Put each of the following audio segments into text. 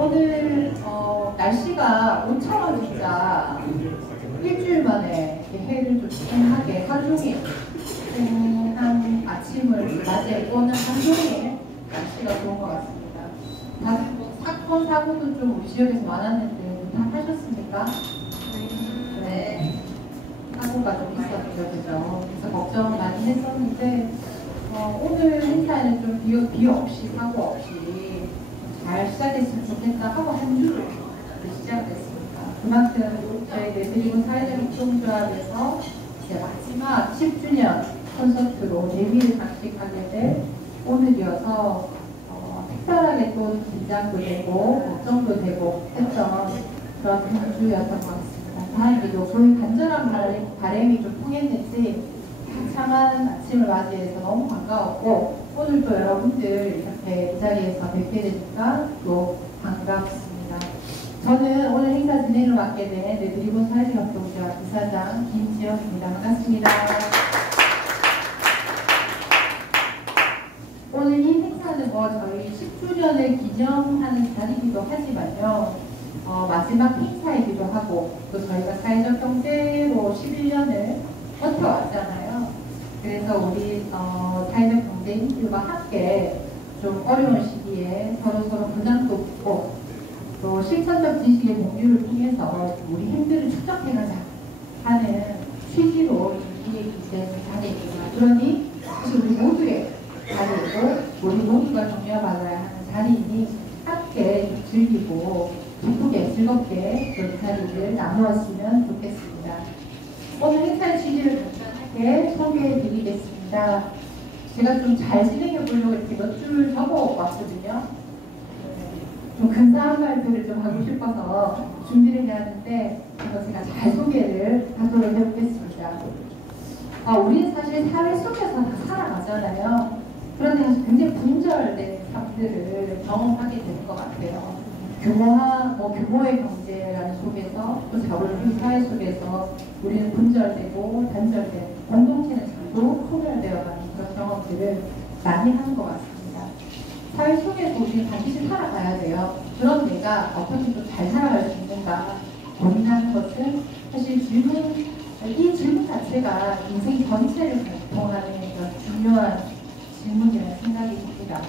오늘 날씨가 온천은 진짜 일주일 만에 해를 좀 쨍하게 하루 종일 한 아침을 낮에 오늘 하루 종일 날씨가 좋은 것 같습니다. 다들 뭐 사건 사고도 좀 우리 지역에서 많았는데 다 하셨습니까? 네. 사고가 좀 있었죠, 그죠? 그래서 걱정 많이 했었는데 오늘 행사에는 좀 비 없이 사고 없이 잘 시작했으면 좋겠다 하고 한 주를 시작됐습니다. 그만큼 저희 내드리고 사회적 협동조합에서 이제 마지막 10주년 콘서트로 데뷔를 장식하게 될 오늘이어서 특별하게 또 긴장도 되고 걱정도 되고 했던 그런 한 주였던 것 같습니다. 다행히도 저희 간절한 바람이 좀 통했는지 창한 아침을 맞이해서 너무 반가웠고 오늘도 여러분들 이렇게 이 자리에서 뵙게 되니까 또 반갑습니다. 저는 오늘 행사 진행을 맡게 된 내드리고 사회적 협동조합 이사장 김지영입니다. 반갑습니다. 오늘 이 행사는 저희 10주년을 기념하는 자리이기도 하지만요. 마지막 행사이기도 하고 또 저희가 사회적 경제로 11년을 버텨왔잖아요. 그래서 우리 사회적 경제인들과 함께 좀 어려운 시기에 서로 부담도 없고 또 실천적 지식의 공유를 통해서 우리 힘들을 축적해가자 하는 취지로 이 기획이 된 자리입니다. 그러니 사실 우리 모두의 자리이고 우리 모두가 격려받아야 하는 자리이니 함께 즐기고 기쁘게 즐겁게 그 자리를 나누었으면 좋겠습니다. 오늘 행사의 취지를 간단하게 소개해 드리겠습니다. 제가 좀 잘 진행해 보려고 이렇게 몇 줄 적어 왔거든요. 좀 근사한 발표를 좀 하고 싶어서 준비를 해왔는데 제가 잘 소개를 하도록 해보겠습니다. 우리는 사실 사회 속에서 다 살아가잖아요. 그런데 사실 굉장히 분절된 삶들을 경험하게 되는 것 같아요. 규모의 경제라는 속에서 또 자본주의 사회 속에서 우리는 분절되고 단절된 공동체는 자꾸 소멸되어가는 그런 경험들을 많이 하는 것 같습니다. 사회 속에서 우리는 반드시 살아가야 돼요. 그럼 내가 어떻게 또 잘 살아갈 수 있는가 고민하는 것은 사실 이 질문 자체가 인생 전체를 결정하는 그런 중요한 질문이라는 생각이 듭니다.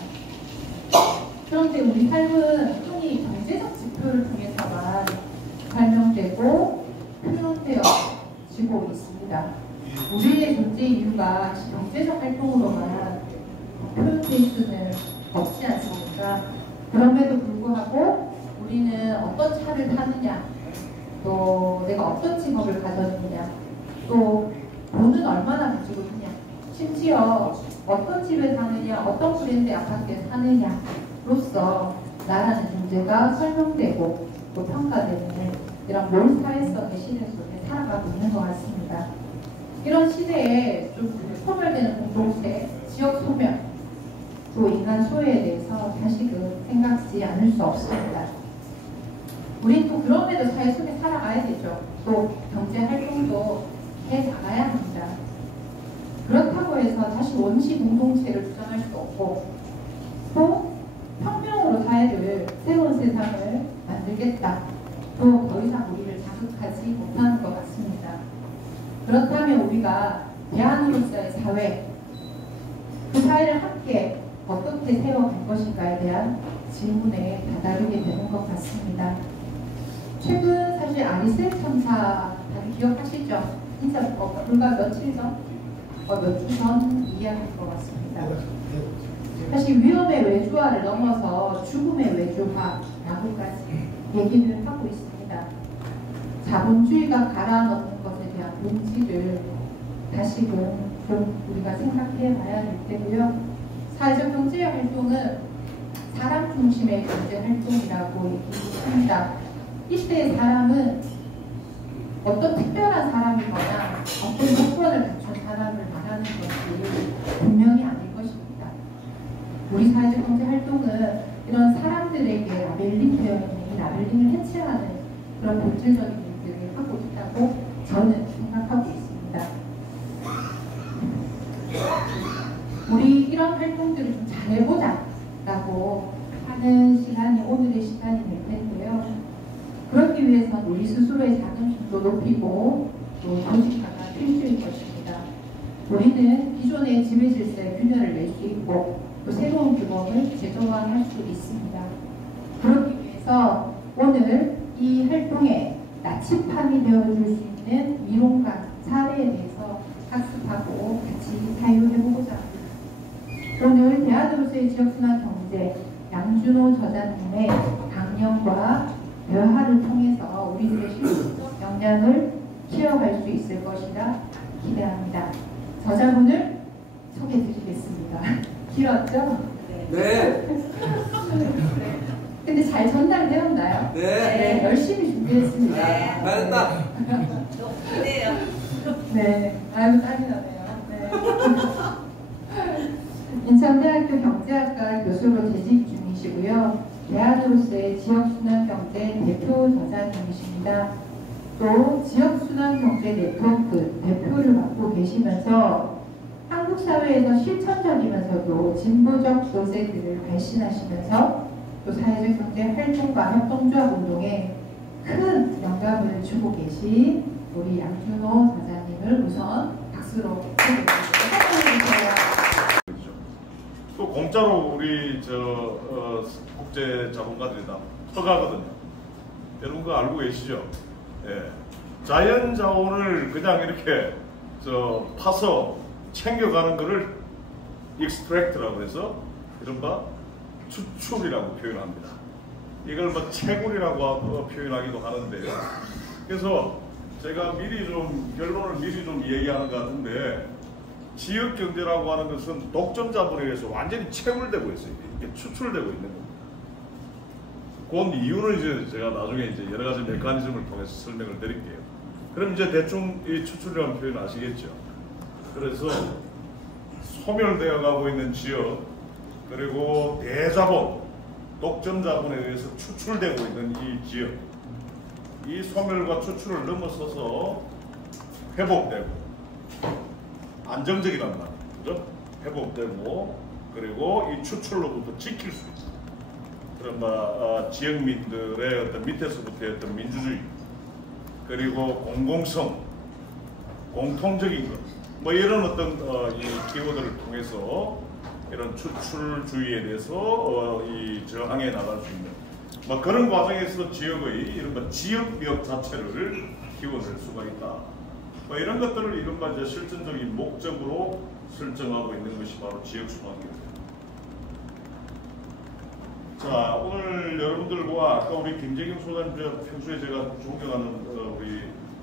그런데 우리 삶은 흔히 경제적 지표를 통해서만 설명되고 표현되어지고 있습니다. 우리의 존재 이유가 경제적 활동으로만 표현될 수는 없지 않습니까? 그럼에도 불구하고 우리는 어떤 차를 타느냐, 또 내가 어떤 직업을 가졌느냐, 또 돈은 얼마나 가지고 있냐, 심지어 어떤 집에 사느냐, 어떤 브랜드 아파트에 사느냐로서 나라는 존재가 설명되고 또 평가되는 이런 몰사회성의 시대 속에 살아가고 있는 것 같습니다. 이런 시대에 좀 소멸되는 공동체, 지역 소멸, 또 인간 소외에 대해서 다시금 생각지 않을 수 없습니다. 우린 또 그럼에도 사회 속에 살아가야 되죠. 또 경제 활동도 해나가야 합니다. 그렇다고 해서 다시 원시 공동체를 주장할 수도 없고 또 혁명으로 사회를 새로운 세상을 만들겠다. 또 더 이상 우리를 자극하지 못하는 것 같습니다. 그렇다면 우리가 대안으로서의 사회, 그 사회를 함께 어떻게 세워갈 것인가에 대한 질문에 다다르게 되는 것 같습니다. 최근 사실 아리셀 참사 다들 기억하시죠? 진짜 불과 며칠 전? 몇 주 전 이야기일 것 같습니다. 사실 위험의 외주화를 넘어서 죽음의 외주화라고까지 얘기를 하고 있습니다. 자본주의가 갈아넣는 것에 대한 본질을 다시금 좀 우리가 생각해 봐야 될 때고요. 사회적 경제 활동은 사람 중심의 경제 활동이라고 얘기합니다. 이때의 사람은 어떤 특별한 사람이거나 어떤 요건을 갖춘 사람을 말하는 것이 분명히 아닐 것입니다. 우리 사회적 경제 활동은 이런 사람들에게 라벨링 되어 있는 이 라벨링을 해체하는 그런 본질적인 일들을 하고 있다고 저는 생각하고 있습니다. 우리 이런 활동들을 좀 잘해보자 라고 하는 시간이 오늘의 시간이 될 텐데요. 그렇기 위해서는 우리 스스로의 자존심도 높이고 또 조직화가 필수일 것입니다. 우리는 기존의 지배 질서의 균열을 낼 수 있고 또 새로운 규범을 제도화할 수 있습니다. 그렇기 위해서 오늘 이 활동에 나침판이 되어줄 수 있는 미론과 사례에 대해서 학습하고 같이 사유해보고자 합니다. 오늘 대안으로서의 지역순환 경제 양준호 저자님의 강연과 대화를 통해서 우리들의 실질적 역량을 키워갈 수 있을 것이라 기대합니다. 저자분을 소개해드리겠습니다. 길었죠? 네. 근데 잘 전달되었나요? 네. 열심히 준비했습니다. 네. 잘했다. 기대요. 네. 아유, 땀이 나네요. 네. 인천대학교 경제학과 교수로 재직 중이시고요. 대안으로서의 지역순환경제 대표 저자님이십니다. 또 지역순환경제 네트워크 대표를 맡고 계시면서 한국 사회에서 실천적이면서도 진보적 의제들을 발신하시면서 또 사회적 경제 활동과 협동조합 운동에 큰 영감을 주고 계신 우리 양준호 저자님을 우선 박수로 환영해주세요. 또 공짜로 우리 국제 자본가들이 다 퍼가거든요. 여러분 그거 알고 계시죠? 예. 자연 자원을 그냥 이렇게 파서 챙겨가는 거를 익스트랙트라고 해서 이른바 추출이라고 표현합니다. 이걸 뭐 채굴이라고 표현하기도 하는데요. 그래서 제가 결론을 미리 좀 얘기하는 것 같은데, 지역 경제라고 하는 것은 독점 자본에 의해서 완전히 채굴되고 있어요. 이게 추출되고 있는 겁니다. 그 이유는 이제 제가 나중에 이제 여러 가지 메커니즘을 통해서 설명을 드릴게요. 그럼 이제 대충 이 추출이라는 표현 아시겠죠? 그래서 소멸되어 가고 있는 지역, 그리고 대자본, 독점 자본에 의해서 추출되고 있는 이 지역, 이 소멸과 추출을 넘어서서 회복되고 안정적이란 말이죠. 회복되고 그리고 이 추출로부터 지킬 수 있는 그런 지역민들의 어떤 밑에서부터의 어떤 민주주의, 그리고 공공성, 공통적인 것, 뭐 이런 어떤 이 키워드를 통해서 이런 추출주의에 대해서 이 저항해 나갈 수 있는 뭐 그런 과정에서 지역의 이른바 지역력 자체를 키워낼 수가 있다. 뭐 이런 것들을 이른바 이제 실천적인 목적으로 설정하고 있는 것이 바로 지역순환입니다. 자, 오늘 여러분들과 아까 우리 김재경 소장님, 평소에 제가 존경하는 우리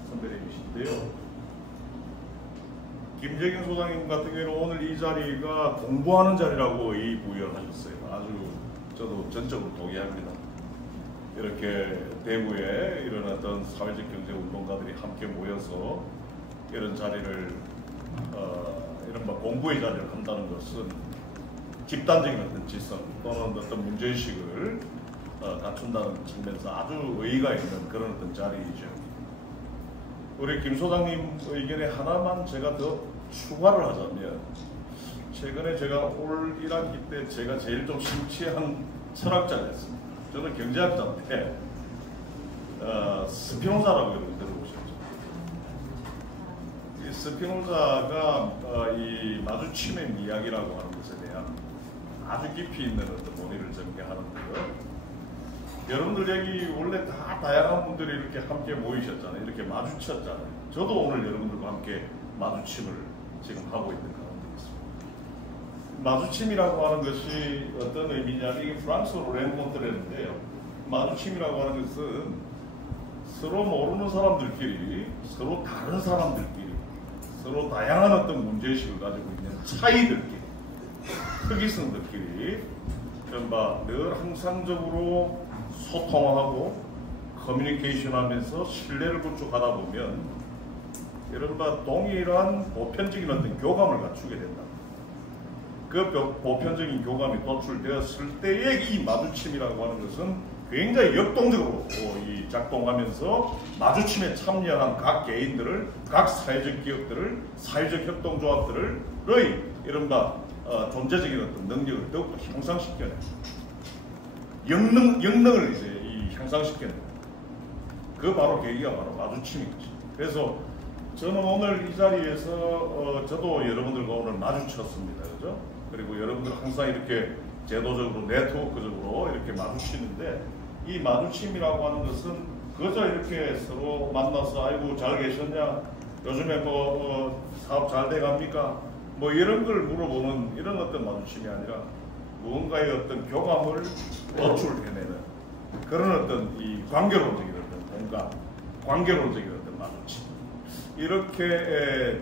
선배님이신데요. 김재경 소장님 같은 경우는 오늘 이 자리가 공부하는 자리라고 부여를 하셨어요. 아주 저도 전적으로 동의합니다. 이렇게 대구에 이런 어떤 사회적 경제 운동가들이 함께 모여서 이런 자리를 이른바 공부의 자리를 한다는 것은 집단적인 어떤 지성 또는 어떤 문제의식을 갖춘다는 측면에서 아주 의의가 있는 그런 어떤 자리이죠. 우리 김 소장님 의견에 하나만 제가 더 추가를 하자면, 최근에 제가 올 1학기 때 제가 제일 좀 심취한 철학자였습니다. 저는 경제학자인데 스피노자라고 여러분 들어보셨죠? 이 스피노자가 이 마주침의 이야기라고 하는 것에 대한 아주 깊이 있는 어떤 논의를 전개하는데요. 여러분들 여기 원래 다 다양한 분들이 이렇게 함께 모이셨잖아요. 이렇게 마주쳤잖아요. 저도 오늘 여러분들과 함께 마주침을 지금 하고 있는 가운데 있습니다. 마주침이라고 하는 것이 어떤 의미냐면, 이게 프랑스어로 렌콘트레인데요. 마주침이라고 하는 것은 서로 모르는 사람들끼리, 서로 다른 사람들끼리, 서로 다양한 어떤 문제의식을 가지고 있는 차이들끼리, 특이성들끼리 늘 항상적으로 소통하고 커뮤니케이션 하면서 신뢰를 구축하다 보면 이른바 동일한 보편적인 어떤 교감을 갖추게 된다. 그 보편적인 교감이 도출되었을 때의 이 마주침이라고 하는 것은 굉장히 역동적으로 작동하면서 마주침에 참여한 각 개인들을, 각 사회적 기업들을, 사회적 협동조합들의 이른바 존재적인 어떤 능력을 더욱더 향상시켜내. 영능을 이제 향상시키는 그 바로 계기가 바로 마주침이지. 그래서 저는 오늘 이 자리에서 저도 여러분들과 오늘 마주쳤습니다. 그죠? 그리고 여러분들 항상 이렇게 제도적으로 네트워크적으로 이렇게 마주치는데 이 마주침이라고 하는 것은 그저 이렇게 서로 만나서 아이고 잘 계셨냐? 요즘에 사업 잘 돼갑니까? 이런 걸 물어보는 이런 어떤 마주침이 아니라 무언가의 어떤 교감을 도출해내는 그런 어떤 이 관계론적인 어떤 공감, 관계론적인 어떤 마주침 이렇게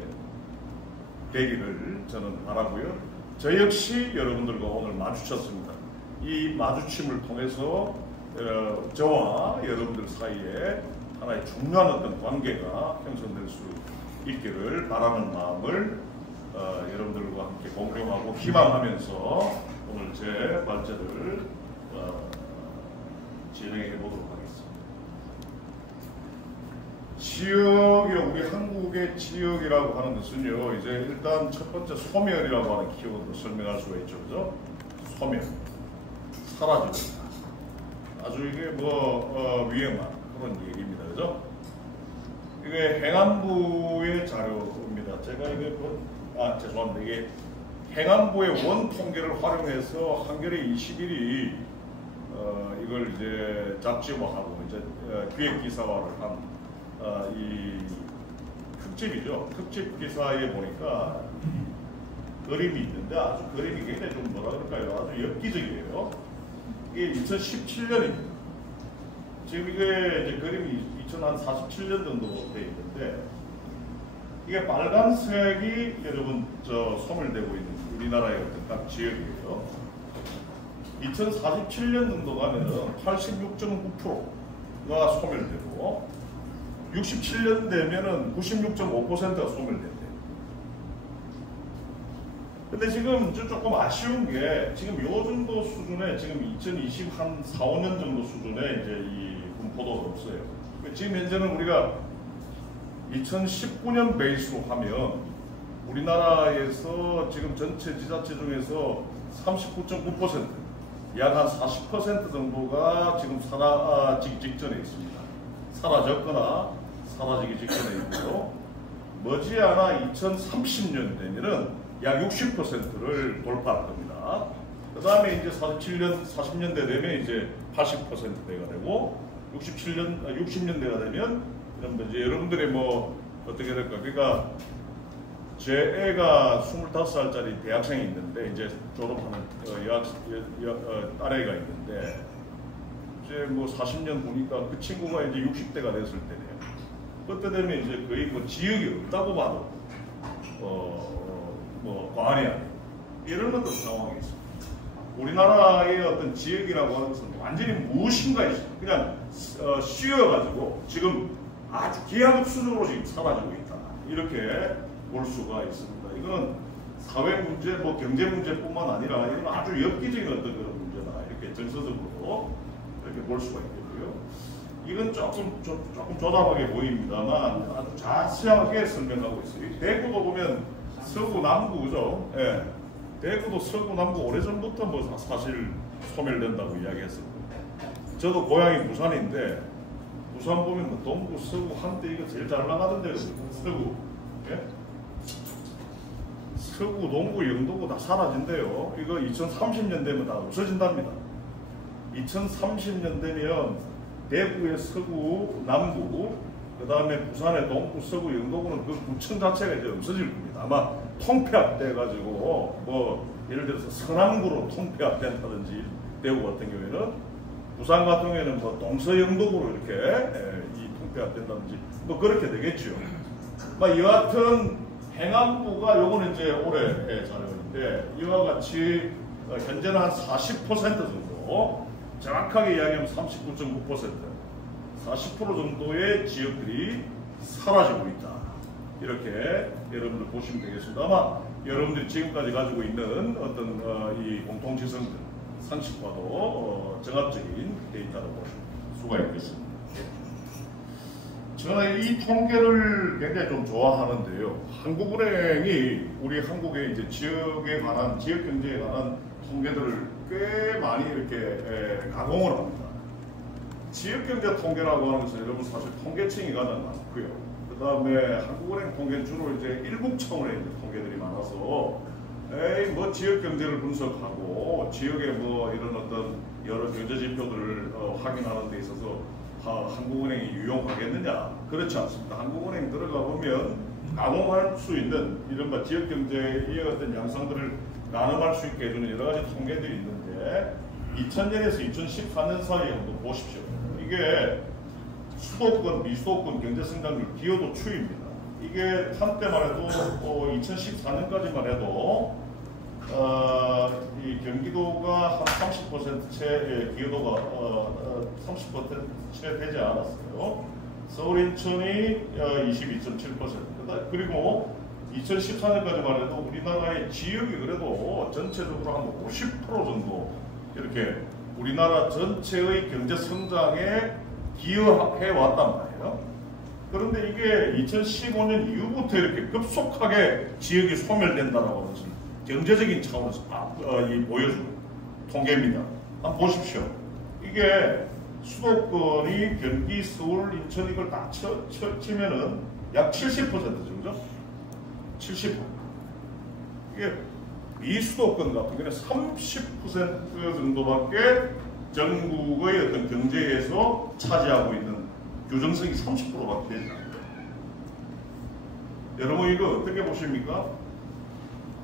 되기를 저는 바라고요. 저 역시 여러분들과 오늘 마주쳤습니다. 이 마주침을 통해서 저와 여러분들 사이에 하나의 중요한 어떤 관계가 형성될 수 있기를 바라는 마음을 여러분들과 함께 공경하고 희망하면서 오늘 제 발제를 진행해 보도록 하겠습니다. 지역이요, 우리 한국의 지역이라고 하는 것은요, 이제 일단 첫 번째 소멸이라고 하는 키워드로 설명할 수가 있죠, 그죠? 소멸, 사라집니다. 아주 이게 위험한 그런 얘기입니다, 그죠? 이게 행안부의 자료입니다. 제가 이게 죄송합니다. 이게 행안부의 원 통계를 활용해서 한겨레 21이 이걸 이제 잡지화하고 이제 기획 기사화를 한 이 특집이죠. 특집 기사에 보니까 그림이 있는데 아주 그림이 굉장히 좀 뭐라 그럴까요? 아주 엽기적이에요. 이게 2017년입니다. 지금 이게 이제 그림이 2047년 정도 돼 있는데 이게 빨간색이 여러분 소멸되고 있는 우리나라의 어떤 각 지역이에요. 2047년 정도 가면은 86.9%가 소멸되고 67년 되면은 96.5%가 소멸된대요. 근데 지금 조금 아쉬운 게 지금 요 정도 수준에 지금 2024, 5년 정도 수준에 이제 이 분포도가 없어요. 지금 현재는 우리가 2019년 베이스로 하면 우리나라에서 지금 전체 지자체 중에서 39.9%, 약 한 40% 정도가 지금 사라지기 직전에 있습니다. 사라졌거나 사라지기 직전에 있고요. 머지않아 2030년 되면은 약 60%를 돌파할 겁니다. 그 다음에 이제 40년대 되면 이제 80%대가 되고 60년대가 되면 이제 여러분들이 어떻게 될까? 그러니까 제 애가 25살짜리 대학생이 있는데 이제 졸업하는 딸애가 있는데 이제 40년 보니까 그 친구가 이제 60대가 됐을 때네요. 그때 되면 이제 거의 지역이 없다고 봐도 과언이 아니에요. 이런 어떤 상황이 있습니다. 우리나라의 어떤 지역이라고 하는 것은 완전히 무엇인가 그냥 쉬어가지고 지금 아주 기하급수적으로 지금 사라지고 있다. 이렇게 볼 수가 있습니다. 이거는 사회 문제, 경제 문제뿐만 아니라 이건 아주 엽기적인 어떤 그런 문제다. 이렇게 정서적으로 이렇게 볼 수가 있겠고요. 이건 조금 조잡하게 보입니다만 아주 자세하게 설명하고 있어요. 대구도 보면 서구 남구죠. 예. 대구도 서구 남구 오래전부터 사실 소멸된다고 이야기했습니다. 저도 고향이 부산인데 부산 보면 동구, 서구 한때 이거 제일 잘 나가던 데거든요. 서구. 예? 서구, 동구, 영도구 다 사라진대요. 이거 2030년 되면 다 없어진답니다. 2030년 되면 대구의 서구, 남구, 그 다음에 부산의 동구, 서구, 영도구는 그 구청 자체가 이제 없어질 겁니다. 아마 통폐합돼가지고 예를 들어서 서남구로 통폐합된다든지 대구 같은 경우에는 부산 같은 경우에는 동서영도구로 이렇게 이 통폐합된다든지 그렇게 되겠죠. 여하튼 행안부가 요거는 이제 올해 자료인데 이와 같이 현재는 한 40% 정도 정확하게 이야기하면 39.9% 40% 정도의 지역들이 사라지고 있다. 이렇게 여러분들 보시면 되겠습니다. 아마 여러분들이 지금까지 가지고 있는 어떤 이 공통지성들 상식과도 정합적인 데이터로 보실 수가 있겠습니다. 저는 이 통계를 굉장히 좀 좋아하는데요. 한국은행이 우리 한국의 이제 지역에 관한, 지역 경제에 관한 통계들을 꽤 많이 이렇게 가공을 합니다. 지역경제 통계라고 하는 것은 여러분 사실 통계청이 가장 많고요. 그 다음에 한국은행 통계는 주로 이제 일국 차원의 통계들이 많아서 뭐 지역경제를 분석하고 지역의 뭐 이런 어떤 여러 경제 지표들을 확인하는 데 있어서 한국은행이 유용하겠느냐? 그렇지 않습니다. 한국은행 들어가 보면 가공할 수 있는 이른바 지역경제의 어떤 양상들을 가늠할 수 있게 해주는 여러 가지 통계들이 있는데 2000년에서 2014년 사이에 한번 보십시오. 이게 수도권, 미수도권 경제성장률 기여도 추이입니다. 이게 한때만 해도 2014년까지만 해도 이 경기도가 한 30%채 기여도가 30%채 되지 않았어요. 서울, 인천이 22.7%. 그리고 2014년까지만 해도 우리나라의 지역이 그래도 전체적으로 한 50% 정도 이렇게 우리나라 전체의 경제 성장에 기여해 왔단 말이에요. 그런데 이게 2015년 이후부터 이렇게 급속하게 지역이 소멸된다라고 하는 것은 경제적인 차원에서 보여주는 통계입니다. 한번 보십시오. 이게 수도권이 경기, 서울, 인천 이걸 딱 치면은 약 70% 정도? 70%. 이게 비수도권 같은 경우는 30% 정도밖에 전국의 어떤 경제에서 차지하고 있는 규정성이 30%밖에 되지 않아요. 여러분 이거 어떻게 보십니까?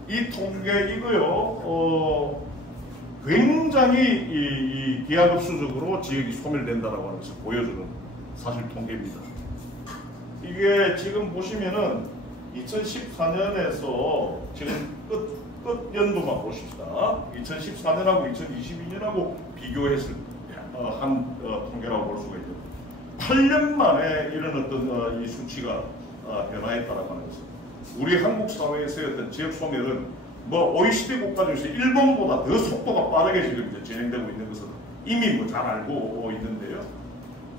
이 통계 이거요. 굉장히 이 기하급수적으로 지역이 소멸된다라고 하는 것을 보여주는 사실 통계입니다. 이게 지금 보시면은 2014년에서 지금 끝 연도만 보십시다. 2014년하고 2022년하고 비교했을 한 통계라고 볼 수가 있죠. 8년 만에 이런 어떤 이 수치가 변화했다라고 하는 것은 우리 한국 사회에서의 어떤 지역 소멸은 뭐 OECD 국가 중에서 일본보다 더 속도가 빠르게 지금 이제 진행되고 있는 것은 이미 뭐 잘 알고 있는데요.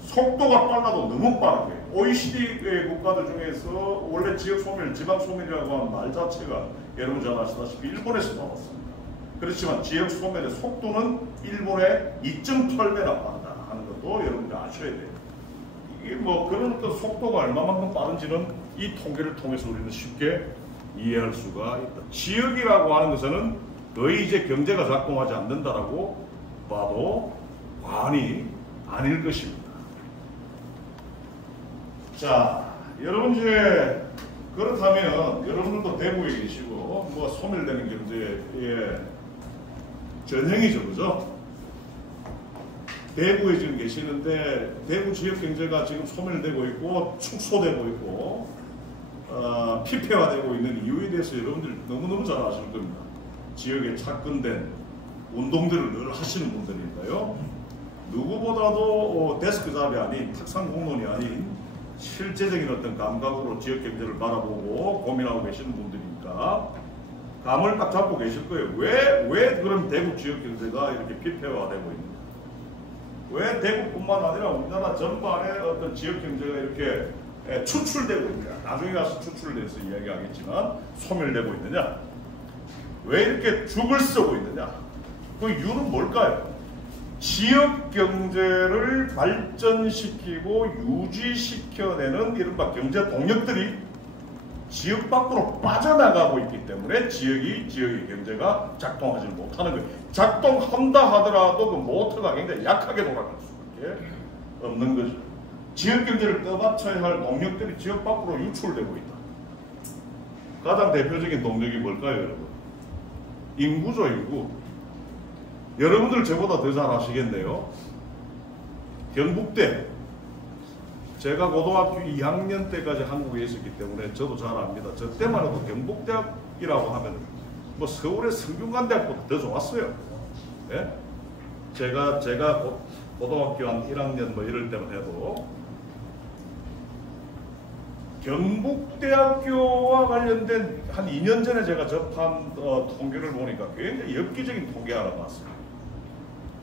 속도가 빨라도 너무 빠르게 OECD 국가들 중에서 원래 지역 소멸, 지방 소멸이라고 하는 말 자체가 여러분 잘 아시다시피 일본에서 나왔습니다. 그렇지만 지역 소멸의 속도는 일본의 2.8배나 빠르다 하는 것도 여러분들 아셔야 돼요. 이게 뭐 그런 어떤 속도가 얼마만큼 빠른지는 이 통계를 통해서 우리는 쉽게 이해할 수가 있다. 지역이라고 하는 것은 거의 이제 경제가 작동하지 않는다라고 봐도 과언이 아닐 것입니다. 자, 여러분 이제 그렇다면 여러분들도 대구에 계시고 뭐 소멸되는 경제의 전형이죠, 그죠? 대구에 지금 계시는데 대구 지역 경제가 지금 소멸되고 있고 축소되고 있고 피폐화되고 있는 이유에 대해서 여러분들 너무너무 잘 아실 겁니다. 지역에 착근된 운동들을 늘 하시는 분들이니까요. 누구보다도 데스크 잡이 아닌 탁상 공론이 아닌 실제적인 어떤 감각으로 지역 경제를 바라보고 고민하고 계시는 분들이니까 감을 딱 잡고 계실 거예요. 왜 그럼 대구 지역 경제가 이렇게 피폐화되고 있는가? 왜 대구뿐만 아니라 우리나라 전반의 어떤 지역 경제가 이렇게 추출되고 있느냐? 나중에 가서 추출에 대해서 이야기하겠지만 소멸되고 있느냐? 왜 이렇게 죽을 쓰고 있느냐? 그 이유는 뭘까요? 지역 경제를 발전시키고 유지시켜내는 이른바 경제 동력들이 지역 밖으로 빠져나가고 있기 때문에 지역의 경제가 작동하지 못하는 거예요. 작동한다 하더라도 그 모터가 굉장히 약하게 돌아갈 수밖에 없는 거죠. 지역 경제를 떠받쳐야 할 동력들이 지역 밖으로 유출되고 있다. 가장 대표적인 동력이 뭘까요, 여러분? 인구죠, 인구. 여러분들 저보다 더 잘 아시겠네요. 경북대. 제가 고등학교 2학년 때까지 한국에 있었기 때문에 저도 잘 압니다. 저 때만 해도 경북대학이라고 하면 뭐 서울의 성균관대학보다 더 좋았어요. 네? 제가 고등학교 한 1학년 뭐 이럴 때만 해도 경북대학교와 관련된 한 2년 전에 제가 접한 통계를 보니까 굉장히 엽기적인 통계 하나 봤어요.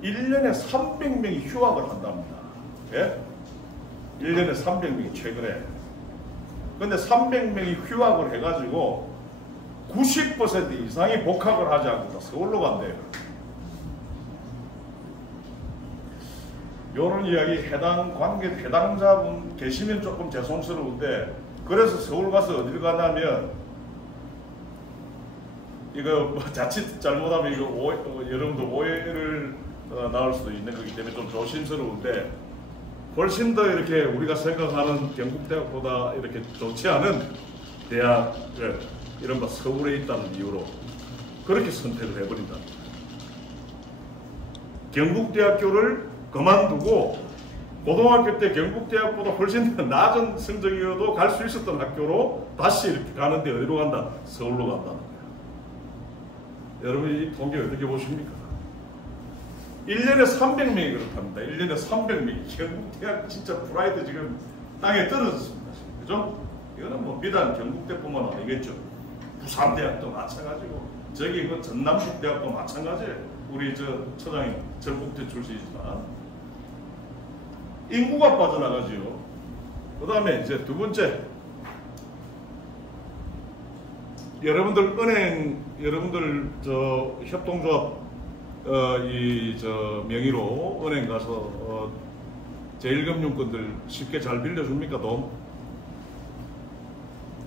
1년에 300명이 휴학을 한답니다. 예? 1년에 300명이 최근에. 근데 300명이 휴학을 해가지고 90% 이상이 복학을 하지 않고 다 서울로 간대요. 요런 이야기 해당자분 계시면 조금 죄송스러운데, 그래서 서울 가서 어딜 가냐면, 이거 뭐 자칫 잘못하면 이거 여러분들 오해를 낳을 수도 있는 거기 때문에 좀 조심스러운데, 훨씬 더 이렇게 우리가 생각하는 경북대학보다 이렇게 좋지 않은 대학을 이른바 서울에 있다는 이유로 그렇게 선택을 해버린다. 경북대학교를 그만두고 고등학교 때 경북대학보다 훨씬 더 낮은 성적이어도 갈 수 있었던 학교로 다시 이렇게 가는데 어디로 간다? 서울로 간다는 거야. 여러분 이 통계 어떻게 보십니까? 1년에 300명이 그렇답니다. 1년에 300명이. 경북대학 진짜 프라이드 지금 땅에 떨어졌습니다. 그죠? 이거는 뭐 비단 경북대뿐만 아니겠죠. 부산대학도 마찬가지고, 저기 그 전남북대학도 마찬가지예요. 우리 저 처장이 전북대 출신이지만 인구가 빠져나가지요. 그 다음에 이제 두 번째, 여러분들 저 협동조합 명의로 은행 가서 제1금융권들 쉽게 잘 빌려줍니까? 돈?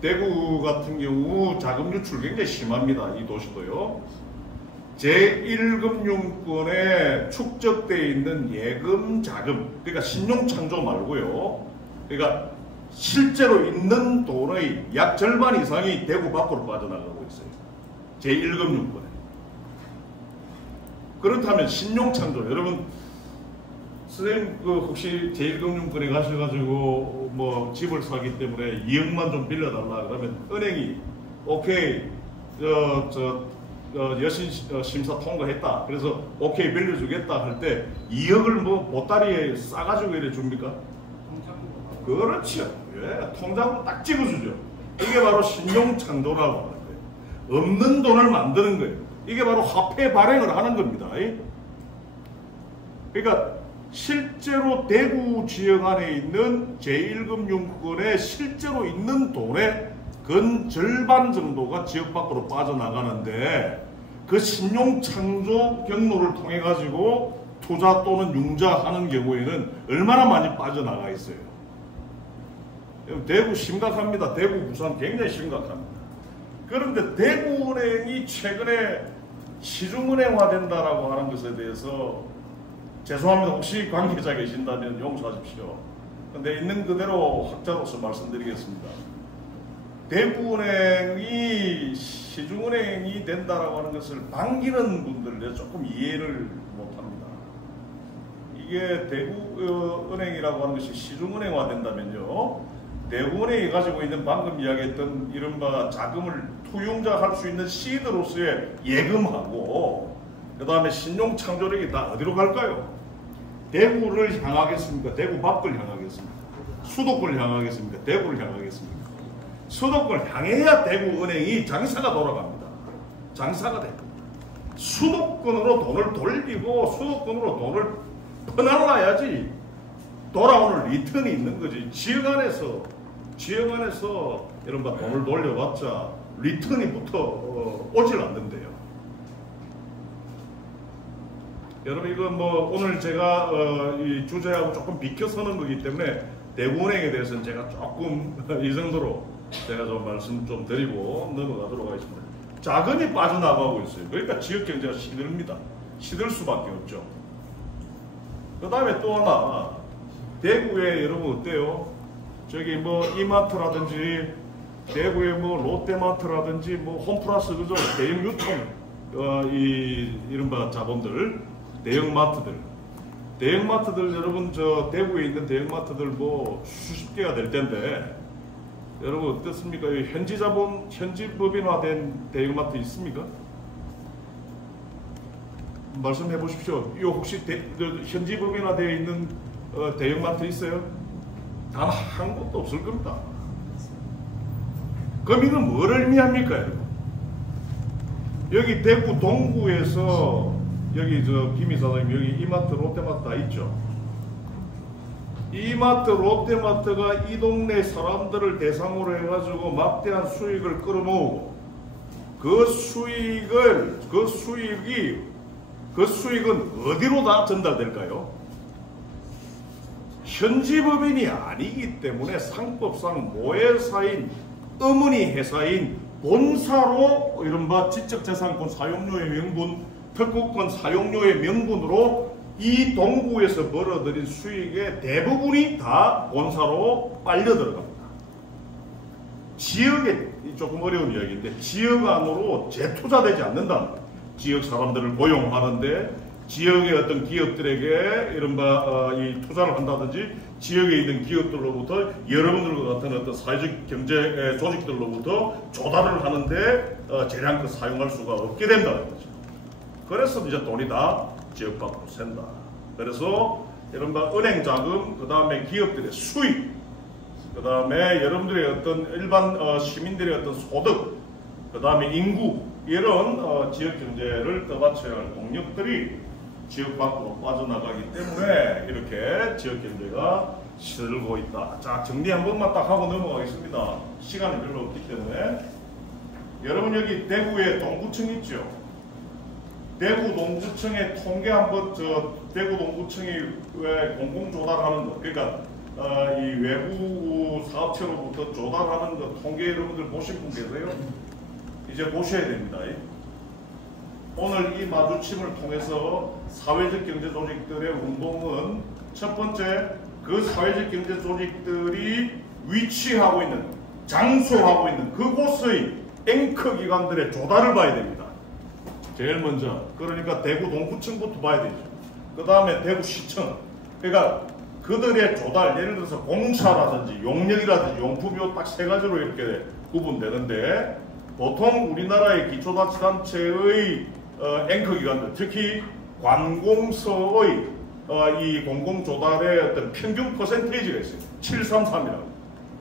대구 같은 경우 자금 유출 굉장히 심합니다. 이 도시도요. 제1금융권에 축적되어 있는 예금 자금, 그러니까 신용창조 말고요. 그러니까 실제로 있는 돈의 약 절반 이상이 대구 밖으로 빠져나가고 있어요. 제1금융권에. 그렇다면 신용창조, 여러분 선생님 혹시 제1금융권에 가셔가지고 뭐 집을 사기 때문에 2억만 좀 빌려달라 그러면 은행이 오케이 여신 심사 통과했다, 그래서 오케이 빌려주겠다 할 때 2억을 뭐 보따리에 싸가지고 이래 줍니까? 그렇죠. 예, 통장으로 딱 찍어주죠. 이게 바로 신용창조라고 하는 거예요. 없는 돈을 만드는 거예요. 이게 바로 화폐 발행을 하는 겁니다. 그러니까 실제로 대구 지역 안에 있는 제1금융권에 실제로 있는 돈의 근 절반 정도가 지역 밖으로 빠져나가는데, 그 신용창조 경로를 통해 가지고 투자 또는 융자하는 경우에는 얼마나 많이 빠져나가 있어요. 대구 심각합니다. 대구, 부산 굉장히 심각합니다. 그런데 대구은행이 최근에 시중은행화된다라고 하는 것에 대해서 죄송합니다. 혹시 관계자 계신다면 용서하십시오. 근데 있는 그대로 학자로서 말씀드리겠습니다. 대구은행이 시중은행이 된다라고 하는 것을 반기는 분들 조금 이해를 못합니다. 이게 대구은행이라고 하는 것이 시중은행화 된다면요, 대구은행이 가지고 있는 방금 이야기했던 이른바 자금을 투용자할 수 있는 시드로서의 예금하고 그 다음에 신용창조력이 다 어디로 갈까요? 대구를 향하겠습니까? 대구 밖을 향하겠습니까? 수도권을 향하겠습니까? 대구를 향하겠습니까? 수도권을 향해야 대구은행이 장사가 돌아갑니다. 장사가 됩니다. 수도권으로 돈을 돌리고 수도권으로 돈을 퍼날라야지 돌아오는 리턴이 있는 거지. 지역 안에서 이른바 돈을 돌려봤자 리턴이 오질 않는데요. 여러분 이거 뭐 오늘 제가 이 주제하고 조금 비켜서는 거기 때문에 대구은행에 대해서는 제가 조금 이 정도로 제가 좀 말씀 좀 드리고 넘어가도록 하겠습니다. 자금이 빠져나가고 있어요. 그러니까 지역 경제가 시들입니다. 시들 수밖에 없죠. 그 다음에 또 하나, 대구에 여러분 어때요? 저기 뭐 이마트라든지 대구에 뭐 롯데마트라든지 뭐 홈플러스 그죠? 대형 유통 이른바 자본들, 대형마트들 여러분 저 대구에 있는 대형마트들 뭐 수십 개가 될 텐데 여러분 어떻습니까? 현지 자본, 현지 법인화된 대형마트 있습니까? 말씀해 보십시오. 이 혹시 현지 법인화되어 있는 대형마트 있어요? 단 한 곳도 없을 겁니다. 그럼 이건 뭘 의미합니까, 여러분? 여기 대구 동구에서 여기 저 김 이사장님 여기 이마트, 롯데마트 다 있죠. 이마트, 롯데마트가 이 동네 사람들을 대상으로 해가지고 막대한 수익을 끌어모으고 그 수익은 어디로 다 전달될까요? 현지 법인이 아니기 때문에 상법상 모회사인 어머니 회사인 본사로 이른바 지적재산권 사용료의 명분, 특허권 사용료의 명분으로 이 동구에서 벌어들인 수익의 대부분이 다 본사로 빨려 들어갑니다. 지역에 조금 어려운 이야기인데 지역 안으로 재투자되지 않는다. 지역 사람들을 고용하는데 지역의 어떤 기업들에게 이른바 이 투자를 한다든지 지역에 있는 기업들로부터 여러분들과 같은 어떤 사회적 경제 조직들로부터 조달을 하는데 재량껏 사용할 수가 없게 된다는 거죠. 그래서 이제 돈이 다 지역 밖으로 샌다. 그래서 이른바 은행 자금, 그 다음에 기업들의 수익, 그 다음에 여러분들의 어떤 일반 시민들의 어떤 소득, 그 다음에 인구, 이런 지역 경제를 떠받쳐야 할 동력들이 지역 밖으로 빠져나가기 때문에 이렇게 지역 경제가 시들고 있다. 자, 정리 한 번만 딱 하고 넘어가겠습니다. 시간이 별로 없기 때문에. 여러분 여기 대구에 동구청 있죠? 대구 동구청의 통계 한번 대구 동구청이 왜 공공 조달하는 거, 그러니까 이 외부 사업체로부터 조달하는 거 통계 여러분들 보신 분 계세요? 이제 보셔야 됩니다. 오늘 이 마주침을 통해서 사회적 경제 조직들의 운동은 첫 번째, 그 사회적 경제 조직들이 위치하고 있는, 장소하고 있는 그곳의 앵커 기관들의 조달을 봐야 됩니다. 제일 먼저. 그러니까 대구 동구청부터 봐야 되죠. 그 다음에 대구시청. 그러니까 그들의 조달, 예를 들어서 공사라든지 용역이라든지 용품 요 딱 세 가지로 이렇게 구분되는데, 보통 우리나라의 기초자치단체의 앵커 기관들, 특히 관공서의 이 공공조달의 어떤 평균 퍼센테이지가 있어요. 733이라고.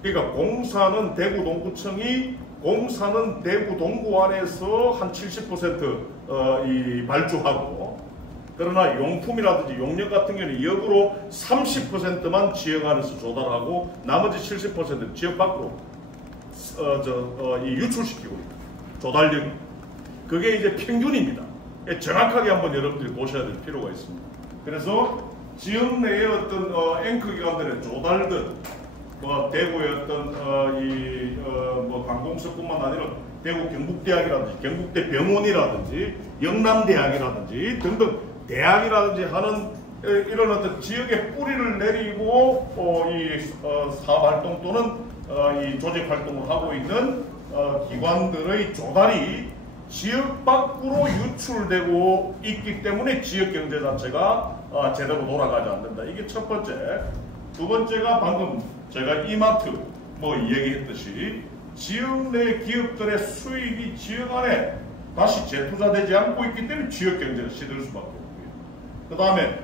그러니까 공사는 대구 동구청이, 공사는 대구 동구 안에서 한 70% 이 발주하고, 그러나 용품이라든지 용역 같은 경우는 역으로 30%만 지역 안에서 조달하고 나머지 70% 지역 밖으로 이 유출시키고 있다. 조달력이. 그게 이제 평균입니다. 정확하게 한번 여러분들이 보셔야 될 필요가 있습니다. 그래서 지역 내의 어떤 앵커 기관들의 조달들, 대구의 어떤 관공서뿐만 아니라 대구 경북대학이라든지 경북대 병원이라든지 영남대학이라든지 등등 대학이라든지 하는 이런 어떤 지역에 뿌리를 내리고 이 사업활동 또는 이 조직활동을 하고 있는 기관들의 조달이 지역 밖으로 유출되고 있기 때문에 지역 경제 자체가 제대로 돌아가지 않는다. 이게 첫 번째. 두 번째가 방금 제가 이마트 얘기했듯이 지역 내 기업들의 수익이 지역 안에 다시 재투자되지 않고 있기 때문에 지역 경제가 시들 수밖에 없고요. 그 다음에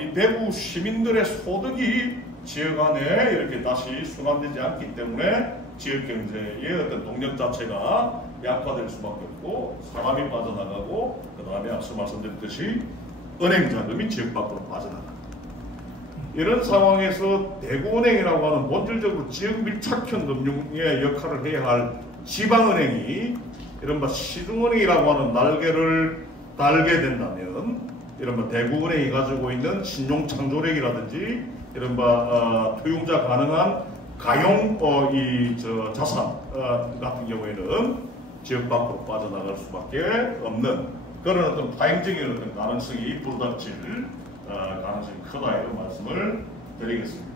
이 대구 시민들의 소득이 지역 안에 이렇게 다시 순환되지 않기 때문에 지역 경제의 어떤 동력 자체가 약화될 수밖에 없고 사람이 빠져나가고, 그 다음에 앞서 말씀드렸듯이 은행 자금이 지역 밖으로 빠져나간다. 이런 상황에서 대구은행이라고 하는 본질적으로 지역 밀착형 금융의 역할을 해야 할 지방은행이 이른바 시중은행이라고 하는 날개를 달게 된다면, 이른바 대구은행이 가지고 있는 신용창조력이라든지 이른바 투용자 가능한 가용 자산 같은 경우에는 지역 밖으로 빠져나갈 수밖에 없는 그런 어떤 파행적인 어떤 가능성이 불닥칠 가능성이 크다, 이런 말씀을 드리겠습니다.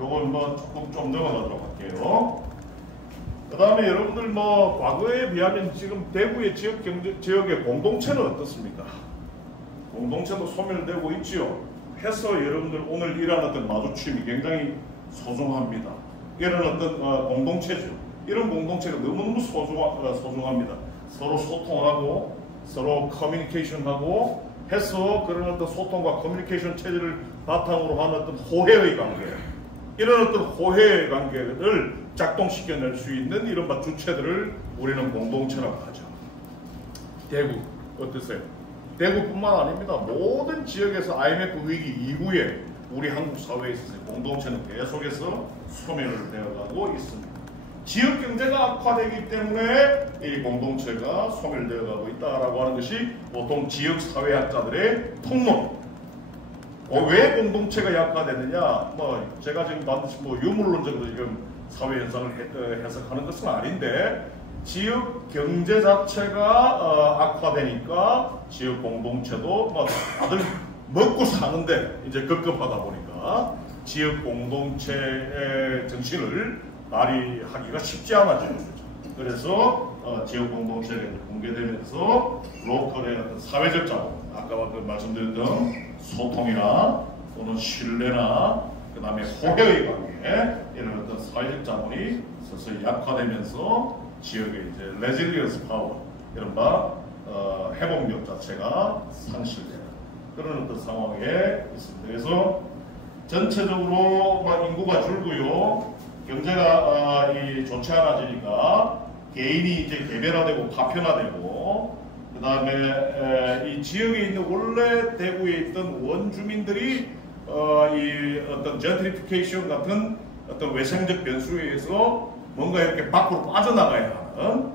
요건 조금 좀 넘어가도록 할게요. 그 다음에 여러분들 과거에 비하면 지금 대구의 지역의 공동체는 어떻습니까? 공동체도 소멸되고 있지요. 해서 여러분들 오늘 일하는 어떤 마주침이 굉장히 소중합니다. 이런 어떤 공동체죠. 이런 공동체가 너무너무 소중합니다. 서로 소통하고 서로 커뮤니케이션하고 해서 그런 어떤 소통과 커뮤니케이션 체제를 바탕으로 하는 어떤 호혜의 관계, 이런 어떤 호혜의 관계를 작동시켜낼 수 있는 이런 주체들을 우리는 공동체라고 하죠. 대구 어떠세요? 대구뿐만 아닙니다. 모든 지역에서 IMF 위기 이후에 우리 한국 사회에 있어서 공동체는 계속해서 소멸을 되어가고 있습니다. 지역 경제가 악화되기 때문에 이 공동체가 소멸되어가고 있다라고 하는 것이 보통 지역 사회학자들의 통론. 왜 공동체가 약화되느냐? 뭐 제가 지금 반드시 뭐 유물론적으로 지금 사회 현상을 해석하는 것은 아닌데 지역 경제 자체가 악화되니까 지역 공동체도 뭐 다들 먹고 사는데 이제 급급하다 보니까 지역 공동체의 정신을 발휘하기가 쉽지 않아지는 거죠. 그래서 지역 공동체가 붕괴되면서 로컬의 어떤 사회적 자원, 아까 말씀드렸던 소통이나 또는 신뢰나 그 다음에 호혜의 관계 이런 어떤 사회적 자원이 서서히 약화되면서 지역의 이제 레질리언스 파워 이른바 회복력 자체가 상실되는 그런 어떤 상황에 있습니다. 그래서 전체적으로 인구가 줄고요, 경제가 좋지 않아지니까 개인이 이제 개별화되고 파편화되고, 그 다음에 이 지역에 있는 원래 대구에 있던 원주민들이 이 어떤 젠트리피케이션 같은 어떤 외생적 변수에 의해서 뭔가 이렇게 밖으로 빠져나가야 하는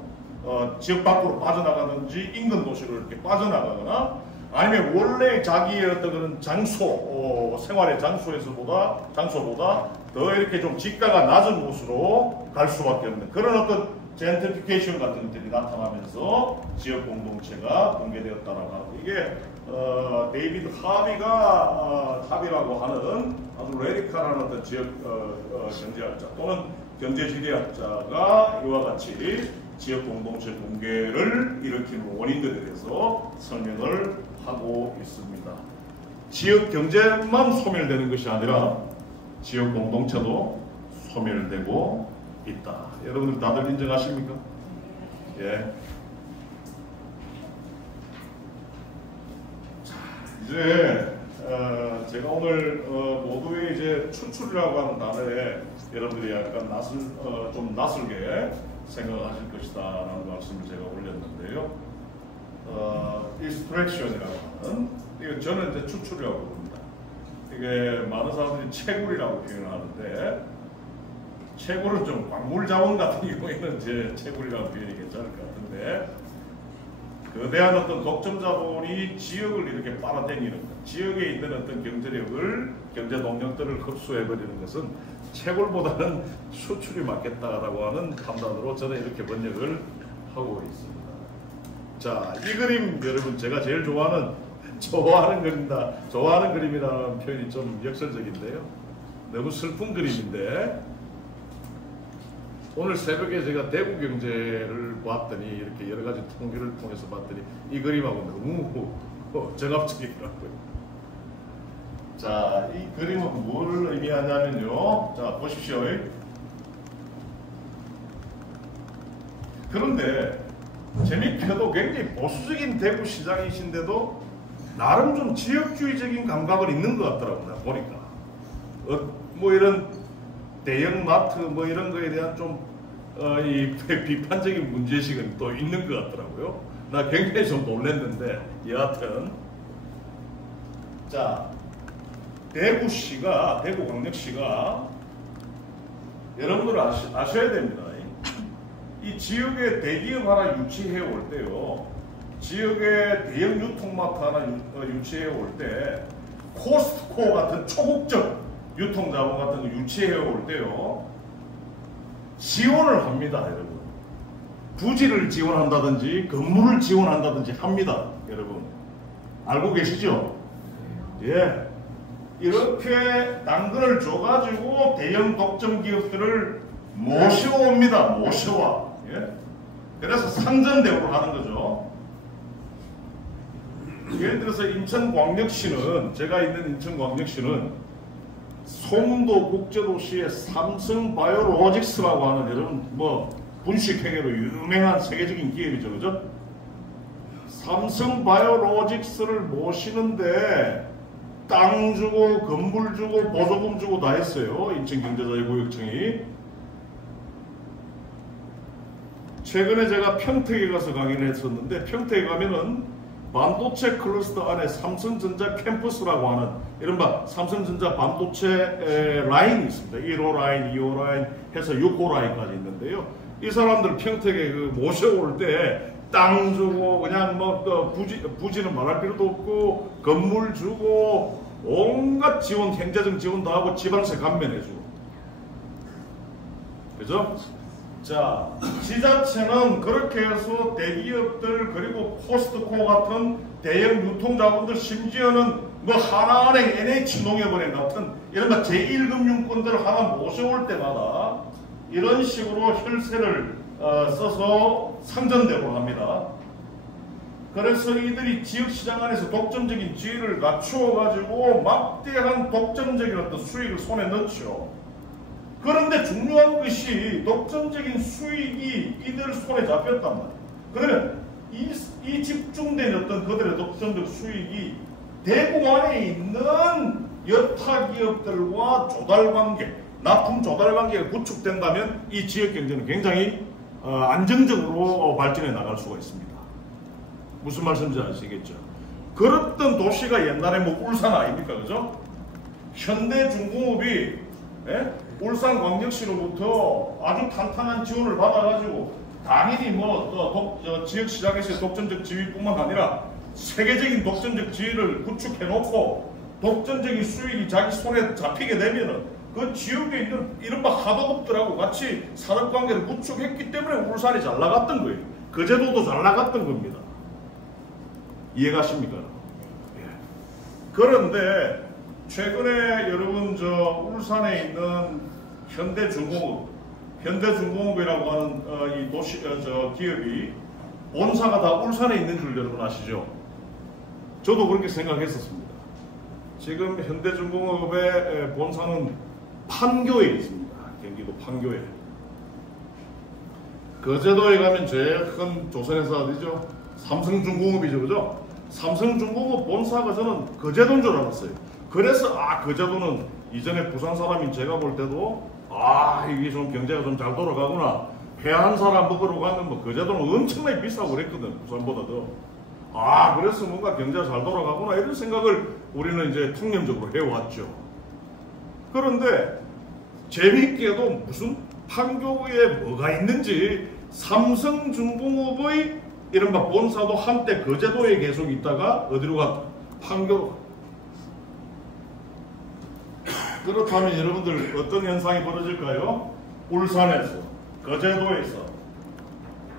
지역 밖으로 빠져나가든지 인근 도시로 이렇게 빠져나가거나 아니면 원래 자기의 어떤 그런 장소 생활의 장소보다 더 이렇게 좀 지가가 낮은 곳으로 갈 수밖에 없는 그런 어떤 젠트리피케이션 같은 것들이 나타나면서 지역 공동체가 붕괴되었다라고 하고, 이게 데이비드 하비라고 하는 아주 레디컬한 어떤 지역 경제학자 또는 경제지리학자가 이와 같이 지역 공동체 붕괴를 일으키는 원인들에 대해서 설명을 하고 있습니다. 지역 경제만 소멸되는 것이 아니라 지역 공동체도 소멸되고 있다. 여러분들 다들 인정하십니까? 예. 자, 이제 제가 오늘 모두의 이제 추출이라고 하는 단어에 여러분들이 약간 좀 낯설게 생각하실 것이다라는 말씀을 제가 올렸는데요. extraction이라고 하는, 이거 저는 이제 추출이라고 부릅니다. 이게 많은 사람들이 채굴이라고 표현하는데, 채굴은 좀 광물 자원 같은 경우에는 이제 채굴이라는 표현이 괜찮을 것 같은데, 거대한 어떤 독점 자본이 지역을 이렇게 빨아당기는 것, 지역에 있는 어떤 경제력을, 경제 동력들을 흡수해버리는 것은 채굴보다는 수출이 맞겠다라고 하는 판단으로 저는 이렇게 번역을 하고 있습니다. 자, 이 그림 여러분 제가 제일 좋아하는 그림이라는 표현이 좀 역설적인데요. 너무 슬픈 그림인데, 오늘 새벽에 제가 대구 경제를 봤더니 이렇게 여러 가지 통계를 통해서 봤더니 이 그림하고 너무 정합적이더라고요. 자, 이 그림은 뭘 의미하냐면요. 자, 보십시오. 그런데 재밌게도 굉장히 보수적인 대구 시장이신데도 나름 좀 지역주의적인 감각을 있는 것 같더라고요. 보니까 뭐 이런 대형 마트 뭐 이런 거에 대한 좀 이 비판적인 문제의식은 또 있는 것 같더라고요. 나 굉장히 좀 놀랐는데, 여하튼 자, 대구광역시가 여러분들 아셔야 됩니다. 이 지역에 대기업 하나 유치해 올 때요, 지역에 대형 유통마트 하나 유치해 올 때, 코스트코 같은 초국적 유통자본 같은 거 유치해 올 때요, 지원을 합니다, 여러분. 부지를 지원한다든지 건물을 지원한다든지 합니다, 여러분. 알고 계시죠? 예. 이렇게 당근을 줘가지고 대형 독점 기업들을 모셔옵니다. 모셔와. 예? 그래서 상전대우를 하는 거죠. 예를 들어서 인천광역시는, 제가 있는 인천광역시는 송도 국제도시의 삼성바이오로직스라고 하는, 여러분 뭐 분식회계로 유명한 세계적인 기업이죠, 그죠? 삼성바이오로직스를 모시는데 땅 주고 건물 주고 보조금 주고 다 했어요, 인천경제자유구역청이. 최근에 제가 평택에 가서 강의를 했었는데, 평택에 가면은 반도체 클러스터 안에 삼성전자 캠퍼스라고 하는 이른바 삼성전자 반도체 라인이 있습니다. 1호 라인, 2호 라인 해서 6호 라인까지 있는데요. 이 사람들 평택에 모셔올 때 땅 주고 그냥 뭐 부지는 말할 필요도 없고 건물 주고 온갖 지원, 행정적 지원도 하고 지방세 감면해주고. 그죠? 자, 지자체는 그렇게 해서 대기업들 그리고 코스트코 같은 대형 유통자본들 심지어는 뭐 하나은행, NH농협은행 같은 이런 제1금융권들을 하나 모셔올 때마다 이런 식으로 혈세를 써서 상전대로 합니다. 그래서 이들이 지역시장 안에서 독점적인 지위를 갖추어가지고 막대한 독점적인 어떤 수익을 손에 넣죠. 그런데 중요한 것이 독점적인 수익이 이들 손에 잡혔단 말이에요. 그러면 이 집중된 어떤 그들의 독점적 수익이 대구 안에 있는 여타 기업들과 조달관계, 납품 조달관계가 구축된다면 이 지역 경제는 굉장히 안정적으로 발전해 나갈 수가 있습니다. 무슨 말씀인지 아시겠죠? 그랬던 도시가 옛날에 뭐 울산 아닙니까? 그죠? 현대중공업이 울산광역시로부터 아주 탄탄한 지원을 받아가지고 당연히 뭐 지역시장에서의 독점적 지위뿐만 아니라 세계적인 독점적 지위를 구축해놓고 독점적인 수익이 자기 손에 잡히게 되면은 그 지역에 있는 이른바 하도급들하고 같이 산업관계를 구축했기 때문에 울산이 잘 나갔던 거예요. 거제도도 잘 나갔던 겁니다. 이해가십니까? 예. 그런데 최근에 여러분 울산에 있는 현대중공업이라고 하는 이 도시 기업이 본사가 다 울산에 있는 줄 여러분 아시죠? 저도 그렇게 생각했었습니다. 지금 현대중공업의 본사는 판교에 있습니다. 경기도 판교에. 거제도에 가면 제일 큰 조선회사 어디죠? 삼성중공업이죠, 그죠? 삼성중공업 본사가 저는 거제도인 줄 알았어요. 그래서 거제도는 이전에 부산 사람인 제가 볼 때도 이게 좀 경제가 좀 잘 돌아가구나. 해안 사람 먹으러 가면 뭐 거제도는 엄청나게 비싸고 그랬거든, 부산보다도. 그래서 뭔가 경제가 잘 돌아가구나 이런 생각을 우리는 이제 통념적으로 해왔죠. 그런데 재미있게도 무슨 판교에 뭐가 있는지 삼성중공업의 이른바 본사도 한때 거제도에 계속 있다가 어디로 갔다? 판교로. 그렇다면 여러분들 어떤 현상이 벌어질까요? 울산에서, 거제도에서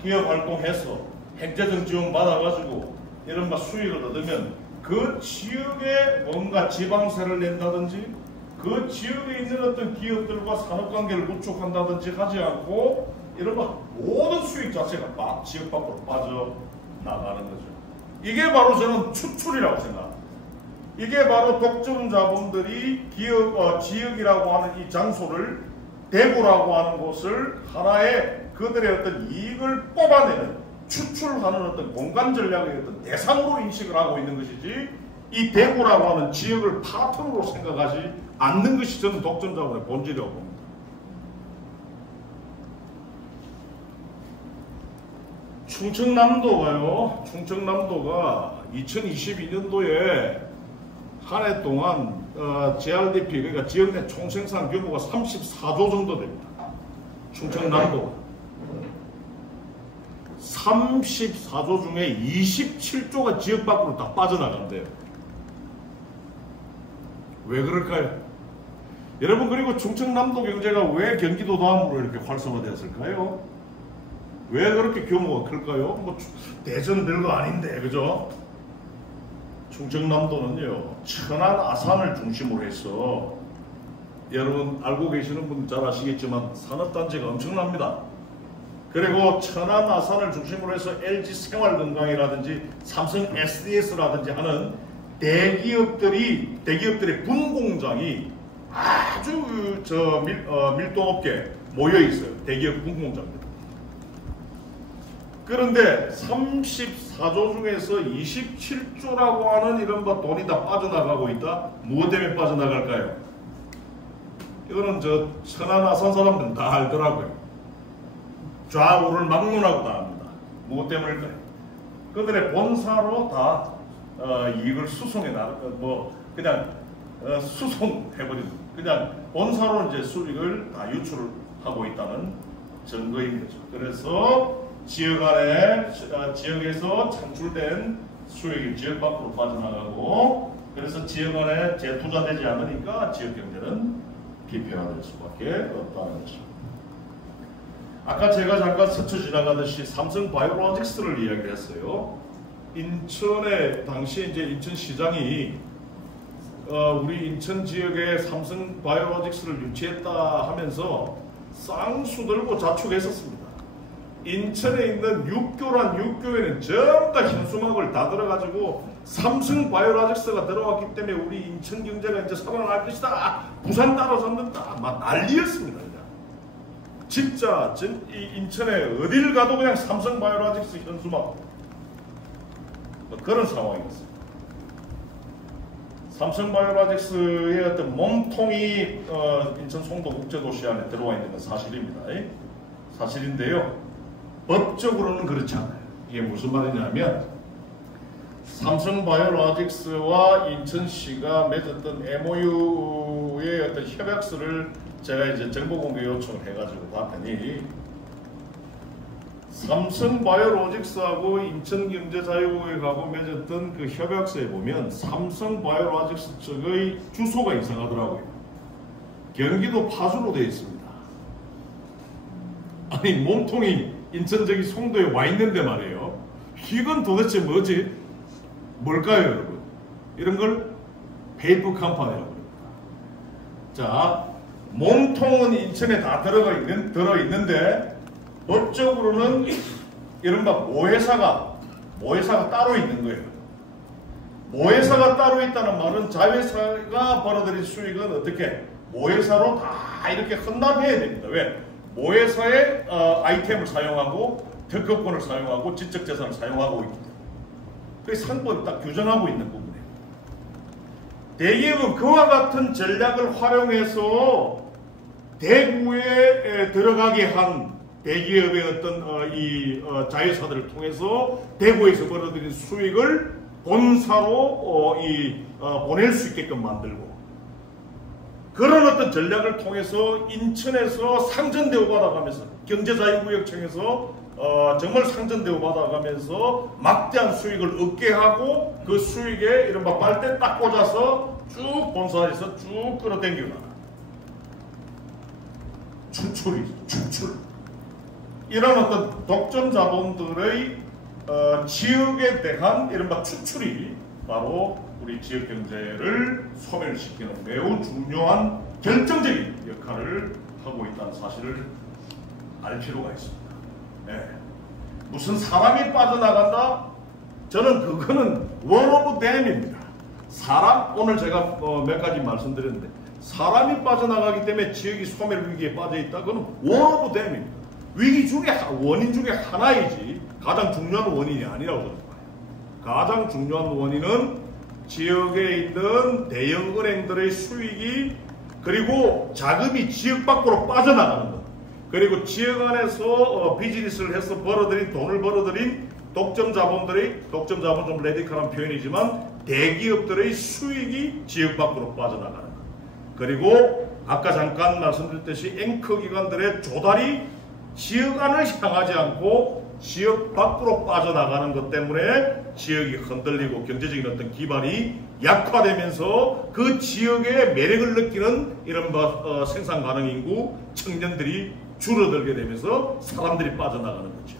기업 활동해서 행정적 지원 받아가지고 이른바 수익을 얻으면 그 지역에 뭔가 지방세를 낸다든지 그 지역에 있는 어떤 기업들과 산업관계를 구축한다든지 하지 않고 이른바 모든 수익 자체가 막 지역 밖으로 빠져나가는 거죠. 이게 바로 저는 추출이라고 생각합니다. 이게 바로 독점 자본들이 지역이라고 하는 이 장소를 대구라고 하는 곳을 하나의 그들의 어떤 이익을 뽑아내는 추출하는 어떤 공간 전략의 어떤 대상으로 인식을 하고 있는 것이지 이 대구라고 하는 지역을 파트너로 생각하지 않는 것이 저는 독점 자본의 본질이라고 봅니다. 충청남도가 2022년도에 한 해 동안 GRDP 그러니까 지역 내 총생산 규모가 34조 정도 됩니다. 충청남도 34조 중에 27조가 지역 밖으로 다 빠져나간대요. 왜 그럴까요? 여러분 그리고 충청남도 경제가 왜 경기도 다음으로 이렇게 활성화되었을까요? 왜 그렇게 규모가 클까요? 뭐 대전 별거 아닌데 그죠? 충청남도는요 천안 아산을 중심으로 해서 여러분 알고 계시는 분들 잘 아시겠지만 산업단지가 엄청납니다. 그리고 천안 아산을 중심으로 해서 LG 생활건강이라든지 삼성 SDS라든지 하는 대기업들의 군공장이 아주 밀도 높게 모여 있어요. 대기업 군공장들. 그런데 34조 중에서 27조라고 하는 이른바 돈이 다 빠져나가고 있다. 무엇 때문에 빠져나갈까요? 이거는 천안 아산 사람들은 다 알더라고요. 좌우를 막론하고 다 압니다. 무엇 때문일까요? 그들의 본사로 다 이익을 수송해 그냥 수송해버리는 그냥 본사로 이제 수익을 다 유출을 하고 있다는 증거인 거죠. 그래서 지역에서 창출된 수익이 지역 밖으로 빠져나가고 그래서 지역 안에 재투자되지 않으니까 지역 경제는 비평화될 수밖에 없다는 것입니다. 아까 제가 잠깐 스쳐 지나가듯이 삼성 바이오로직스를 이야기를 했어요. 인천에 당시 이제 인천시장이 우리 인천 지역에 삼성 바이오로직스를 유치했다 하면서 쌍수 들고 자축했었습니다. 인천에 있는 육교란 육교에는 전부 다 현수막을 다 들어가지고 삼성 바이오로직스가 들어왔기 때문에 우리 인천 경제가 이제 살아날 것이다. 부산 따라잡는다. 막 난리였습니다. 그냥. 진짜 이 인천에 어딜 가도 그냥 삼성 바이오로직스 현수막 그런 상황이었습니다. 삼성 바이오로직스의 어떤 몸통이 인천 송도 국제도시 안에 들어와 있는 건 사실입니다. 사실인데요. 법적으로는 그렇지 않아요. 이게 무슨 말이냐면 삼성 바이오로직스와 인천시가 맺었던 MOU의 어떤 협약서를 제가 이제 정보 공개 요청을 해가지고 봤더니 삼성 바이오로직스하고 인천경제자유구역하고 맺었던 그 협약서에 보면 삼성 바이오로직스 측의 주소가 이상하더라고요. 경기도 파주로 되어 있습니다. 아니 몸통이 인천 저기 송도에 와 있는데 말이에요. 이건 도대체 뭐지? 뭘까요, 여러분? 이런 걸 페이퍼 컴퍼니라고 합니다. 자, 몸통은 인천에 다 들어 있는데 법적으로는 이른바 모회사가 따로 있는 거예요. 모회사가 따로 있다는 말은 자회사가 벌어들인 수익은 어떻게 모회사로 다 이렇게 헌납해야 됩니다. 왜? 모회사의 아이템을 사용하고 특허권을 사용하고 지적재산을 사용하고 있기 때문에 그 상법이 딱 규정하고 있는 부분이에요. 대기업은 그와 같은 전략을 활용해서 대구에 들어가게 한 대기업의 어떤 자회사들을 통해서 대구에서 벌어들인 수익을 본사로 보낼 수 있게끔 만들고 그런 어떤 전략을 통해서 인천에서 상전대우 받아가면서 경제자유구역청에서 정말 상전대우 받아가면서 막대한 수익을 얻게 하고 그 수익에 이른바 빨대 딱 꽂아서 쭉 본사에서 쭉 끌어당겨가 추출. 이런 어떤 독점 자본들의 지역에 대한 이른바 추출이 바로 우리 지역 경제를 소멸시키는 매우 중요한 결정적인 역할을 하고 있다는 사실을 알 필요가 있습니다. 네. 무슨 사람이 빠져나간다? 저는 그거는 원 오브 댐입니다. 사람, 오늘 제가 몇 가지 말씀드렸는데 사람이 빠져나가기 때문에 지역이 소멸 위기에 빠져있다. 그건 원 오브 댐입니다. 위기 중에 원인 중에 하나이지 가장 중요한 원인이 아니라고 저는 봐요. 가장 중요한 원인은 지역에 있는 대형 은행들의 수익이 그리고 자금이 지역 밖으로 빠져나가는 것 그리고 지역 안에서 비즈니스를 해서 돈을 벌어들인 독점 자본은 좀 레디컬한 표현이지만 대기업들의 수익이 지역 밖으로 빠져나가는 것 그리고 아까 잠깐 말씀드렸듯이 앵커 기관들의 조달이 지역 안을 향하지 않고 지역 밖으로 빠져나가는 것 때문에 지역이 흔들리고 경제적인 어떤 기반이 약화되면서 그 지역의 매력을 느끼는 이런 생산 가능 인구 청년들이 줄어들게 되면서 사람들이 빠져나가는 거죠.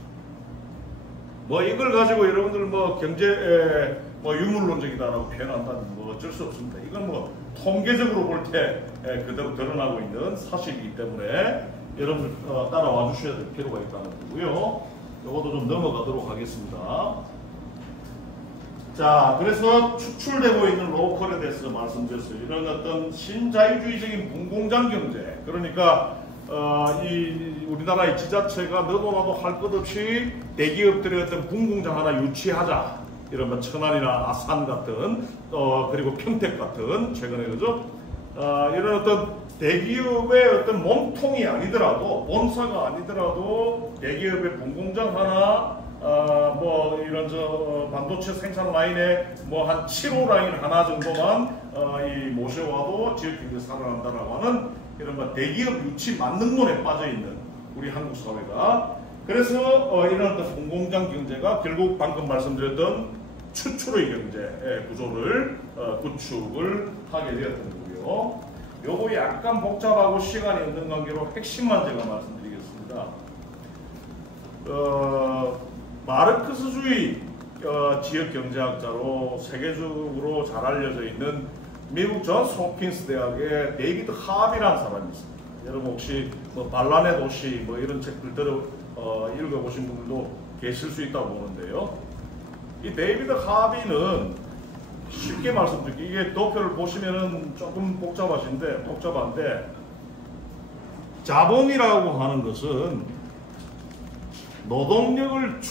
뭐 이걸 가지고 여러분들 경제 유물론적이다라고 표현한다는 어쩔 수 없습니다. 이건 통계적으로 볼 때 그대로 드러나고 있는 사실이기 때문에 여러분들 따라와 주셔야 될 필요가 있다는 거고요. 이것도 좀 넘어가도록 하겠습니다. 자, 그래서 추출되고 있는 로컬에 대해서 말씀드렸어요. 이런 어떤 신자유주의적인 분공장 경제, 그러니까 우리나라의 지자체가 너도 나도 할 것 없이 대기업들의 어떤 분공장 하나 유치하자. 이런 천안이나 아산 같은 그리고 평택 같은 최근에 그죠? 이런 어떤 대기업의 어떤 몸통이 아니더라도 본사가 아니더라도 대기업의 분공장 하나 이런 반도체 생산 라인에 한 7호 라인 하나 정도만 모셔와도 지역 경제 살아난다라고 하는 이런 대기업 유치 만능론에 빠져 있는 우리 한국 사회가 그래서 이런 어떤 공공장 경제가 결국 방금 말씀드렸던 추출의 경제 구조를 구축을 하게 되었던 거고요. 요거 약간 복잡하고 시간이 없는 관계로 핵심만 제가 말씀드리겠습니다. 마르크스주의 지역경제학자로 세계적으로 잘 알려져 있는 미국 존스 홉킨스 대학의 데이비드 하비라는 사람이 있습니다. 여러분 혹시 뭐 반란의 도시 뭐 이런 책들 읽어보신 분들도 계실 수 있다고 보는데요. 이 데이비드 하비는 쉽게 말씀드릴게요. 이게 도표를 보시면은 조금 복잡한데 자본이라고 하는 것은 노동력을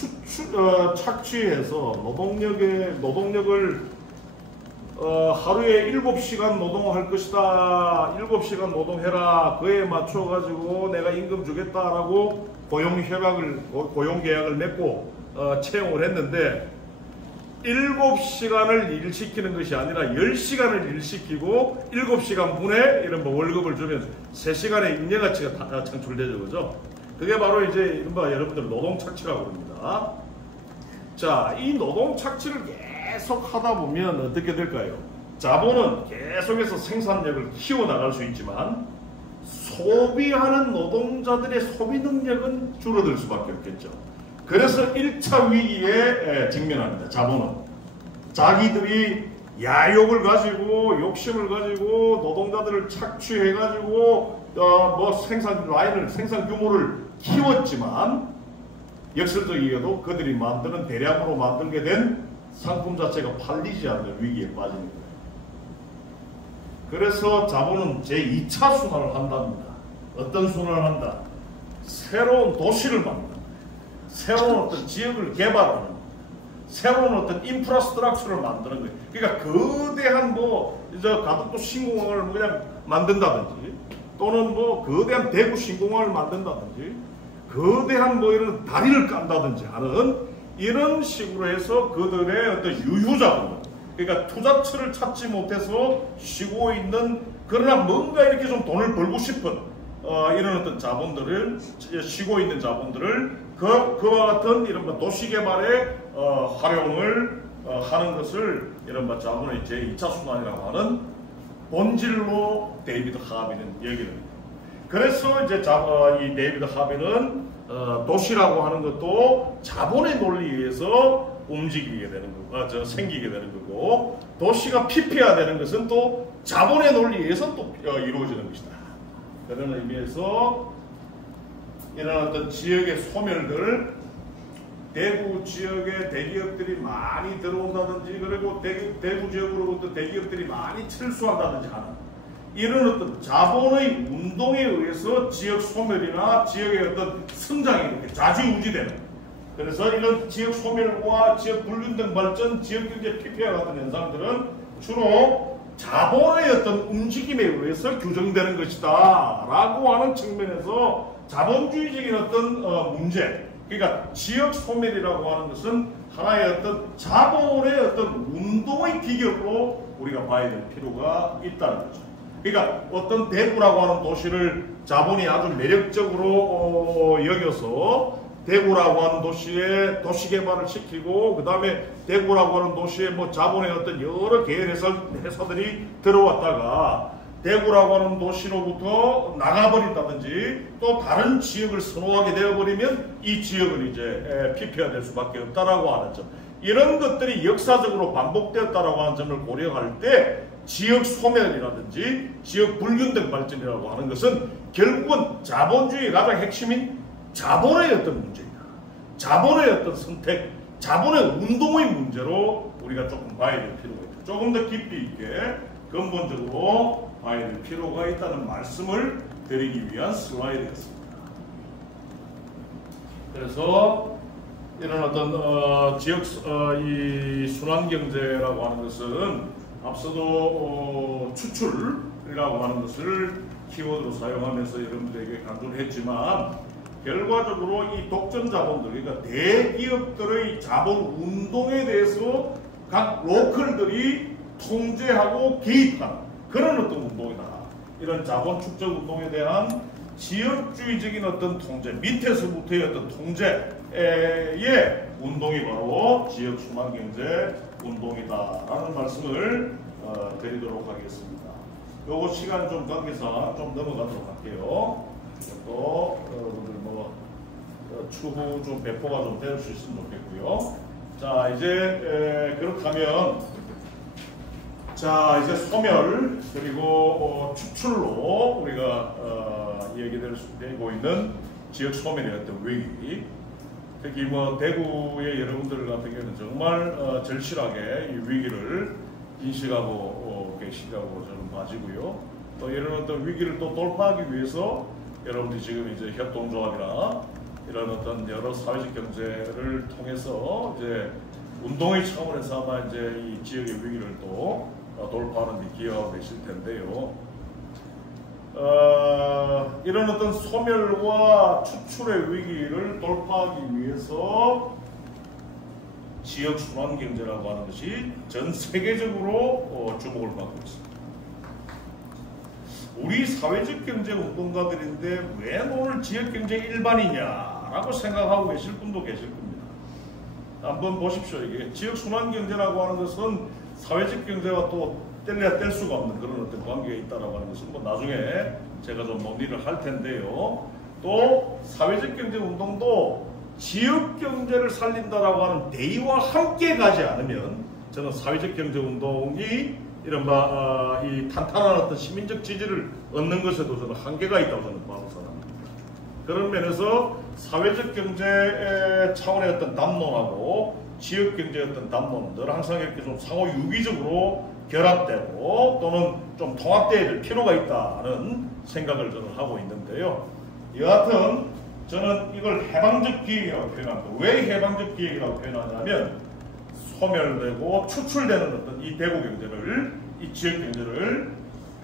착취해서 노동력을 하루에 7시간 노동할 것이다. 7시간 노동해라. 그에 맞춰가지고 내가 임금 주겠다라고 고용계약을 맺고 채용을 했는데 7시간을 일시키는 것이 아니라 10시간을 일시키고 7시간 분에 이런 월급을 주면 3시간의 인내가치가 창출되죠. 그죠? 그게 바로 이제 이른바 여러분들 노동착취라고 합니다. 자, 이 노동착취를 계속 하다 보면 어떻게 될까요? 자본은 계속해서 생산력을 키워나갈 수 있지만 소비하는 노동자들의 소비 능력은 줄어들 수밖에 없겠죠. 그래서 1차 위기에 직면합니다. 자본은 자기들이 야욕을 가지고 욕심을 가지고 노동자들을 착취해가지고 생산 규모를 키웠지만 역설적이게도 그들이 대량으로 만들게 된 상품 자체가 팔리지 않는 위기에 빠지는 거예요. 그래서 자본은 제2차 순환을 한답니다. 어떤 순환을 한다? 새로운 도시를 만든다. 새로운 어떤 지역을 개발하는, 새로운 어떤 인프라스트럭처를 만드는 거예요. 그러니까 거대한 가덕도 신공항을 그냥 만든다든지, 또는 거대한 대구 신공항을 만든다든지, 거대한 이런 다리를 깐다든지 하는 이런 식으로 해서 그들의 어떤 유효자본, 그러니까 투자처를 찾지 못해서 쉬고 있는, 그러나 뭔가 이렇게 좀 돈을 벌고 싶은 이런 어떤 자본들을, 쉬고 있는 자본들을 그와 같은 이런 도시개발에 활용을 하는 것을 이런 자본의 제2차 순환이라고 하는 본질로 데이비드 하비는 얘기를 합니다. 그래서 이제 이 데이비드 하비는 도시라고 하는 것도 자본의 논리에 의해서 움직이게 되는 거고, 생기게 되는 거고, 도시가 피폐화되는 것은 또 자본의 논리에 의해서 또 이루어지는 것이다. 그런 의미에서 이런 어떤 지역의 소멸들, 대구 지역에 대기업들이 많이 들어온다든지, 그리고 대구 지역으로부터 대기업들이 많이 철수한다든지 하는 이런 어떤 자본의 운동에 의해서 지역 소멸이나 지역의 어떤 성장이 이렇게 좌지우지되는, 그래서 이런 지역 소멸과 지역 불균등 발전, 지역 경제 피폐화 같은 현상들은 주로 자본의 어떤 움직임에 의해서 규정되는 것이다 라고 하는 측면에서 자본주의적인 어떤 문제, 그러니까 지역 소멸이라고 하는 것은 하나의 어떤 자본의 어떤 운동의 기격으로 우리가 봐야 될 필요가 있다는 거죠. 그러니까 어떤 대구라고 하는 도시를 자본이 아주 매력적으로 여겨서 대구라고 하는 도시에 도시개발을 시키고, 그 다음에 대구라고 하는 도시에 자본의 어떤 여러 계열 회사들이 들어왔다가 대구라고 하는 도시로부터 나가버린다든지 또 다른 지역을 선호하게 되어버리면 이 지역은 이제 피폐화될 수밖에 없다라고 하는 점, 이런 것들이 역사적으로 반복되었다라고 하는 점을 고려할 때 지역 소멸이라든지 지역 불균등 발전이라고 하는 것은 결국은 자본주의의 가장 핵심인 자본의 어떤 문제이다. 자본의 어떤 선택, 자본의 운동의 문제로 우리가 조금 봐야 될 필요가 있다. 조금 더 깊이 있게 근본적으로 봐야 될 필요가 있다는 말씀을 드리기 위한 슬라이드였습니다. 그래서 이런 어떤 지역 이 순환경제라고 하는 것은 앞서도 추출이라고 하는 것을 키워드로 사용하면서 여러분들에게 강조를 했지만, 결과적으로 이 독점 자본들, 그러니까 대기업들의 자본 운동에 대해서 각 로컬들이 통제하고 개입하는 그런 어떤 운동이다. 이런 자본 축적 운동에 대한 지역주의적인 어떤 통제, 밑에서부터의 어떤 통제의 운동이 바로 지역 순환경제 운동이다라는 말씀을 드리도록 하겠습니다. 요거 시간 좀 관계상 좀 넘어가도록 할게요. 또 여러분들 추후 좀 배포가 좀 될 수 있으면 좋겠고요. 자, 이제 그렇다면 자, 이제 소멸 그리고 추출로 우리가 얘기되고 있는 지역 소멸의 어떤 위기, 특히 대구의 여러분들 같은 경우는 정말 절실하게 이 위기를 인식하고 계시다고 저는 봐지고요. 또 이런 어떤 위기를 또 돌파하기 위해서 여러분들이 지금 이제 협동조합이나 이런 어떤 여러 사회적 경제를 통해서 이제 운동의 차원에서 아마 이제 이 지역의 위기를 또 돌파하는 데 기여하고 계실 텐데요. 이런 어떤 소멸과 추출의 위기를 돌파하기 위해서 지역 순환 경제라고 하는 것이 전 세계적으로 주목을 받고 있습니다. 우리 사회적 경제 운동가들인데 왜 오늘 지역 경제 일반이냐라고 생각하고 계실 분도 계실 겁니다. 한번 보십시오. 이게 지역 순환 경제라고 하는 것은 사회적 경제와 또 뗄래야 뗄 수가 없는 그런 어떤 관계가 있다라고 하는 것은 나중에 제가 좀 논의를 할 텐데요. 또 사회적 경제 운동도 지역 경제를 살린다라고 하는 대의와 함께 가지 않으면 저는 사회적 경제 운동이 이른바 이 탄탄한 어떤 시민적 지지를 얻는 것에도 저는 한계가 있다고 저는 봐서합니다. 그런 면에서 사회적 경제 차원의 어떤 담론하고 지역 경제의 어떤 담론들 항상 이렇게 좀 상호 유기적으로 결합되고 또는 좀 통합되어야 될 필요가 있다는 생각을 저는 하고 있는데요. 여하튼 저는 이걸 해방적 기획이라고 표현합니다. 왜 해방적 기획이라고 표현하냐면 소멸되고 추출되는 어떤 이 대구 경제를, 이 지역 경제를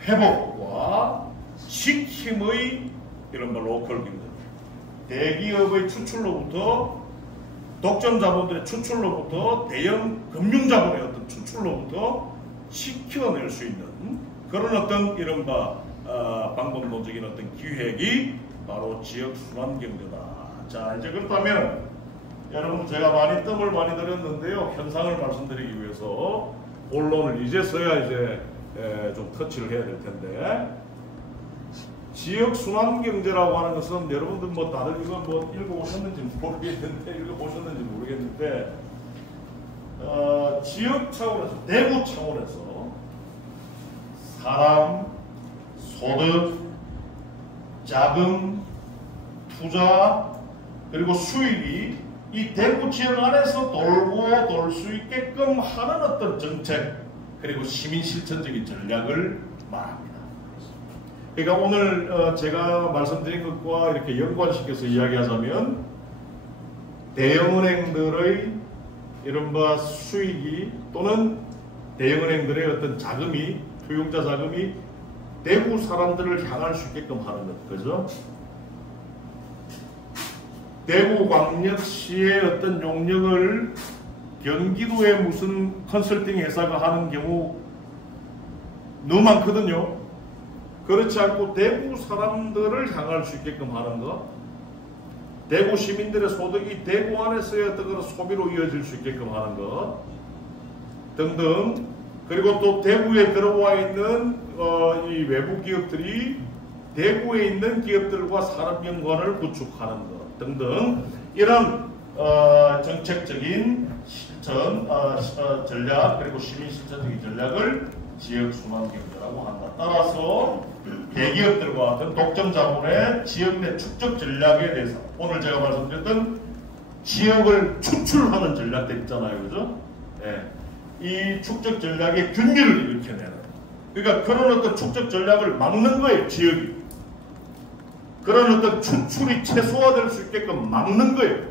회복과 지킴의 이런 로컬 경제, 대기업의 추출로부터 독점 자본들의 추출로부터 대형 금융 자본의 어떤 추출로부터 지켜낼 수 있는 그런 어떤 이른바 방법론적인 어떤 기획이 바로 지역 순환 경제다. 자, 이제 그렇다면 여러분 제가 많이 뜸을 많이 들였는데요. 현상을 말씀드리기 위해서 본론을 이제서야 이제 좀 터치를 해야 될 텐데, 지역 순환 경제라고 하는 것은 여러분들 다들 이거 읽어보셨는지 모르겠는데 지역 차원에서 대구 차원에서 사람, 소득, 자금, 투자 그리고 수익이 이 대구 지역 안에서 돌고 돌 수 있게끔 하는 어떤 정책 그리고 시민 실천적인 전략을 말합니다. 그러니까 오늘 제가 말씀드린 것과 이렇게 연관시켜서 이야기하자면 대형은행들의 이른바 수익이 또는 대형은행들의 어떤 자금이 투용자 자금이 대구 사람들을 향할 수 있게끔 하는 것, 그죠? 대구광역시의 어떤 용역을 경기도의 무슨 컨설팅 회사가 하는 경우 너무 많거든요. 그렇지 않고 대구 사람들을 향할 수 있게끔 하는 것, 대구 시민들의 소득이 대구 안에서의 어떤 그런 소비로 이어질 수 있게끔 하는 것 등등, 그리고 또 대구에 들어와 있는 이 외부 기업들이 대구에 있는 기업들과 산업연관을 구축하는 것 등등, 이런 정책적인 실천 전략 그리고 시민 실천적인 전략을 지역 순환 경제라고 한다. 따라서 대기업들과 같은 독점 자본의 지역 내 축적 전략에 대해서 오늘 제가 말씀드렸던 지역을 추출하는 전략들 있잖아요, 그죠? 네. 이 축적 전략의 균열을 일으켜내는, 그러니까 그런 어떤 축적 전략을 막는 거예요, 지역이. 그런 어떤 추출이 최소화될 수 있게끔 막는 거예요.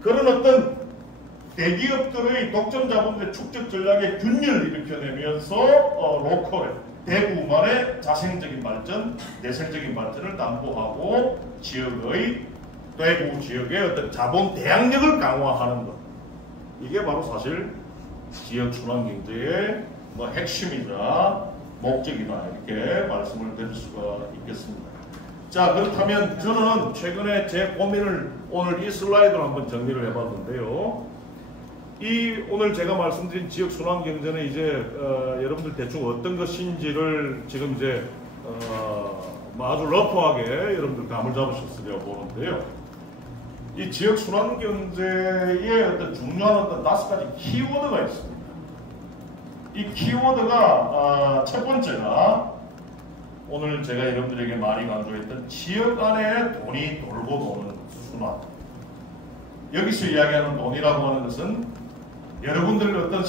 그런 어떤 대기업들의 독점 자본들의 축적 전략의 균열을 일으켜내면서 로컬의 대구만의 자생적인 발전, 내생적인 발전을 담보하고 지역의 대구 지역의 어떤 자본 대항력을 강화하는 것, 이게 바로 사실 지역 순환 경제의 핵심이자 목적이다, 이렇게 말씀을 드릴 수가 있겠습니다. 자, 그렇다면 저는 최근에 제 고민을 오늘 이 슬라이드로 한번 정리를 해봤는데요. 이 오늘 제가 말씀드린 지역 순환 경제는 이제 여러분들 대충 어떤 것인지를 지금 이제 아주 러프하게 여러분들 감을 잡으셨으려 보는데요. 이 지역 순환 경제의 어떤 중요한 어떤 5가지 키워드가 있습니다. 이 키워드가 첫 번째가 오늘 제가 여러분들에게 많이 강조했던 지역 안에 돈이 돌고 도는 순환. 여기서 이야기하는 돈이라고 하는 것은 여러분들 어떤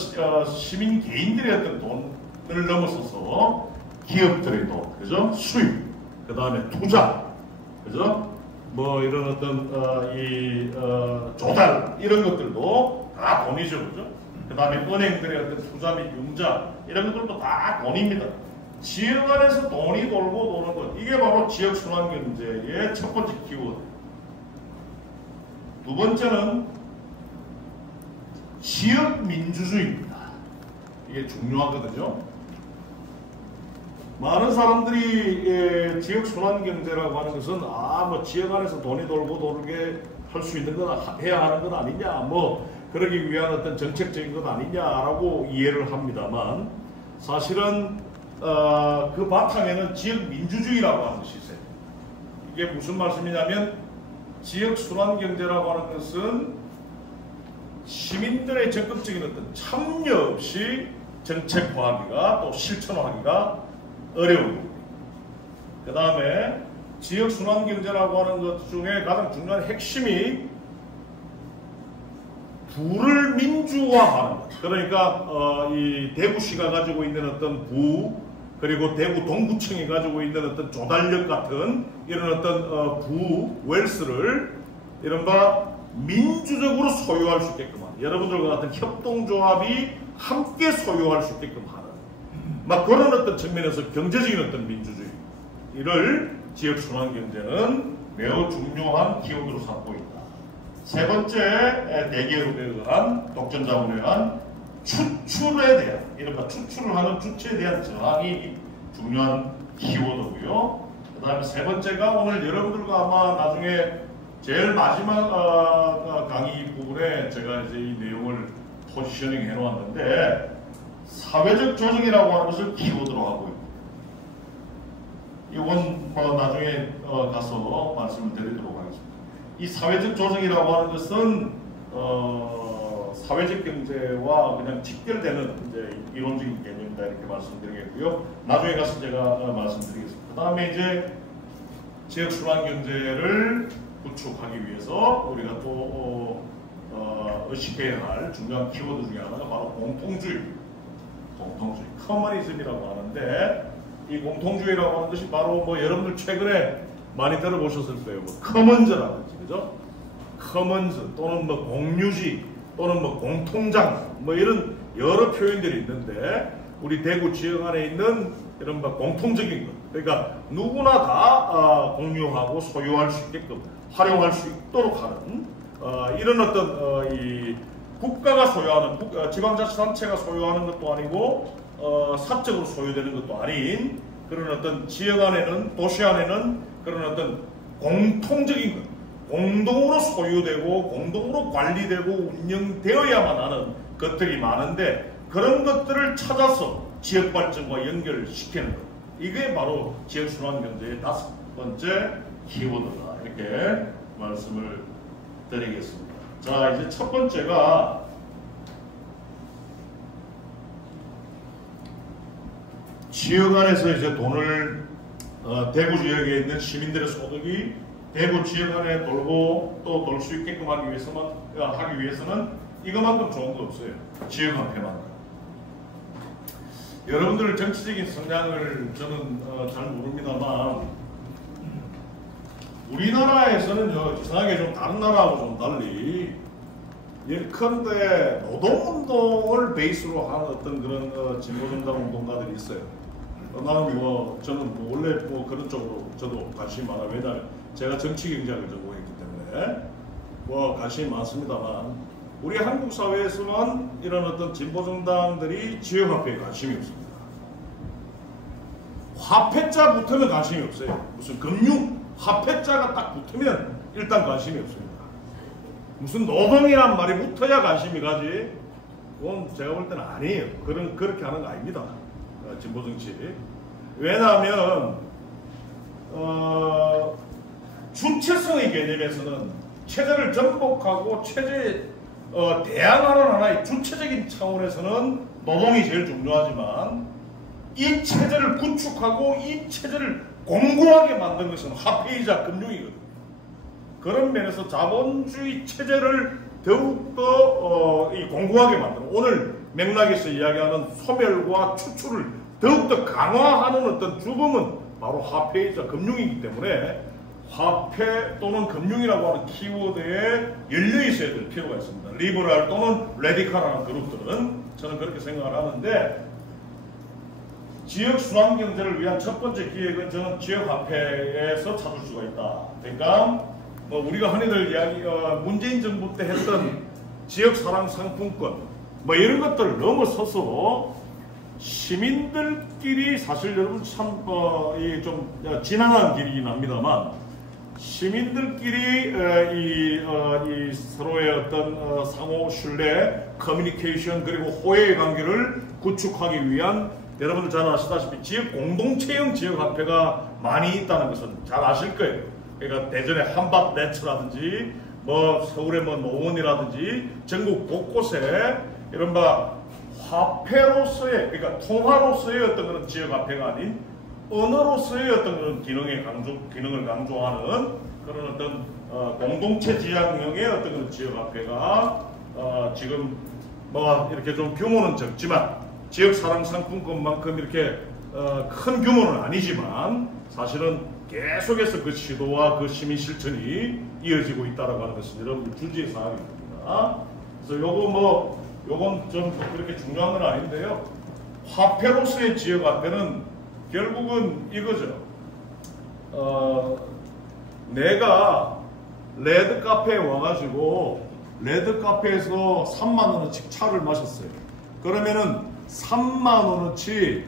시민 개인들의 어떤 돈을 넘어서서 기업들의 돈, 그죠? 수입, 그 다음에 투자, 그죠? 뭐 이런 어떤 조달 이런 것들도 다 돈이죠, 그죠? 그 다음에 은행들의 어떤 투자 및 융자 이런 것들도 다 돈입니다. 지역 안에서 돈이 돌고 도는 것, 이게 바로 지역 순환 경제의 첫 번째 키워드. 두 번째는 지역 민주주의입니다. 이게 중요하거든요. 많은 사람들이 지역 순환 경제라고 하는 것은 뭐 지역 안에서 돈이 돌고 도르게 할 수 있는 건 해야 하는 건 아니냐, 뭐 그러기 위한 어떤 정책적인 것 아니냐라고 이해를 합니다만 사실은 그 바탕에는 지역 민주주의라고 하는 것이 있어요. 이게 무슨 말씀이냐면 지역 순환 경제라고 하는 것은 시민들의 적극적인 어떤 참여 없이 정책화하기가 또 실천하기가 어려운 겁니다. 그 다음에 지역 순환 경제라고 하는 것 중에 가장 중요한 핵심이 부를 민주화하는 것. 그러니까 이 대구시가 가지고 있는 어떤 부, 그리고 대구 동구청이 가지고 있는 어떤 조달력 같은 이런 어떤 부 웰스를 이른바 민주적으로 소유할 수 있게끔 하는, 여러분들과 같은 협동조합이 함께 소유할 수 있게끔 하는 막 그런 어떤 측면에서 경제적인 어떤 민주주의를 지역 순환 경제는 매우 중요한 키워드로 삼고 있다. 세 번째, 대기업에 의한 독점자본에 의한 추출에 대한, 이른바 추출을 하는 주체에 대한 저항이 중요한 키워드고요. 그 다음에 세 번째가 오늘 여러분들과 아마 나중에 제일 마지막 강의 부분에 제가 이제 이 내용을 포지셔닝 해놓았는데 사회적 조정이라고 하는 것을 키워드로 하고 있습니다. 이건 뭐 나중에 가서 말씀을 드리도록 하겠습니다. 이 사회적 조정이라고 하는 것은 사회적 경제와 그냥 직결되는 이제 이론적인 개념이다 이렇게 말씀드리겠고요. 나중에 가서 제가 말씀드리겠습니다. 그 다음에 이제 지역 순환 경제를 구축하기 위해서 우리가 또 의식해야 할 중요한 키워드 중에 하나가 바로 공통주의, 커머니즘이라고 하는데 이 공통주의라고 하는 것이 바로 뭐 여러분들 최근에 많이 들어보셨을 거예요. 뭐 커먼즈라든지, 그죠? 커먼즈 또는 뭐 공유지 또는 뭐 공통장 뭐 이런 여러 표현들이 있는데 우리 대구 지역 안에 있는 이런 뭐 공통적인 것, 그러니까 누구나 다 공유하고 소유할 수 있게끔 활용할 수 있도록 하는 이런 어떤 이 국가가 소유하는 지방자치단체가 소유하는 것도 아니고 사적으로 소유되는 것도 아닌 그런 어떤 지역 안에는 도시 안에는 그런 어떤 공통적인 것, 공동으로 소유되고 공동으로 관리되고 운영되어야만 하는 것들이 많은데 그런 것들을 찾아서 지역 발전과 연결시키는 것, 이게 바로 지역 순환 경제의 5번째 키워드다 이렇게 말씀을 드리겠습니다. 자, 이제 첫 번째가 지역 안에서 이제 돈을 대구 지역에 있는 시민들의 소득이 대구 지역 안에 돌고 또 돌 수 있게끔 하기 위해서는 이것만큼 좋은 거 없어요. 지역 화폐만큼. 여러분들 정치적인 성향을 저는 잘 모릅니다만 우리나라에서는 이상하게 좀 다른 나라하고 좀 달리 예컨대 노동운동을 베이스로 하는 어떤 그런 진보정당 운동가들이 있어요. 나는 저는 원래 그런 쪽으로 저도 관심이 많아요. 왜냐하면 제가 정치경제학을 전공했기 때문에 관심이 많습니다만 우리 한국 사회에서는 이런 어떤 진보정당들이 지역화폐에 관심이 없습니다. 화폐자 붙으면 관심이 없어요. 무슨 금융 화폐자가 딱 붙으면 일단 관심이 없습니다. 무슨 노동이란 말이 붙어야 관심이 가지 그건 제가 볼 때는 아니에요. 그렇게 하는 거 아닙니다. 진보 정치. 왜냐하면 주체성의 개념에서는 체제를 전복하고 체제에 대항하는 하나의 주체적인 차원에서는 노동이 제일 중요하지만 이 체제를 구축하고 이 체제를 공고하게 만든 것은 화폐이자 금융이거든요. 그런 면에서 자본주의 체제를 더욱더 공고하게 만드는, 오늘 맥락에서 이야기하는 소멸과 추출을 더욱더 강화하는 어떤 주범은 바로 화폐이자 금융이기 때문에 화폐 또는 금융이라고 하는 키워드에 열려 있어야 될 필요가 있습니다. 리버럴 또는 레디칼한 그룹들은 저는 그렇게 생각을 하는데, 지역 순환 경제를 위한 첫 번째 기획은 저는 지역 화폐에서 찾을 수가 있다. 그러니까 우리가 흔히들 이야기 문재인 정부 때 했던 지역 사랑 상품권 이런 것들을 넘어서서 시민들끼리, 사실 여러분 참 좀 지난한 길이긴 합니다만, 시민들끼리 이 서로의 어떤 상호 신뢰, 커뮤니케이션 그리고 호혜의 관계를 구축하기 위한, 여러분들 잘 아시다시피 지역 공동체형 지역화폐가 많이 있다는 것은 잘 아실 거예요. 그러니까 대전의 한밭네츠라든지 서울의 노원이라든지 전국 곳곳에 이른바 화폐로서의, 그러니까 통화로서의 어떤 그런 지역화폐가 아닌 언어로서의 어떤 그런 기능을 강조하는 그런 어떤 공동체 지향형의 어떤 그런 지역화폐가 지금 이렇게 좀 규모는 적지만, 지역 사랑 상품권만큼 이렇게 큰 규모는 아니지만 사실은 계속해서 그 시도와 그 시민 실천이 이어지고 있다라고 하는 것은 여러분들 주지의 사항입니다. 그래서 요건 좀 그렇게 중요한 건 아닌데요. 화폐로서의 지역화폐는 결국은 이거죠. 내가 레드카페에 와가지고 레드카페에서 3만원어치 차를 마셨어요. 그러면은 3만원어치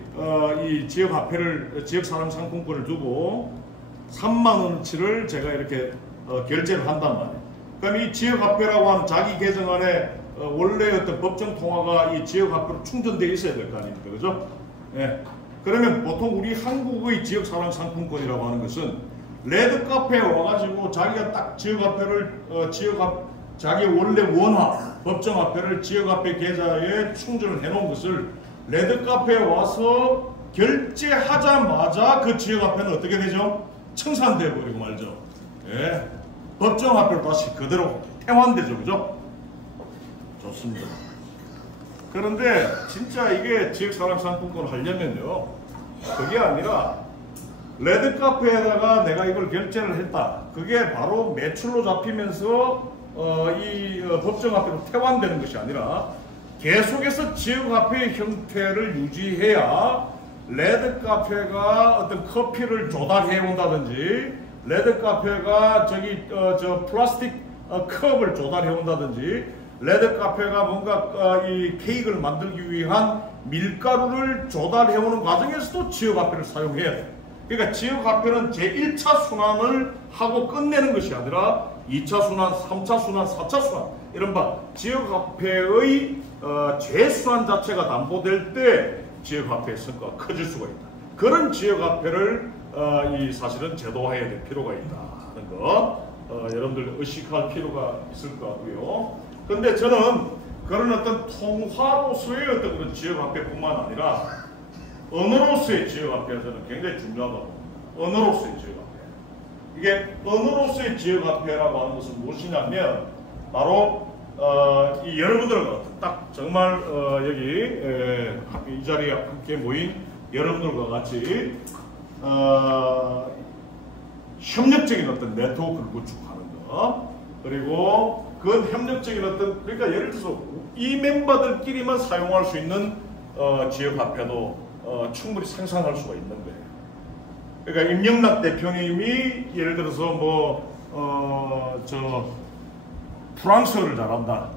이 지역화폐를, 지역사랑 상품권을 두고 3만원어치를 제가 이렇게 결제를 한단 말이에요. 그럼 이 지역화폐라고 하는 자기 계정 안에 원래 어떤 법정 통화가 이 지역화폐로 충전되어 있어야 될 거 아닙니까? 그죠? 예. 그러면 보통 우리 한국의 지역사랑 상품권이라고 하는 것은 레드카페에 와가지고 자기가 딱 지역화폐를 자기 원래 원화 법정화폐를 지역화폐 계좌에 충전을 해놓은 것을 레드카페에 와서 결제하자마자 그 지역화폐는 어떻게 되죠? 청산돼 버리고 말죠. 예. 법정화폐로 다시 그대로 태환되죠. 그죠? 좋습니다. 그런데 진짜 이게 지역사랑 상품권을 하려면요, 그게 아니라 레드카페에다가 내가 이걸 결제를 했다. 그게 바로 매출로 잡히면서 이 법정화폐로 태환되는 것이 아니라 계속해서 지역화폐의 형태를 유지해야 레드카페가 어떤 커피를 조달해 온다든지, 레드카페가 저 플라스틱 컵을 조달해 온다든지, 레드카페가 뭔가 이 케이크를 만들기 위한 밀가루를 조달해 오는 과정에서도 지역화폐를 사용해야 돼. 그러니까 지역화폐는 제1차 순환을 하고 끝내는 것이 아니라 2차 순환, 3차 순환, 4차 순환, 이른바 지역화폐의 재순환 자체가 담보될 때 지역화폐의 성과가 커질 수가 있다. 그런 지역화폐를 사실은 제도화해야 될 필요가 있다는 거 여러분들 의식할 필요가 있을 것 같고요. 근데 저는 그런 어떤 통화로서의 어떤 그런 지역화폐뿐만 아니라 언어로서의 지역화폐가 저는 굉장히 중요하다고. 언어로서의 지역화폐. 이게 언어로서의 지역화폐라고 하는 것은 무엇이냐면 바로 이 여러분들과 딱 정말 여기 이 자리에 함께 모인 여러분들과 같이 협력적인 어떤 네트워크를 구축하는 것, 그리고 그 협력적인 어떤, 그러니까 예를 들어서 이 멤버들끼리만 사용할 수 있는 지역화폐도 충분히 생산할 수가 있는 거예요. 그러니까 임영락 대표님이 예를 들어서 프랑스어를 잘한다.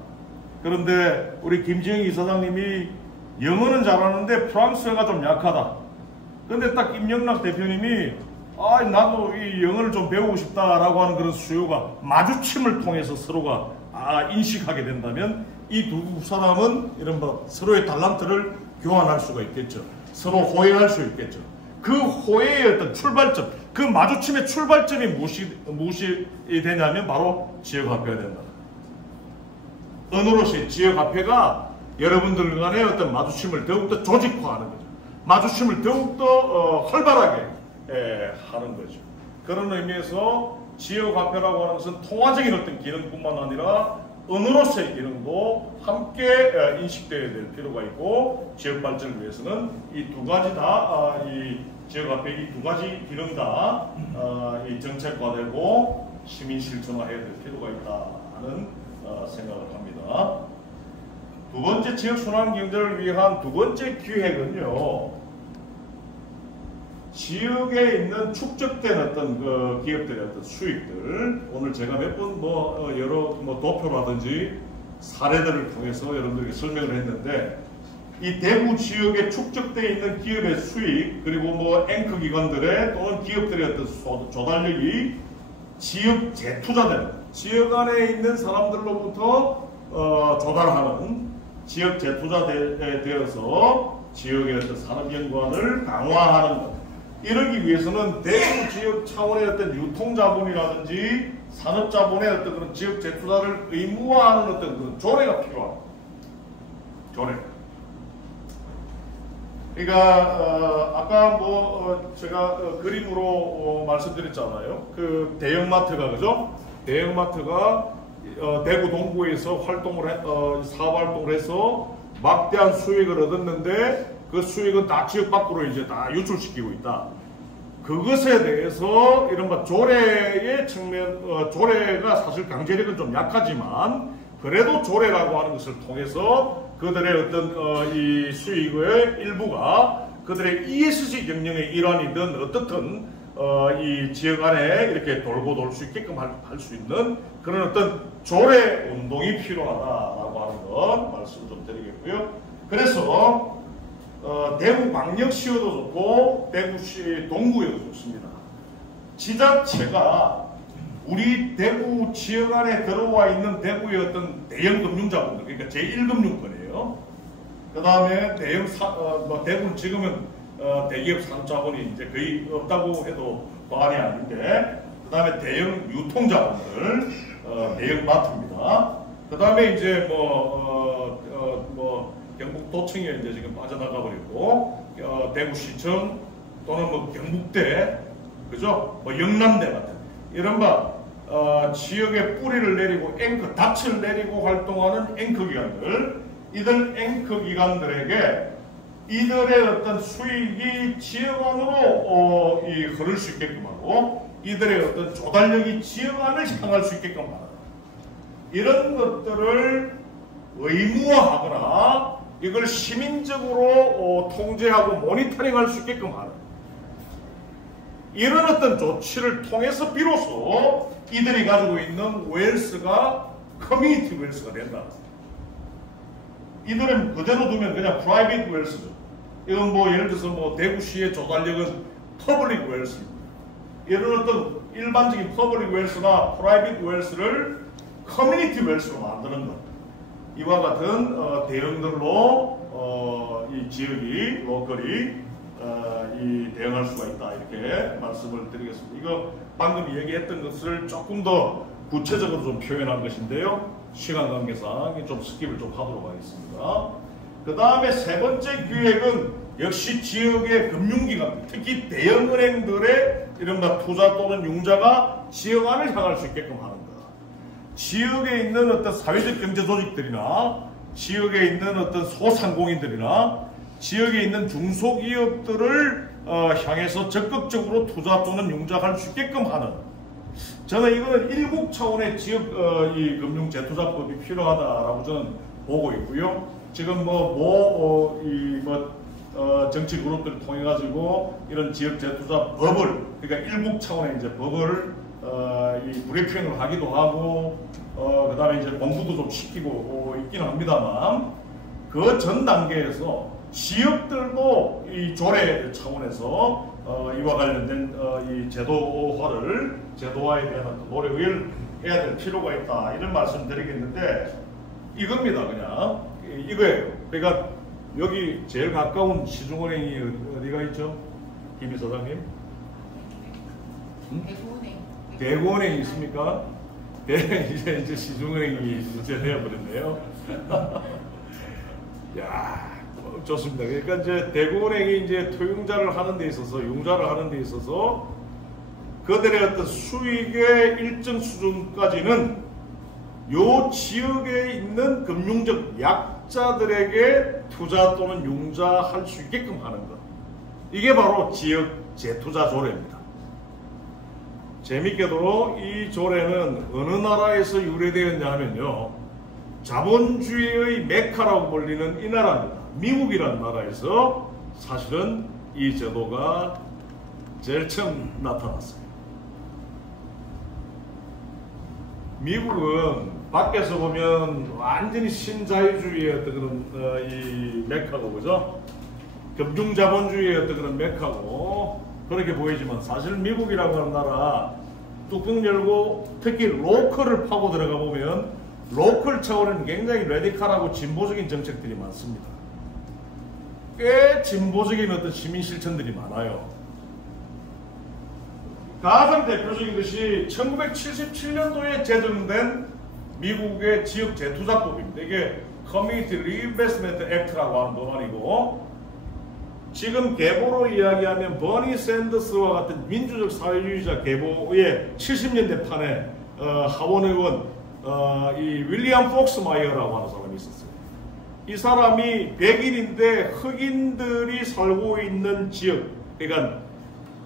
그런데 우리 김지영 이사장님이 영어는 잘하는데 프랑스어가 좀 약하다. 그런데 딱 임영락 대표님이 나도 이 영어를 좀 배우고 싶다라고 하는 그런 수요가 마주침을 통해서 서로가 인식하게 된다면 이 두 사람은 이런 뭐 서로의 달란트를 교환할 수가 있겠죠. 서로 호해할 수 있겠죠. 그 호해의 어떤 출발점, 그 마주침의 출발점이 무엇이 되냐면 바로 지역화폐가 된다. 언어로서의 지역화폐가 여러분들 간의 어떤 마주침을 더욱더 조직화하는 거죠. 마주침을 더욱더 활발하게 하는 거죠. 그런 의미에서 지역화폐라고 하는 것은 통화적인 어떤 기능뿐만 아니라 언어로서의 기능도 함께 인식되어야 될 필요가 있고, 지역 발전을 위해서는 이 두 가지 다, 이 지역화폐 이 두 가지 기능 다 이 정책화되고 시민 실천화해야 될 필요가 있다는 생각을 합니다. 두 번째 지역 순환 경제를 위한 두 번째 기획은요, 지역에 있는 축적된 어떤 그 기업들의 어떤 수익들, 오늘 제가 몇 번 여러 도표라든지 사례들을 통해서 여러분들에게 설명을 했는데, 이 대구 지역에 축적되어 있는 기업의 수익, 그리고 앵커 기관들의 또는 기업들의 어떤 조달력이 지역 재투자되는, 지역 안에 있는 사람들로부터 조달하는, 지역 재투자되어서 지역의 어떤 산업 연관을 강화하는 것. 이러기 위해서는 대구 지역 차원의 어떤 유통자본이라든지 산업자본의 어떤 그런 지역 재투자를 의무화하는 어떤 그런 조례가 필요합니다. 조례. 그러니까 아까 제가 그림으로 말씀드렸잖아요. 그 대형마트가, 그죠? 대형마트가 대구 동구에서 사업 활동을 해서 막대한 수익을 얻었는데, 그 수익은 다 지역 밖으로 이제 다 유출시키고 있다. 그것에 대해서 이른바 조례의 측면, 조례가 사실 강제력은 좀 약하지만, 그래도 조례라고 하는 것을 통해서 그들의 어떤 이 수익의 일부가 그들의 ESG 경영의 일환이든 어떻든 이 지역 안에 이렇게 돌고 돌 수 있게끔 할 수 있는 그런 어떤 조례 운동이 필요하다라고 하는 것 말씀 좀 드리겠고요. 그래서 대구광역시여도 좋고 대구시 동구여도 좋습니다. 지자체가 우리 대구 지역 안에 들어와 있는 대구의 어떤 대형 금융자본들, 그러니까 제1금융권이에요. 그 다음에 대형 대구는 지금은 대기업 산업자본이 이제 거의 없다고 해도 과언이 아닌데, 그 다음에 대형 유통자본들, 대형 마트입니다. 그 다음에 이제 경북도청에 이제 지금 빠져나가 버리고, 대구시청 또는 경북대, 그죠? 영남대 같은 이른바 지역의 뿌리를 내리고 닷을 내리고 활동하는 앵커 기관들, 이들 앵커 기관들에게 이들의 어떤 수익이 지역 안으로 흐를 수 있게끔 하고, 이들의 어떤 조달력이 지역 안을 향할 수 있게끔 하는, 이런 것들을 의무화하거나 이걸 시민적으로 통제하고 모니터링할 수 있게끔 하는, 이런 어떤 조치를 통해서 비로소 이들이 가지고 있는 웰스가 커뮤니티 웰스가 된다. 이들은 그대로 두면 그냥 프라이빗 웰스죠. 이건 예를 들어서 대구시의 조달력은 퍼블릭 웰스입니다. 이런 어떤 일반적인 퍼블릭 웰스나 프라이빗 웰스를 커뮤니티 웰스로 만드는 것. 이와 같은 대응들로 이 지역이 로컬이 대응할 수가 있다, 이렇게 말씀을 드리겠습니다. 이거 방금 얘기했던 것을 조금 더 구체적으로 좀 표현한 것인데요, 시간 관계상 좀 스킵을 좀 하도록 하겠습니다. 그 다음에 세 번째 기획은 역시 지역의 금융기관, 특히 대형은행들의 이른바 투자 또는 융자가 지역 안을 향할 수 있게끔 하는 것. 지역에 있는 어떤 사회적 경제 조직들이나 지역에 있는 어떤 소상공인들이나 지역에 있는 중소기업들을 향해서 적극적으로 투자 또는 융자할 수 있게끔 하는, 저는 이거는 일국 차원의 지역 이 금융 재투자법이 필요하다라고 저는 보고 있고요. 지금 정치 그룹들을 통해 가지고 이런 지역 재투자 법을, 그러니까 일국 차원의 이제 법을 이 브리핑을 하기도 하고, 그 다음에 이제 공부도 좀 시키고 있긴 합니다만, 그 전 단계에서 지역들도 이 조례 차원에서 이와 관련된 이 제도화에 대한 노력을 해야 될 필요가 있다, 이런 말씀 드리겠는데, 이겁니다. 그냥 이거예요. 그러니까 여기 제일 가까운 시중은행이 어디가 있죠? 김 이사장님? 대구은행. 대구은행이 있습니까? 네, 이제 시중은행이 이제 되어버렸네요. 야, 좋습니다. 그러니까 이제 대구은행이 이제 토융자를 하는 데 있어서, 융자를 하는 데 있어서 그들의 어떤 수익의 일정 수준까지는 요 지역에 있는 금융적 약자들에게 투자 또는 융자할 수 있게끔 하는 것. 이게 바로 지역 재투자 조례입니다. 재밌게도 이 조례는 어느 나라에서 유래되었냐 하면요, 자본주의의 메카라고 불리는 이 나라입니다. 미국이라는 나라에서 사실은 이 제도가 제일 처음 나타났어요. 미국은 밖에서 보면 완전히 신자유주의의 어떤 그런 이 메카고, 그죠? 금융자본주의의 어떤 그런 메카고 그렇게 보이지만, 사실 미국이라고 하는 나라 뚜껑 열고 특히 로컬을 파고 들어가 보면 로컬 차원에는 굉장히 레디칼하고 진보적인 정책들이 많습니다. 꽤 진보적인 어떤 시민 실천들이 많아요. 가장 대표적인 것이 1977년도에 제정된 미국의 지역 재투자법입니다. 이게 Community Reinvestment Act라고 하는 법안이고, 지금 계보로 이야기하면 버니 샌더스와 같은 민주적 사회주의자 계보의 70년대 판에 하원 의원 이 윌리엄 폭스마이어라고 하는 사람이 있었어요. 이 사람이 백인인데 흑인들이 살고 있는 지역, 그러니까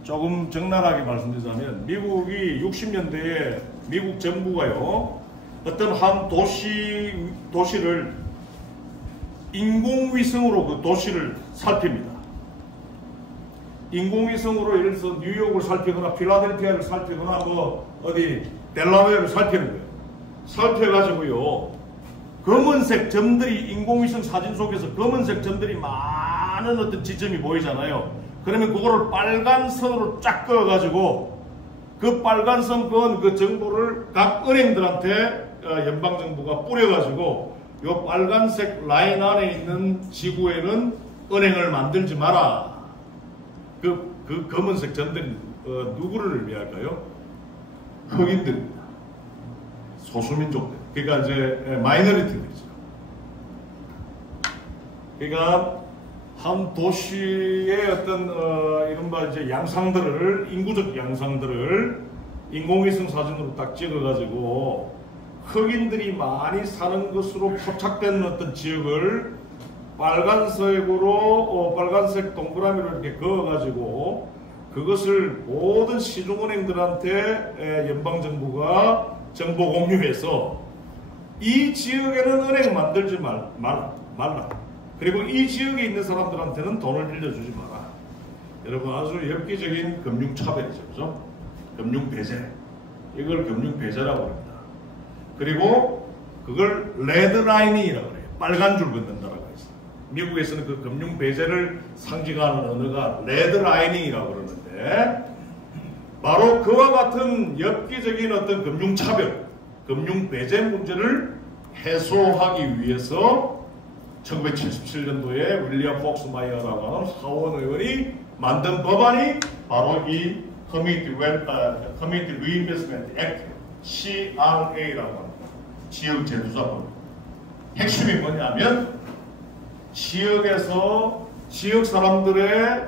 조금 적나라하게 말씀드리자면 미국이 60년대에 미국 정부가요, 어떤 한 도시를 인공위성으로 그 도시를 살핍니다. 인공위성으로 예를 들어서 뉴욕을 살피거나 필라델피아를 살피거나 뭐 어디 델라웨어를 살피는 거예요. 살펴가지고요, 검은색 점들이, 인공위성 사진 속에서 검은색 점들이 많은 어떤 지점이 보이잖아요. 그러면 그거를 빨간 선으로 쫙 그어가지고 그 빨간 선 그은 그 정보를 각 은행들한테 연방정부가 뿌려가지고 요 빨간색 라인 안에 있는 지구에는 은행을 만들지 마라. 그 검은색 점들이 누구를 의미할까요? 흑인들입니다. 소수민족들. 그러니까 이제 마이너리티들이죠. 그러니까 한 도시의 어떤 이른바 이제 양상들을, 인구적 양상들을 인공위성 사진으로 딱 찍어가지고 흑인들이 많이 사는 것으로 포착된 어떤 지역을 빨간색으로 빨간색 동그라미로 이렇게 그어가지고 그것을 모든 시중은행들한테 연방정부가 정보 공유해서 이 지역에는 은행 만들지 말라. 그리고 이 지역에 있는 사람들한테는 돈을 빌려주지 마라. 여러분, 아주 엽기적인 금융차별이죠. 그죠? 금융배제. 이걸 금융배제라고 합니다. 그리고 그걸 레드라인이라고 해요. 빨간 줄 긋는다라고 해서. 미국에서는 그 금융배제를 상징하는 언어가 레드라이닝이라고 그러는데, 바로 그와 같은 엽기적인 어떤 금융차별, 금융배제 문제를 해소하기 위해서 1977년도에 윌리엄 폭스마이어라고 하는 하원 의원이 만든 법안이 바로 이 Community Reinvestment Act, CRA라고 합니다. 지역 재투자법입니다. 핵심이 뭐냐면 지역에서 지역 사람들의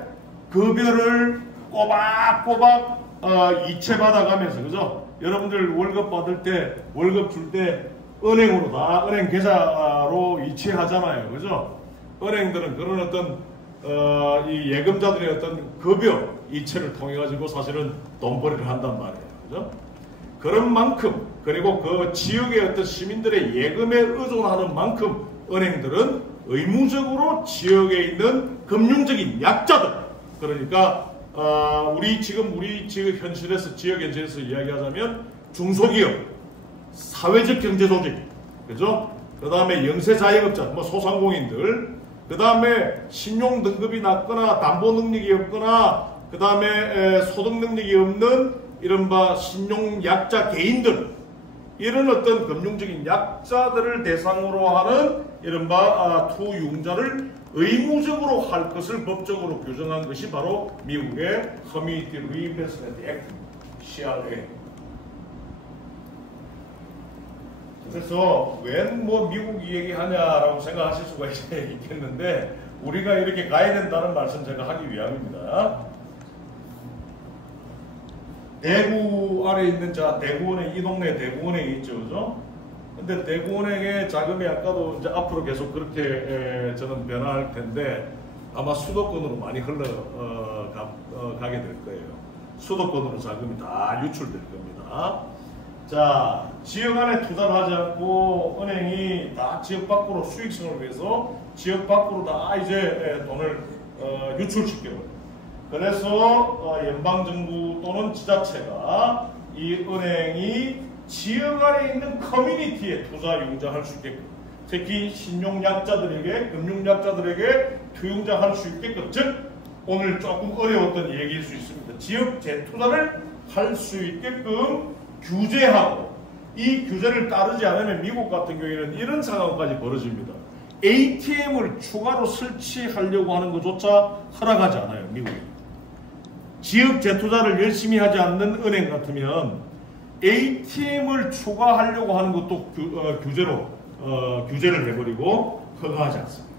급여를 꼬박꼬박 이체받아가면서, 그죠? 여러분들 월급 받을 때, 월급 줄 때 은행으로 다 은행 계좌로 이체하잖아요. 그죠? 은행들은 그런 어떤 이 예금자들의 어떤 급여 이체를 통해 가지고 사실은 돈벌이를 한단 말이에요. 그죠? 그런 만큼, 그리고 그 지역의 어떤 시민들의 예금에 의존하는 만큼 은행들은 의무적으로 지역에 있는 금융적인 약자들, 그러니까 우리 지역 현실에서, 지역 현실에서 이야기하자면 중소기업, 사회적 경제조직, 그죠? 그 다음에 영세자영업자, 뭐 소상공인들, 그 다음에 신용 등급이 낮거나 담보 능력이 없거나, 그 다음에 소득 능력이 없는 이른바 신용 약자 개인들, 이런 어떤 금융적인 약자들을 대상으로 하는 이른바 투융자를 의무적으로 할 것을 법적으로 규정한 것이 바로 미국의 커뮤니티 리인베스트먼트 액트 CRA. 그래서 왜 뭐 미국이 얘기하냐라고 생각하실 수가 있겠는데 우리가 이렇게 가야 된다는 말씀 제가 하기 위함입니다. 대구 아래 있는 대구은행, 이 동네에 대구은행이 있죠, 그죠? 근데 대구은행의 자금이 아까도 이제 앞으로 계속 그렇게 저는 변화할 텐데 아마 수도권으로 많이 가게 될 거예요. 수도권으로 자금이 다 유출될 겁니다. 자, 지역 안에 투자를 하지 않고 은행이 다 지역 밖으로 수익성을 위해서 지역 밖으로 다 이제 돈을 유출시켜요. 그래서 연방정부 또는 지자체가 이 은행이 지역 안에 있는 커뮤니티에 투자 융자할 수 있게끔, 특히 신용약자들에게, 금융약자들에게 투융자할 수 있게끔, 즉 오늘 조금 어려웠던 얘기일 수 있습니다. 지역 재투자를 할 수 있게끔 규제하고, 이 규제를 따르지 않으면 미국 같은 경우에는 이런 상황까지 벌어집니다. ATM을 추가로 설치하려고 하는 것조차 허락하지 않아요, 미국이. 지역 재투자를 열심히 하지 않는 은행 같으면 ATM을 추가하려고 하는 것도 규제를 해버리고 허가하지 않습니다.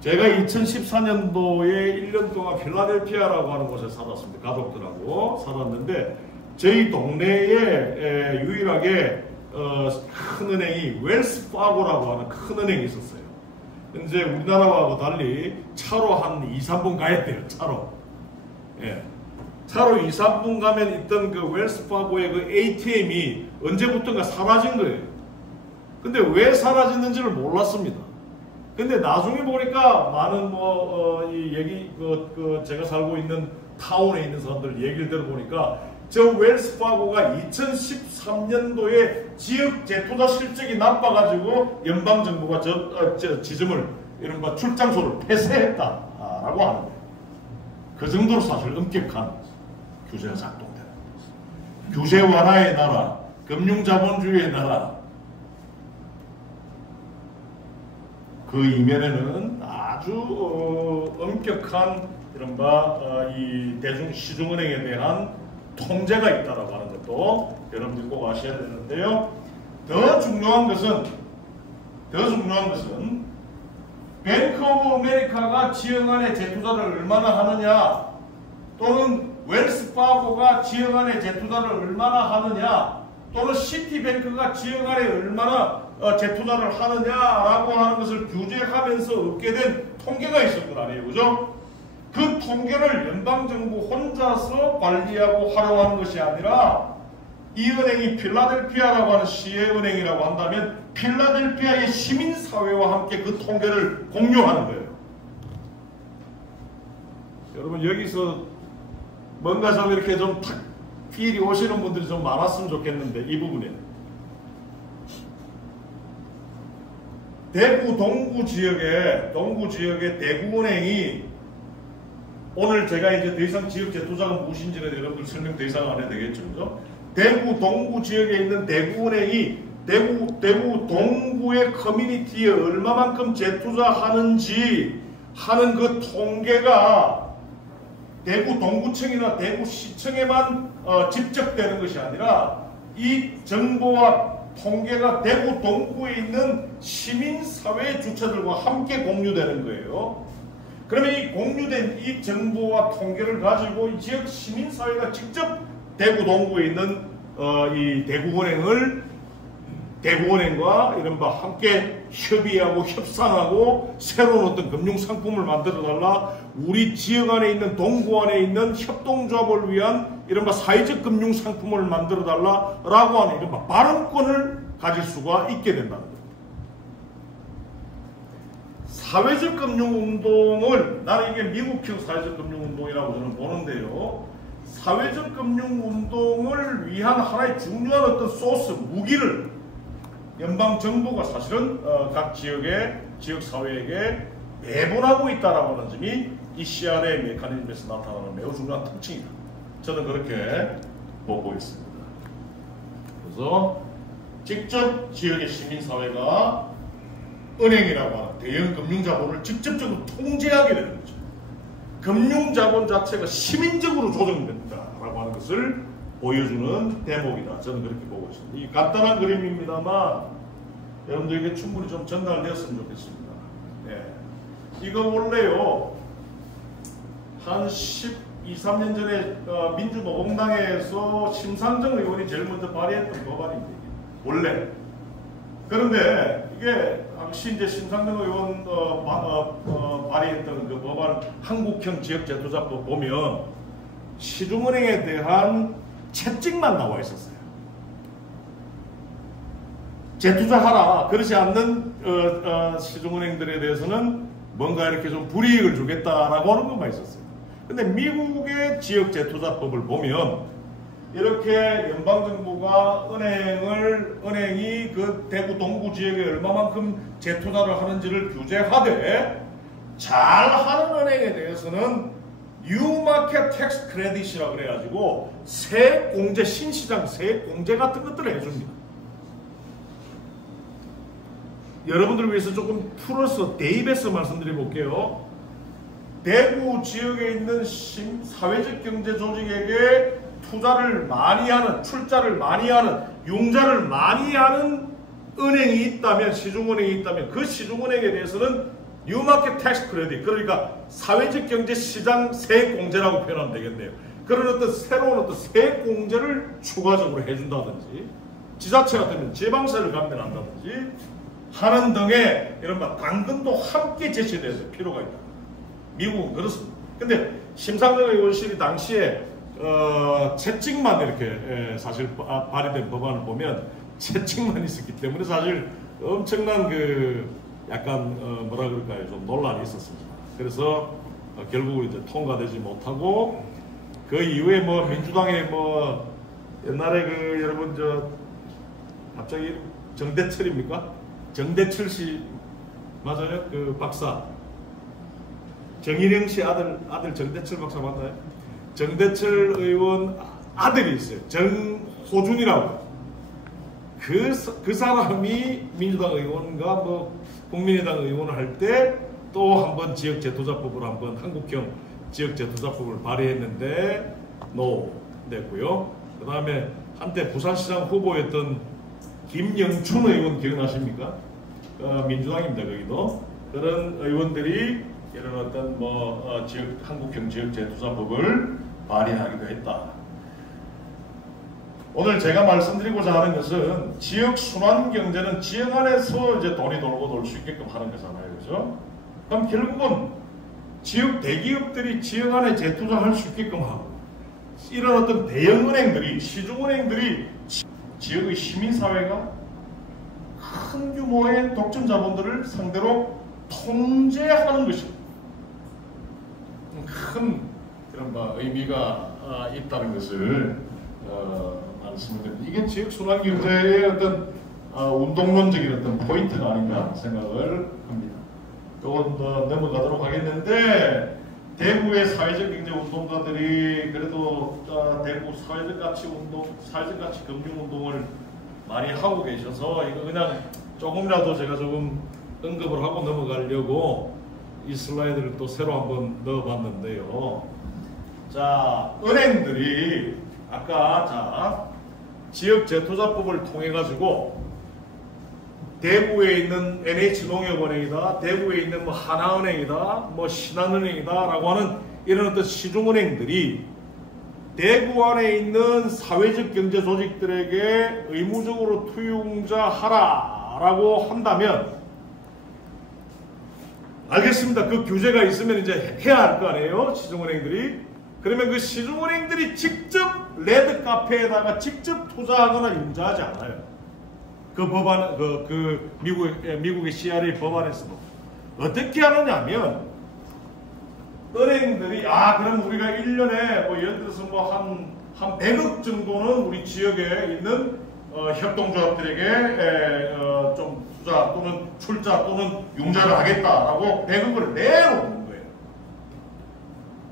제가 2014년도에 1년 동안 필라델피아라고 하는 곳에 살았습니다. 가족들하고 살았는데 저희 동네에 유일하게 큰 은행이 웰스파고라고 하는 큰 은행이 있었어요. 이제 우리나라하고 달리 차로 한 2, 3분 가야 돼요. 차로. 예. 차로 2, 3분 가면 있던 그 웰스파고의 그 ATM이 언제부턴가 사라진 거예요. 근데 왜 사라졌는지를 몰랐습니다. 근데 나중에 보니까 많은 제가 살고 있는 타운에 있는 사람들 얘기를 들어보니까 저 웰스파고가 2013년도에 지역 재투자 실적이 나빠가지고 연방정부가 저 지점을 이른바 출장소를 폐쇄했다라고 하는 거예요. 그 정도로 사실 엄격한 규제가 작동되는 거예요. 규제 완화의 나라, 금융자본주의의 나라. 그 이면에는 아주 엄격한 이른바 이 대중시중은행에 대한 통제가 있다라고 하는 것도 여러분들이 꼭 아셔야 되는데요. 더 중요한 것은 뱅크 오브 아메리카가 지역 안에 재투자를 얼마나 하느냐, 또는 웰스파고가 지역 안에 재투자를 얼마나 하느냐, 또는 시티뱅크가 지역 안에 얼마나 재투자를 하느냐라고 하는 것을 규제하면서 얻게 된 통계가 있을 거 아니에요, 그죠? 그 통계를 연방정부 혼자서 관리하고 활용하는 것이 아니라 이 은행이 필라델피아라고 하는 시혜은행이라고 한다면 필라델피아의 시민사회와 함께 그 통계를 공유하는 거예요. 여러분 여기서 뭔가 좀 이렇게 좀 탁 필이 오시는 분들이 좀 많았으면 좋겠는데 이 부분에 대구 동구 지역의 대구은행이 오늘 제가 이제 더 이상 지역 재투자가 무엇인지는 여러분들 설명 더 이상 안 해도 되겠죠, 그죠? 대구 동구 지역에 있는 대구은행이 대구 동구의 커뮤니티에 얼마만큼 재투자하는지 하는 그 통계가 대구 동구청이나 대구시청에만 집적되는 것이 아니라 이 정보와 통계가 대구 동구에 있는 시민사회 주체들과 함께 공유되는 거예요. 그러면 이 공유된 이 정보와 통계를 가지고 이 지역 시민사회가 직접 대구 동구에 있는 이 대구은행과 이른바 함께 협의하고 협상하고 새로운 어떤 금융상품을 만들어달라, 우리 지역 안에 있는 동구 안에 있는 협동조합을 위한 이른바 사회적 금융상품을 만들어달라라고 하는 이른바 발언권을 가질 수가 있게 된다는 겁니다. 사회적 금융운동을, 나는 이게 미국형 사회적 금융운동이라고 저는 보는데요. 사회적 금융운동을 위한 하나의 중요한 어떤 소스, 무기를 연방정부가 사실은 각 지역사회에게 배분하고 있다라고 하는 점이 이 CRA 메커니즘에서 나타나는 매우 중요한 특징이다. 저는 그렇게 보고 있습니다. 그래서 직접 지역의 시민사회가 은행이라고 하는 대형 금융자본을 직접적으로 통제하게 되는 거죠. 금융자본 자체가 시민적으로 조정된다라고 하는 것을 보여주는 대목이다. 저는 그렇게 보고 있습니다. 이 간단한 그림입니다만 여러분들에게 충분히 좀 전달되었으면 좋겠습니다. 네. 이거 원래요 한 12, 13년 전에 민주노동당에서 심상정 의원이 제일 먼저 발의했던 법안입니다. 원래. 그런데 이게 당시 이제 심상정 의원 발의했던 그 법안 한국형 지역재투자법 보면 시중은행에 대한 채찍만 나와 있었어요. 재투자하라. 그렇지 않는 시중은행들에 대해서는 뭔가 이렇게 좀 불이익을 주겠다라고 하는 것만 있었어요. 근데 미국의 지역재투자법을 보면 이렇게 연방정부가 은행이 그 대구 동구 지역에 얼마만큼 재투자를 하는지를 규제하되 잘하는 은행에 대해서는 뉴마켓 텍스 크레딧이라고 그래가지고 세액공제, 신시장 세액공제 같은 것들을 해줍니다. 여러분들을 위해서 조금 풀어서 대입해서 말씀드려 볼게요. 대구 지역에 있는 사회적 경제 조직에게 투자를 많이 하는, 출자를 많이 하는, 융자를 많이 하는 은행이 있다면, 시중은행이 있다면 그 시중은행에 대해서는 뉴마켓 텍스 크레딧, 그러니까 사회적 경제 시장 세액 공제라고 표현하면 되겠네요. 그런 어떤 새로운 어떤 세액 공제를 추가적으로 해준다든지, 지자체 같으면 지방세를 감면한다든지 하는 등의 이른바 당근도 함께 제시될 필요가 있다. 미국은 그렇습니다. 근데 심상정 의원실이 당시에 채찍만 이렇게 사실 발의된 법안을 보면 채찍만 있었기 때문에 사실 엄청난 그 약간 뭐라 그럴까요? 좀 논란이 있었습니다. 그래서 결국은 이제 통과되지 못하고 그 이후에 뭐 민주당의 뭐 옛날에 그 여러분 저 갑자기 정대철입니까? 정대철 씨 맞아요? 그 박사 정일영 씨 아들 정대철 박사 맞나요? 정대철 의원 아들이 있어요. 정호준이라고. 그 사람이 민주당 의원과 뭐 국민의당 의원을 할 때 또 한번 지역재투자법을 한번 한국형 지역재투자법을 발의했는데 노 됐고요. 그 다음에 한때 부산시장 후보였던 김영춘 의원 기억나십니까? 민주당입니다. 거기도 그런 의원들이 이런 어떤 뭐 한국형 지역재투자법을 발의하기도 했다. 오늘 제가 말씀드리고자 하는 것은 지역 순환 경제는 지역 안에서 이제 돈이 돌고 돌 수 있게끔 하는 거잖아요, 그죠? 그럼 결국은 지역 대기업들이 지역 안에 재투자할 수 있게끔 하고 이런 어떤 대형 은행들이 시중은행들이 지역의 시민사회가 큰 규모의 독점 자본들을 상대로 통제하는 것입니다. 큰 그런 의미가 있다는 것을 말씀을 드립니다. 이게 지역 순환 경제의 어떤 운동론적인 어떤 포인트가 아닌가 생각을 합니다. 조금 더 넘어가도록 하겠는데 대구의 사회적 경제 운동가들이 그래도 대구 사회적 가치 운동, 사회적 가치 금융 운동을 많이 하고 계셔서 이거 그냥 조금이라도 제가 조금 언급을 하고 넘어가려고 이 슬라이드를 또 새로 한번 넣어봤는데요. 자, 은행들이 아까 지역 재투자법을 통해 가지고 대구에 있는 NH농협은행이다, 대구에 있는 뭐 하나은행이다, 뭐 신한은행이다라고 하는 이런 어떤 시중은행들이 대구 안에 있는 사회적 경제 조직들에게 의무적으로 투융자하라라고 한다면 알겠습니다. 그 규제가 있으면 이제 해야 할 거 아니에요, 시중은행들이. 그러면 그 시중은행들이 직접 레드 카페에다가 직접 투자하거나 융자하지 않아요. 그 법안, 미국의 CRA 법안에서도 어떻게 하느냐면 은행들이 그럼 우리가 1년에 뭐 예를 들어서 뭐 한 100억 정도는 우리 지역에 있는 협동조합들에게 좀 투자 또는 출자 또는 융자를 하겠다라고 100억을 내놓는 거예요.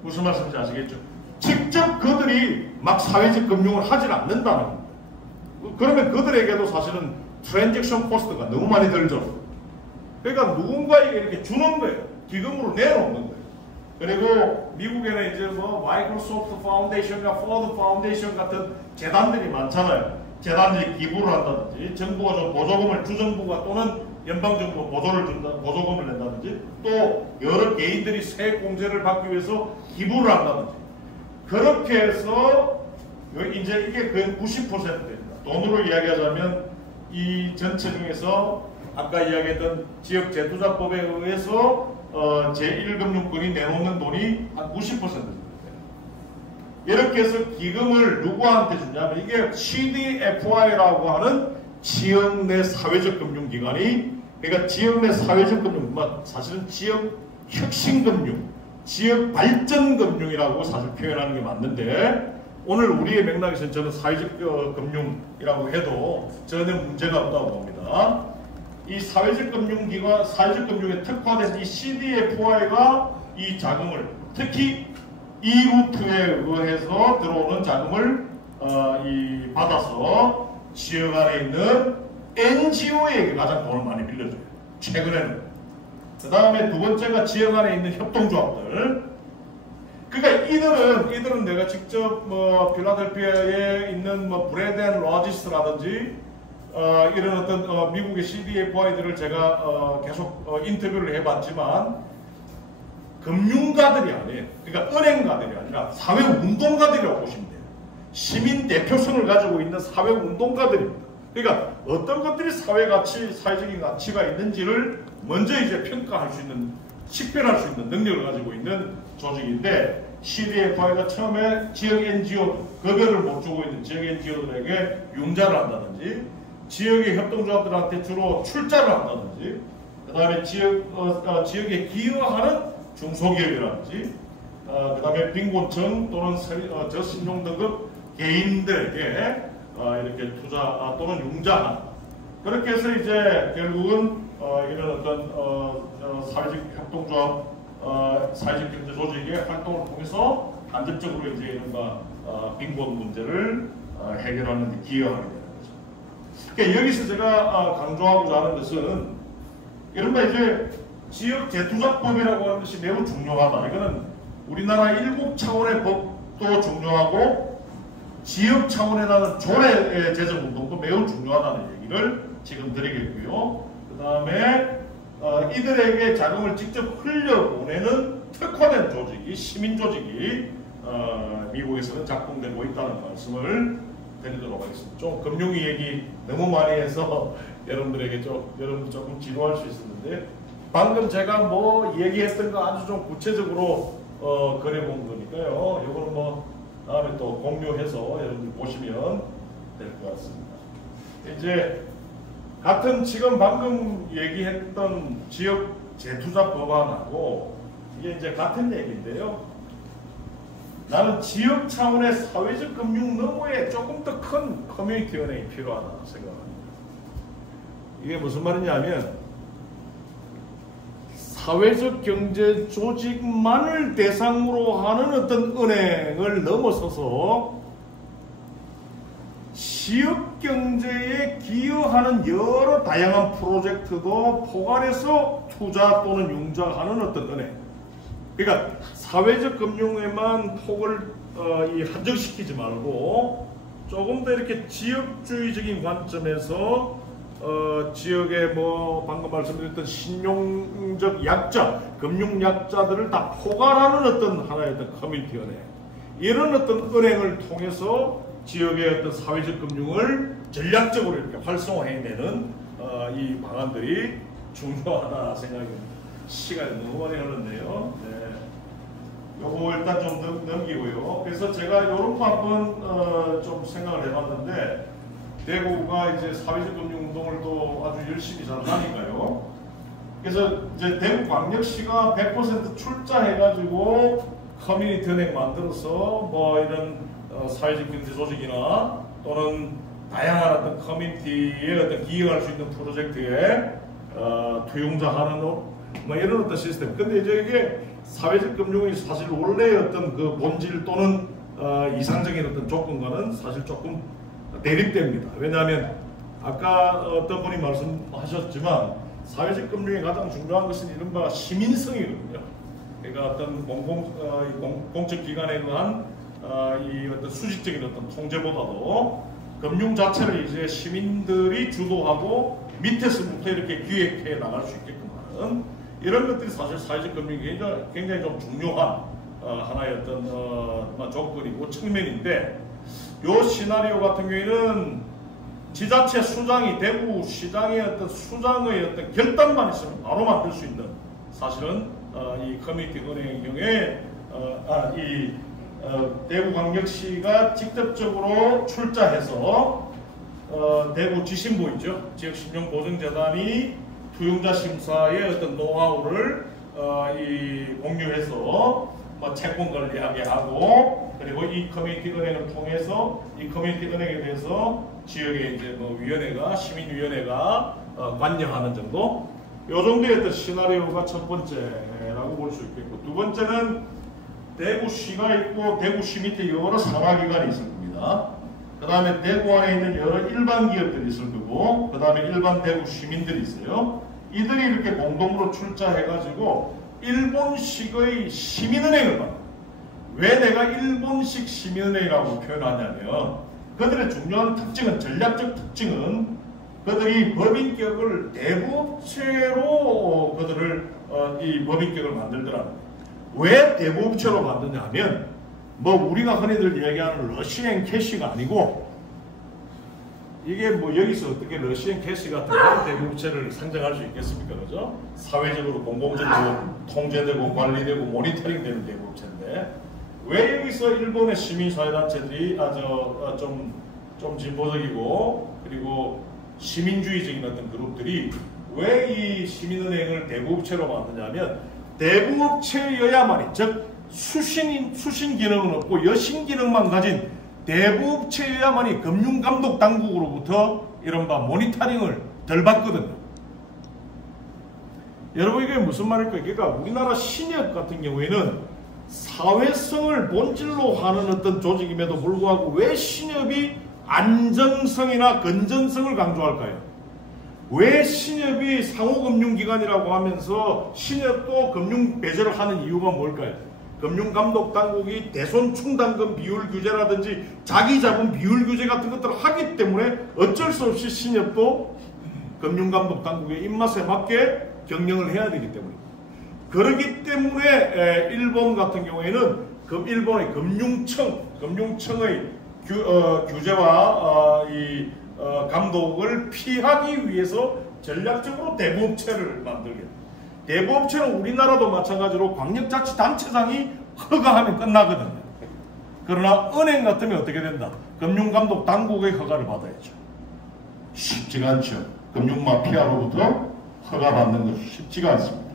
무슨 말씀인지 아시겠죠? 직접 그들이 막 사회적 금융을 하질 않는다는 겁니다. 그러면 그들에게도 사실은 트랜잭션 코스트가 너무 많이 들죠. 그러니까 누군가에게 이렇게 주는 거예요. 기금으로 내놓는 거예요. 그리고 미국에는 이제 뭐 마이크로소프트 파운데이션이나 포드 파운데이션 같은 재단들이 많잖아요. 재단들이 기부를 한다든지 정부가 좀 보조금을 주정부가 또는 연방정부가 보조금을 낸다든지 또 여러 개인들이 세액공제를 받기 위해서 기부를 한다든지 그렇게 해서 이제 이게 거의 90%입니다. 돈으로 이야기하자면 이 전체 중에서 아까 이야기했던 지역 재투자법에 의해서 제1금융권이 내놓는 돈이 한 90% 됩니다. 이렇게 해서 기금을 누구한테 주냐면 이게 CDFI라고 하는 지역 내 사회적 금융기관이 그러니까 지역 내 사회적 금융, 사실은 지역 혁신금융, 지역 발전금융이라고 사실 표현하는 게 맞는데 오늘 우리의 맥락에서는 저는 사회적 금융이라고 해도 전혀 문제가 없다고 봅니다. 이 사회적 금융기관, 사회적 금융에 특화된 이 CDFI가 이 자금을 특히 이 루트에 의해서 들어오는 자금을 받아서 지역 안에 있는 NGO에게 가장 돈을 많이 빌려줘요. 최근에는. 그 다음에 두 번째가 지역 안에 있는 협동조합들. 그러니까 이들은 내가 직접 뭐 필라델피아에 있는 뭐 브레드 앤 로지스라든지 이런 어떤 미국의 CDFI들을 제가 계속 인터뷰를 해봤지만 금융가들이 아니에요. 그러니까 은행가들이 아니라 사회운동가들이라고 보시면 돼요. 시민 대표성을 가지고 있는 사회운동가들입니다. 그러니까 어떤 것들이 사회적인 가치가 있는지를 먼저 이제 평가할 수 있는, 식별할 수 있는 능력을 가지고 있는 조직인데 CDFI가 처음에 지역 NGO, 급여를 못 주고 있는 지역 NGO들에게 융자를 한다든지 지역의 협동조합들한테 주로 출자를 한다든지 그 다음에 지역에 기여하는 중소기업이라든지 그 다음에 빈곤층 또는 저신용 등급 개인들에게 이렇게 투자 또는 융자하는 그렇게 해서 이제 결국은 이런 어떤 사회적 협동조합 사회적 경제 조직의 활동을 통해서 간접적으로 이제 이른바 빈곤 문제를 해결하는 데 기여하게 되는 거죠. 그러니까 여기서 제가 강조하고자 하는 것은 이른바 이제 지역 재투자법이라고 하는 것이 매우 중요하다. 이거는 우리나라 7차원의 법도 중요하고 지역 차원에 나는 조례 제정 운동도 매우 중요하다는 얘기를 지금 드리겠고요. 그 다음에 이들에게 자금을 직접 흘려보내는 특화된 조직이 시민조직이 미국에서는 작동되고 있다는 말씀을 드리도록 하겠습니다. 좀 금융 얘기 너무 많이 해서 여러분들에게 여러분 조금 지루할 수 있었는데 방금 제가 뭐 얘기했던 거 아주 좀 구체적으로 그려본 거니까요. 이거는 뭐 다음에 또 공유해서 여러분들 보시면 될 것 같습니다. 이제 같은 지금 방금 얘기했던 지역 재투자 법안하고 이게 이제 같은 얘기인데요. 나는 지역 차원의 사회적 금융 너머에 조금 더 큰 커뮤니티 은행이 필요하다 생각합니다. 이게 무슨 말이냐면 사회적 경제 조직만을 대상으로 하는 어떤 은행을 넘어서서 지역 경제에 기여하는 여러 다양한 프로젝트도 포괄해서 투자 또는 융자하는 어떤 은행. 그러니까 사회적 금융에만 폭을 한정시키지 말고 조금 더 이렇게 지역주의적인 관점에서 지역의 뭐 방금 말씀드렸던 신용적 약자, 금융 약자들을 다 포괄하는 어떤 하나의 어떤 커뮤니티 은행, 이런 어떤 은행을 통해서 지역의 어떤 사회적 금융을 전략적으로 이렇게 활성화해내는 이 방안들이 중요하다 생각합니다. 시간이 너무 많이 흘렀네요. 네. 요거 일단 좀 넘기고요. 그래서 제가 이런 거 한번 좀 생각을 해봤는데. 대구가 이제 사회적 금융 운동을 또 아주 열심히 잘 하니까요. 그래서 이제 대구광역시가 100% 출자해가지고 커뮤니티 은행 만들어서 뭐 이런 사회적 경제 조직이나 또는 다양한 어떤 커뮤니티에 어떤 기여할 수 있는 프로젝트에 투용자하는 뭐 이런 어떤 시스템. 근데 이제 이게 사회적 금융이 사실 원래의 어떤 그 본질 또는 이상적인 어떤 조건과는 사실 조금 대립됩니다. 왜냐하면 아까 어떤 분이 말씀하셨지만 사회적 금융의 가장 중요한 것은 이른바 시민성이거든요. 그러니까 어떤 공적 기관에 의한 이 어떤 수직적인 어떤 통제보다도 금융 자체를 이제 시민들이 주도하고 밑에서부터 이렇게 기획해 나갈 수 있게끔 하는 이런 것들이 사실 사회적 금융이 굉장히 좀 중요한 하나의 어떤 조건이고 측면인데, 요 시나리오 같은 경우에는 지자체 수장이 대구 시장의 어떤 수장의 어떤 결단만 있으면 바로 만들 수 있는, 사실은 이 커뮤니티 은행의 경우에 대구광역시가 직접적으로 출자해서 대구 지신보이죠, 지역신용보증재단이 투용자 심사의 어떤 노하우를 공유해서 채권 관리하게 하고, 그리고 이 커뮤니티 은행을 통해서 이 커뮤니티 은행에 대해서 지역의 이제 위원회가, 시민위원회가 관여하는 정도, 요 정도의 어떤 시나리오가 첫 번째라고 볼 수 있겠고, 두 번째는 대구시가 있고 대구시 밑에 여러 산하기관이 있을 겁니다. 그 다음에 대구 안에 있는 여러 일반 기업들이 있을 거고, 그 다음에 일반 대구 시민들이 있어요. 이들이 이렇게 공동으로 출자해가지고 일본식의 시민은행을 만들어요. 왜 내가 일본식 시민은행이라고 표현하냐면, 그들의 중요한 특징은, 전략적 특징은 그들이 법인격을 대부업체로 이 법인격을 만들더라고요. 왜 대부업체로 만드냐 하면, 우리가 흔히들 얘기하는 러시안 캐시가 아니고, 이게 여기서 어떻게 러시안 캐시 같은 그런 대부업체를 상정할 수 있겠습니까? 그죠? 사회적으로 공공적으로 통제되고 관리되고 모니터링되는 대부업체인데, 왜 여기서 일본의 시민사회단체들이 좀 진보적이고 그리고 시민주의적인 어떤 그룹들이 왜 이 시민은행을 대부업체로 만드냐면, 대부업체여야만이, 즉 수신 기능은 없고 여신 기능만 가진 대부업체여야만이 금융감독당국으로부터 이른바 모니터링을 덜 받거든요. 여러분, 이게 무슨 말일까요? 그러니까 우리나라 신협 같은 경우에는 사회성을 본질로 하는 어떤 조직임에도 불구하고 왜 신협이 안정성이나 건전성을 강조할까요? 왜 신협이 상호금융기관이라고 하면서 신협도 금융 배제를 하는 이유가 뭘까요? 금융감독당국이 대손충당금 비율 규제라든지 자기자본 비율 규제 같은 것들을 하기 때문에 어쩔 수 없이 신협도 금융감독당국의 입맛에 맞게 경영을 해야 되기 때문입니다. 그렇기 때문에 일본 같은 경우에는 일본의 금융청의 규제와 감독을 피하기 위해서 전략적으로 대부업체를 만들게 됩니다. 대부업체는 우리나라도 마찬가지로 광역자치단체장이 허가하면 끝나거든요. 그러나 은행 같으면 어떻게 된다? 금융감독당국의 허가를 받아야죠. 쉽지가 않죠. 금융마피아로부터 허가받는 것이 쉽지가 않습니다.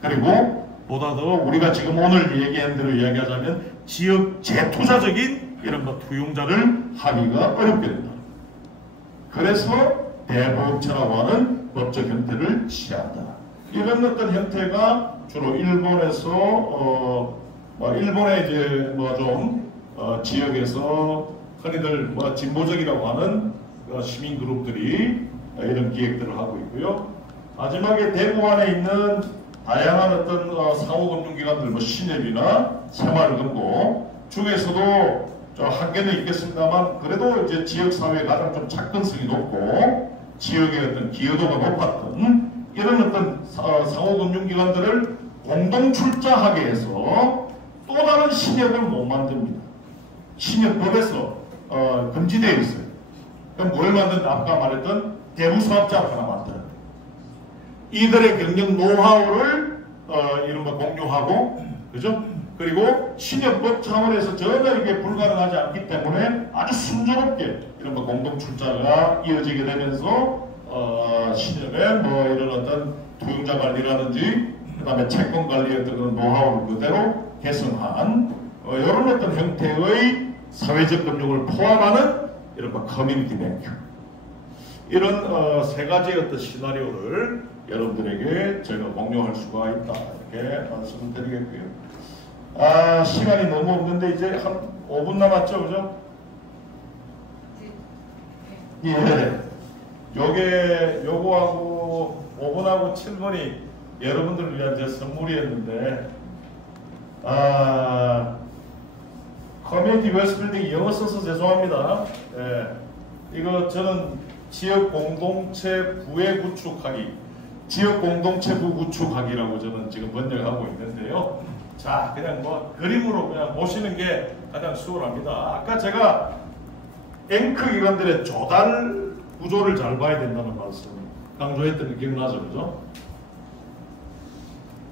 그리고 보다 더 우리가 지금 오늘 얘기한 대로 이야기하자면 지역 재투자적인 이런 투용자를 하기가 어렵게 된다. 그래서 대부업체라고 하는 법적 형태를 취한다. 이런 어떤 형태가 주로 일본에서 일본의 이제 지역에서 흔히들 진보적이라고 하는 시민 그룹들이 이런 기획들을 하고 있고요. 마지막에 대구 안에 있는 다양한 어떤 상호금융기관들, 신협이나 새마을금고 중에서도 좀 한계는 있겠습니다만, 그래도 이제 지역사회에 가장 좀 접근성이 높고 지역의 어떤 기여도가 높았던 이런 어떤 상호금융기관들을 공동 출자하게 해서 또 다른 신협을 못 만듭니다. 신협법에서 금지되어 있어요. 그럼 뭘 만든다? 아까 말했던 대부사업자를 하나 만들어요. 이들의 경영 노하우를 이른바 공유하고, 그죠? 그리고 신협법 차원에서 전혀 이게 불가능하지 않기 때문에 아주 순조롭게 이른바 공동 출자가 이어지게 되면서 신협의 이런 어떤 투용자 관리라든지 그다음에 채권 관리의 어떤 그런 노하우를 그대로 개선한 이런 어떤 형태의 사회적 금융을 포함하는 이른바 커뮤니티 뱅킹, 이런 세 가지의 어떤 시나리오를 여러분들에게 저희가 공유할 수가 있다, 이렇게 말씀을 드리겠고요. 시간이 너무 없는데 이제 한 5분 남았죠, 그죠? 예. 요거하고 5번하고 7번이 여러분들을 위한 제 선물이었는데, 커뮤니티 웰스 빌딩 영어 써서 죄송합니다. 예. 이거 저는 지역 공동체 부의 구축하기, 지역 공동체 부 구축하기라고 저는 지금 번역하고 있는데요. 자, 그냥 뭐 그림으로 그냥 보시는 게 가장 수월합니다. 아까 제가 앵커 기관들의 조달 구조를 잘 봐야 된다는 말씀 강조했던 거 기억나죠? 그죠?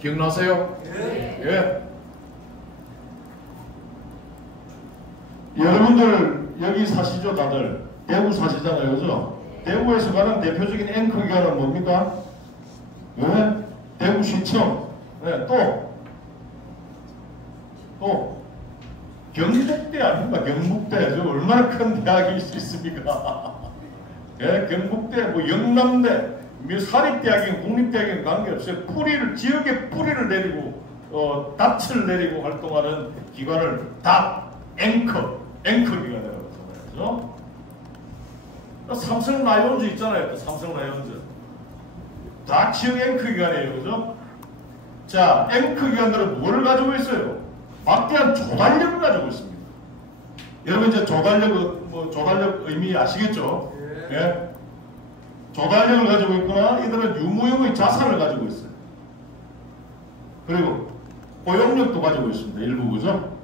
기억나세요? 예. 예. 여러분들 여기 사시죠? 다들 대구 사시잖아요, 그죠? 대구에서 가는 대표적인 앵커 기관은 뭡니까? 예? 대구시청. 예, 또 경북대 아닙니까? 경북대. 저 얼마나 큰 대학이 있습니까? 예, 경북대, 뭐 영남대, 사립대학이든 국립대학이든 관계없어요. 지역에 뿌리를 내리고 닻을 내리고 활동하는 기관을 다 앵커 기관이라고 하잖아요. 그죠? 삼성 라이온즈 있잖아요. 삼성 라이온즈. 다 지역 앵커 기관이에요. 그죠? 자, 앵커 기관들은 뭐를 가지고 있어요? 막대한 조달력을 가지고 있습니다. 여러분 이제 조달력 의미 아시겠죠? 예? 조달력을 가지고 있거나 이들은 유무형의 자산을 가지고 있어요. 그리고 고용력도 가지고 있습니다. 일부. 그죠?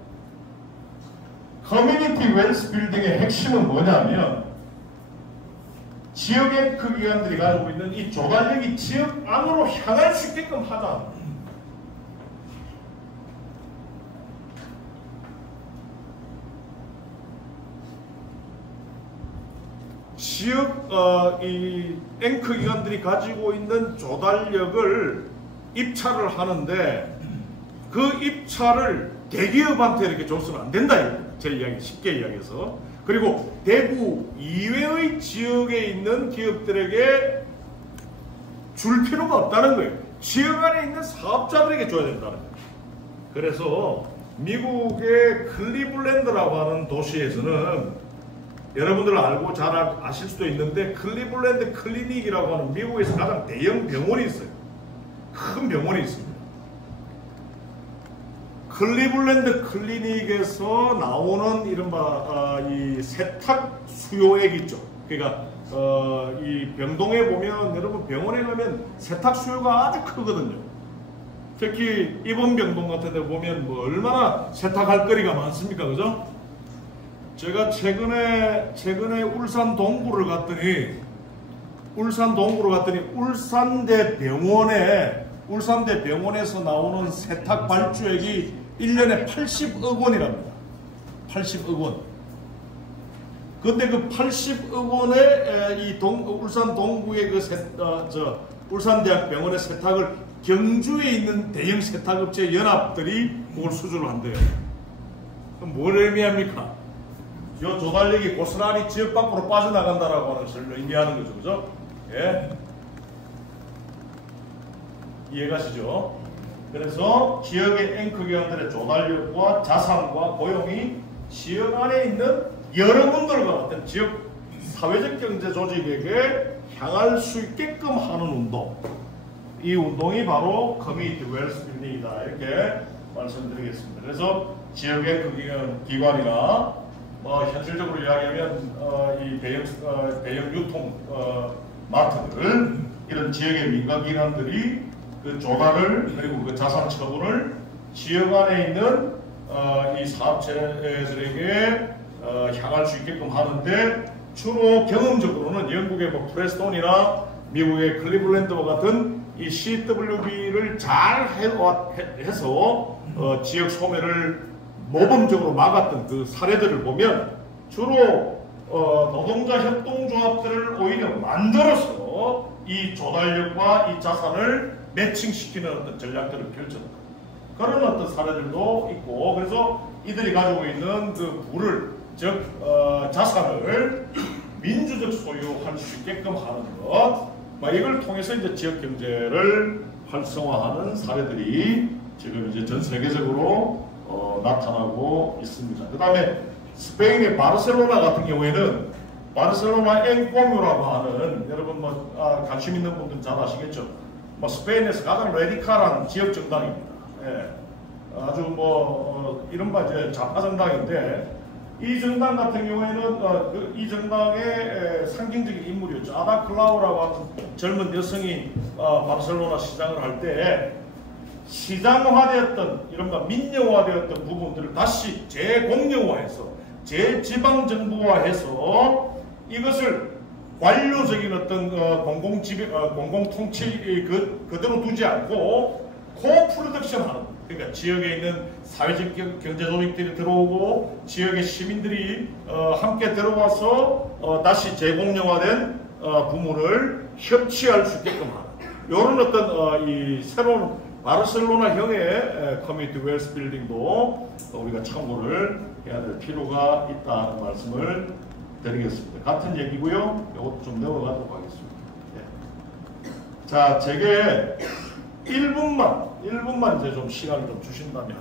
커뮤니티 웰스 빌딩의 핵심은 뭐냐면 지역의 그 기관들이 가지고 있는 이 조달력이 지역 안으로 향할 수 있게끔 하자. 지역 이 앵커 기관들이 가지고 있는 조달력을 입찰을 하는데 그 입찰을 대기업한테 이렇게 줘서는 안 된다. 제 이야기 쉽게 이야기해서. 그리고 대구 이외의 지역에 있는 기업들에게 줄 필요가 없다는 거예요. 지역 안에 있는 사업자들에게 줘야 된다는 거예요. 그래서 미국의 클리블랜드라고 하는 도시에서는 여러분들 알고 잘 아실 수도 있는데 클리블랜드 클리닉이라고 하는 미국에서 가장 대형 병원이 있어요. 큰 병원이 있습니다. 클리블랜드 클리닉에서 나오는 이른바 이 세탁 수요액 있죠. 그러니까 이 병동에 보면 여러분 병원에 가면 세탁 수요가 아주 크거든요. 특히 입원병동 같은 데 보면 뭐 얼마나 세탁할 거리가 많습니까? 그죠? 제가 최근에 울산 동구를 갔더니 울산대 병원에서 나오는 세탁 발주액이 1년에 80억 원이랍니다. 80억 원. 근데 그 80억 원에 이 울산 동구의 울산대학 병원의 세탁을 경주에 있는 대형 세탁업체 연합들이 그걸 수주를 한대요. 그럼 뭘 의미합니까? 요 조달력이 고스란히 지역 밖으로 빠져나간다라고 하는 것을 의미하는 거죠. 그죠? 예. 이해가시죠? 그래서 지역의 앵커 기관들의 조달력과 자산과 고용이 지역 안에 있는 여러분들과 같은 지역 사회적 경제 조직에게 향할 수 있게끔 하는 운동. 이 운동이 바로 커뮤니티 웰스 빌딩이다. 이렇게 말씀드리겠습니다. 그래서 지역 앵커 기관이나 현실적으로 이야기하면 이 대형 유통 마트들 이런 지역의 민간기관들이 그 조달을 그리고 그 자산 처분을 지역 안에 있는 이 사업체들에게 향할 수 있게끔 하는데 주로 경험적으로는 영국의 뭐 프레스톤이나 미국의 클리블랜드와 같은 이 CWB를 잘 해서 지역 소매를 모범적으로 막았던 그 사례들을 보면 주로 노동자 협동조합들을 오히려 만들어서 이 조달력과 이 자산을 매칭시키는 어떤 전략들을 펼쳤다. 그런 어떤 사례들도 있고, 그래서 이들이 가지고 있는 그 부를, 즉 자산을 민주적 소유할 수 있게끔 하는 것, 이걸 통해서 이제 지역 경제를 활성화하는 사례들이 지금 이제 전 세계적으로 나타나고 있습니다. 그 다음에 스페인의 바르셀로나 같은 경우에는 바르셀로나 앵꼬뮤라고 하는 여러분 관심 있는 분들은 잘 아시겠죠. 스페인에서 가장 레디칼한 지역 정당입니다. 예. 아주 이른바 이제 좌파 정당인데 이 정당 같은 경우에는 이 정당의 상징적인 인물이었죠. 아다 클라우라고 하는 젊은 여성이 바르셀로나 시장을 할 때 시장화되었던 이른바 민영화되었던 부분들을 다시 재공영화해서 재지방정부화해서 이것을 관료적인 어떤 공공통치 그대로 두지 않고 코프로덕션하는, 그러니까 지역에 있는 사회적 경제 조직들이 들어오고 지역의 시민들이 함께 들어와서 다시 재공영화된 부문을 협치할 수 있게끔 하는 이런 어떤 이 새로운 바르셀로나형의 커뮤니티 웰스 빌딩도 우리가 참고를 해야 될 필요가 있다는 말씀을 드리겠습니다. 같은 얘기고요. 이것도 좀 넘어가도록 하겠습니다. 네. 자, 제게 1분만 이제 좀 시간을 좀 주신다면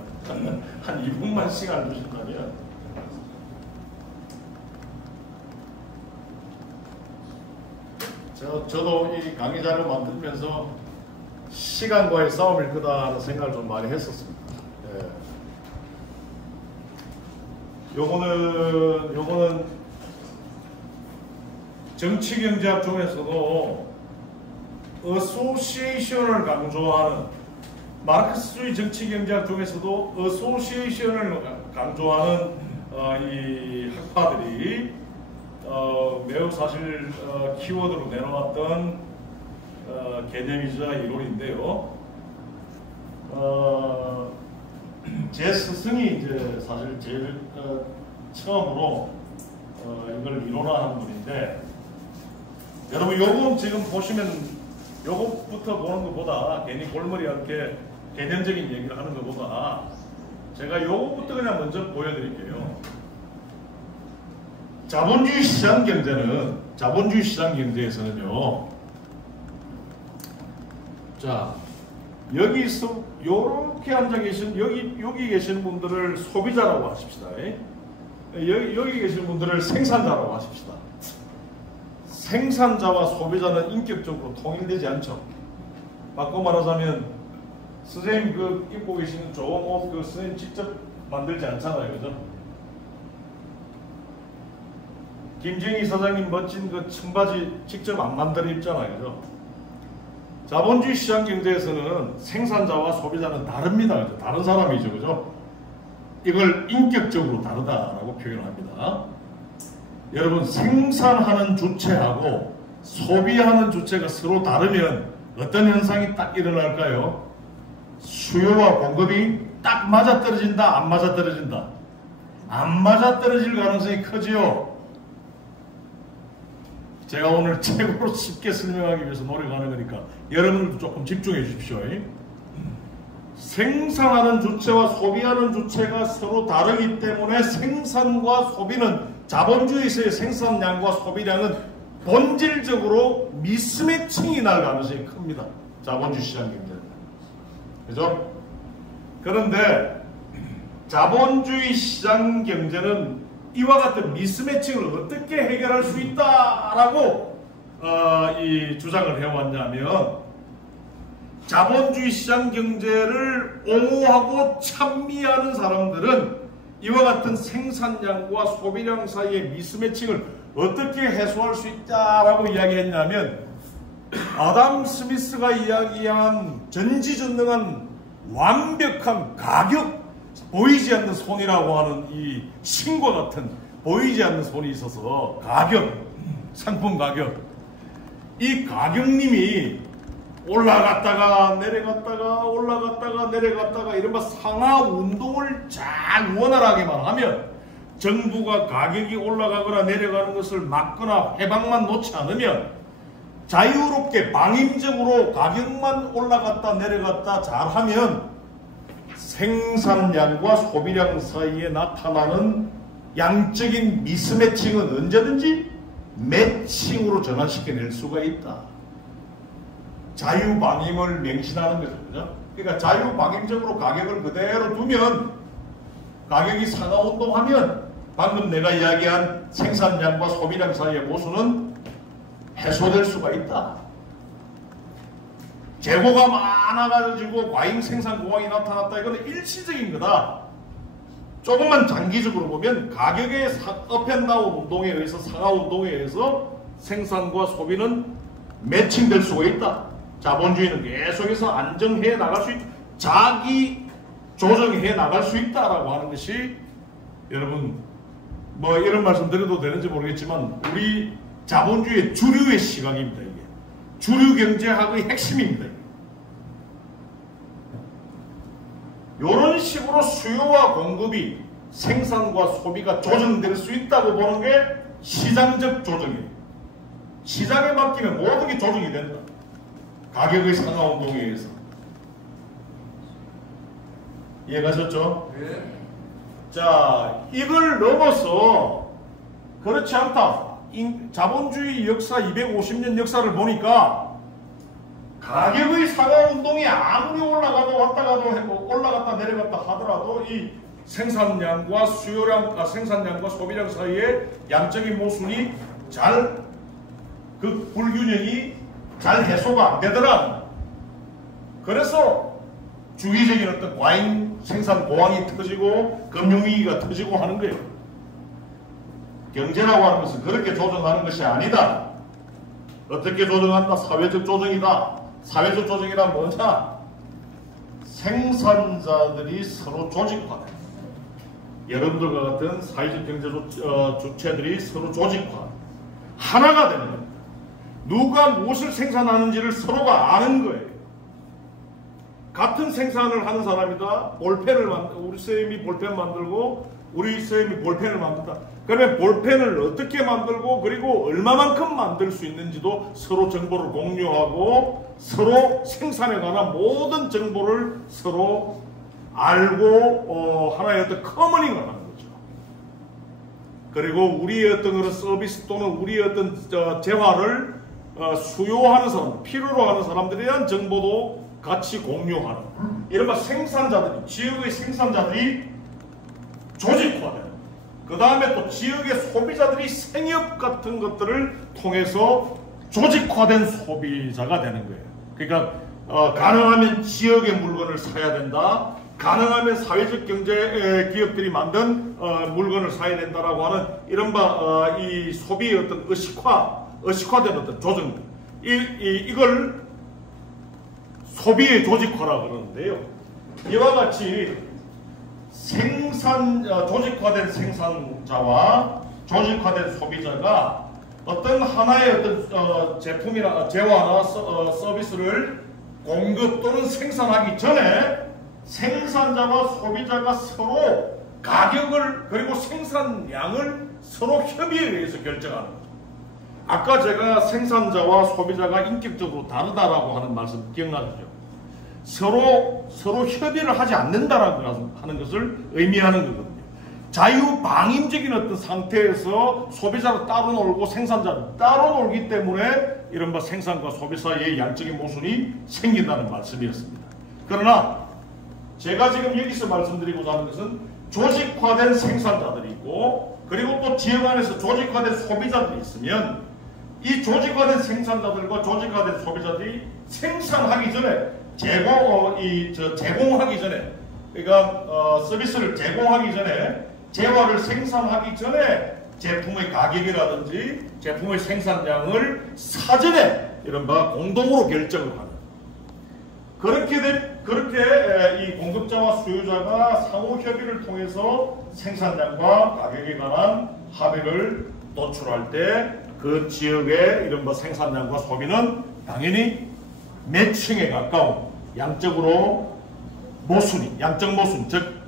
한 2분만 시간을 주신다면 저도 이 강의 자료 만들면서 시간과의 싸움일 거다라는 생각을 좀 많이 했었습니다. 예. 요거는 정치경제학 중에서도 어소시에이션을 강조하는, 마르크스주의 정치경제학 중에서도 어소시에이션을 강조하는 이 학파들이 매우 사실 키워드로 내놓았던 개념이자 이론인데요. 제 스승이 이제 사실 제일 처음으로 이걸 이론화한 분인데, 여러분 요거 지금 보시면 요것부터 보는 것보다 괜히 골머리 이렇게 개념적인 얘기를 하는 것보다 제가 요것부터 그냥 먼저 보여드릴게요. 자본주의 시장 경제에서는요. 자, 여기서 요렇게 앉아 계신 여기 계신 분들을 소비자라고 하십시다. 여기 계신 분들을 생산자라고 하십시다. 생산자와 소비자는 인격적으로 통일되지 않죠. 바꿔 말하자면 선생님 그 입고 계시는 좋은 옷 그 선생님 직접 만들지 않잖아요, 그죠? 김정희 사장님 멋진 그 청바지 직접 안 만들어 입잖아요, 그죠? 자본주의 시장 경제에서는 생산자와 소비자는 다릅니다, 그죠? 다른 사람이죠, 그죠? 이걸 인격적으로 다르다라고 표현합니다. 여러분, 생산하는 주체하고 소비하는 주체가 서로 다르면 어떤 현상이 딱 일어날까요? 수요와 공급이 딱 맞아떨어진다, 안 맞아떨어진다? 안 맞아떨어질 가능성이 크지요. 제가 오늘 최고로 쉽게 설명하기 위해서 노력하는 거니까 여러분들도 조금 집중해 주십시오. 생산하는 주체와 소비하는 주체가 서로 다르기 때문에 생산과 소비는, 자본주의에서의 생산량과 소비량은 본질적으로 미스매칭이 날 가능성이 큽니다. 자본주의 시장 경제는. 그죠? 그런데 자본주의 시장 경제는 이와 같은 미스매칭을 어떻게 해결할 수 있다라고 이 주장을 해왔냐면, 자본주의 시장 경제를 옹호하고 찬미하는 사람들은 이와 같은 생산량과 소비량 사이의 미스매칭을 어떻게 해소할 수 있다라고 이야기했냐면, 아담 스미스가 이야기한 전지전능한 완벽한 가격, 보이지 않는 손이라고 하는 이 신과 같은 보이지 않는 손이 있어서 가격, 상품 가격, 이 가격님이 올라갔다가 내려갔다가 올라갔다가 내려갔다가 이른바 상하 운동을 잘 원활하게만 하면, 정부가 가격이 올라가거나 내려가는 것을 막거나 해방만 놓지 않으면, 자유롭게 방임적으로 가격만 올라갔다 내려갔다 잘하면 생산량과 소비량 사이에 나타나는 양적인 미스매칭은 언제든지 매칭으로 전환시켜낼 수가 있다. 자유방임을 맹신하는 거죠. 그죠? 그러니까 자유방임적으로 가격을 그대로 두면, 가격이 상하운동하면 방금 내가 이야기한 생산량과 소비량 사이의 모순은 해소될 수가 있다. 재고가 많아가지고 과잉 생산 공황이 나타났다. 이거는 일시적인 거다. 조금만 장기적으로 보면 가격의 업앤다운 운동에 의해서 상하 운동에 의해서 생산과 소비는 매칭될 수가 있다. 자본주의는 계속해서 안정해 나갈 수 있다. 자기 조정해 나갈 수 있다라고 하는 것이 여러분 뭐 이런 말씀 드려도 되는지 모르겠지만 우리 자본주의의 주류의 시각입니다. 이게 주류 경제학의 핵심입니다. 이런 식으로 수요와 공급이 생산과 소비가 조정될 수 있다고 보는 게 시장적 조정이에요. 시장에 맡기면 모든 게 조정이 된다. 가격의 상하 운동에 의해서. 이해가셨죠? 네. 자, 이걸 넘어서 그렇지 않다. 자본주의 역사 250년 역사를 보니까 가격의 상하 운동이 아무리 올라가도 왔다 가도 하고 올라갔다 내려갔다 하더라도 이 생산량과 생산량과 소비량 사이의 양적인 모순이 그 불균형이 잘 해소가 안 되더라. 그래서 주기적인 어떤 과잉 생산 공황이 터지고 금융위기가 터지고 하는 거예요. 경제라고 하는 것은 그렇게 조정하는 것이 아니다. 어떻게 조정한다? 사회적 조정이다. 사회적 조정이란 뭐냐? 생산자들이 서로 조직화된다. 여러분들과 같은 사회적 경제 주체들이 서로 조직화 하나가 되는 겁니다. 누가 무엇을 생산하는지를 서로가 아는 거예요. 같은 생산을 하는 사람이다. 우리 쌤이 볼펜 만들고 우리 쌤이 볼펜을 만든다. 그러면 볼펜을 어떻게 만들고 그리고 얼마만큼 만들 수 있는지도 서로 정보를 공유하고 서로 생산에 관한 모든 정보를 서로 알고 하나의 어떤 커머닝을 하는 거죠. 그리고 우리의 어떤 그런 서비스 또는 우리의 어떤 재화를 수요하는 사람, 필요로 하는 사람들에 대한 정보도 같이 공유하는 이른바 생산자들이 지역의 생산자들이 조직화되는 그 다음에 또 지역의 소비자들이 생협 같은 것들을 통해서 조직화된 소비자가 되는 거예요. 그러니까 가능하면 지역의 물건을 사야 된다. 가능하면 사회적 경제 기업들이 만든 물건을 사야 된다라고 하는 이른바 이 소비의 어떤 의식화된 어떤 조정 이걸 소비의 조직화라고 그러는데요. 이와 같이 조직화된 생산자와 조직화된 소비자가 어떤 하나의 어떤 제품이나 재화나 서비스를 공급 또는 생산하기 전에 생산자와 소비자가 서로 가격을 그리고 생산량을 서로 협의에 의해서 결정하는 거죠. 아까 제가 생산자와 소비자가 인격적으로 다르다라고 하는 말씀 기억나시죠? 서로 협의를 하지 않는다라고 하는 것을 의미하는 거거든요. 자유방임적인 어떤 상태에서 소비자는 따로 놀고 생산자는 따로 놀기 때문에 이른바 생산과 소비 사이의 양적인 모순이 생긴다는 말씀이었습니다. 그러나 제가 지금 여기서 말씀드리고자 하는 것은 조직화된 생산자들이 있고 그리고 또 지역 안에서 조직화된 소비자들이 있으면 이 조직화된 생산자들과 조직화된 소비자들이 생산하기 전에 제공하기 전에 그러니까 서비스를 제공하기 전에 재화를 생산하기 전에 제품의 가격이라든지 제품의 생산량을 사전에 이른바 공동으로 결정을 하는 그렇게 이 공급자와 수요자가 상호 협의를 통해서 생산량과 가격에 관한 합의를 도출할 때 그 지역의 이른바 생산량과 소비는 당연히 매칭에 가까운 양적으로 양적 모순, 즉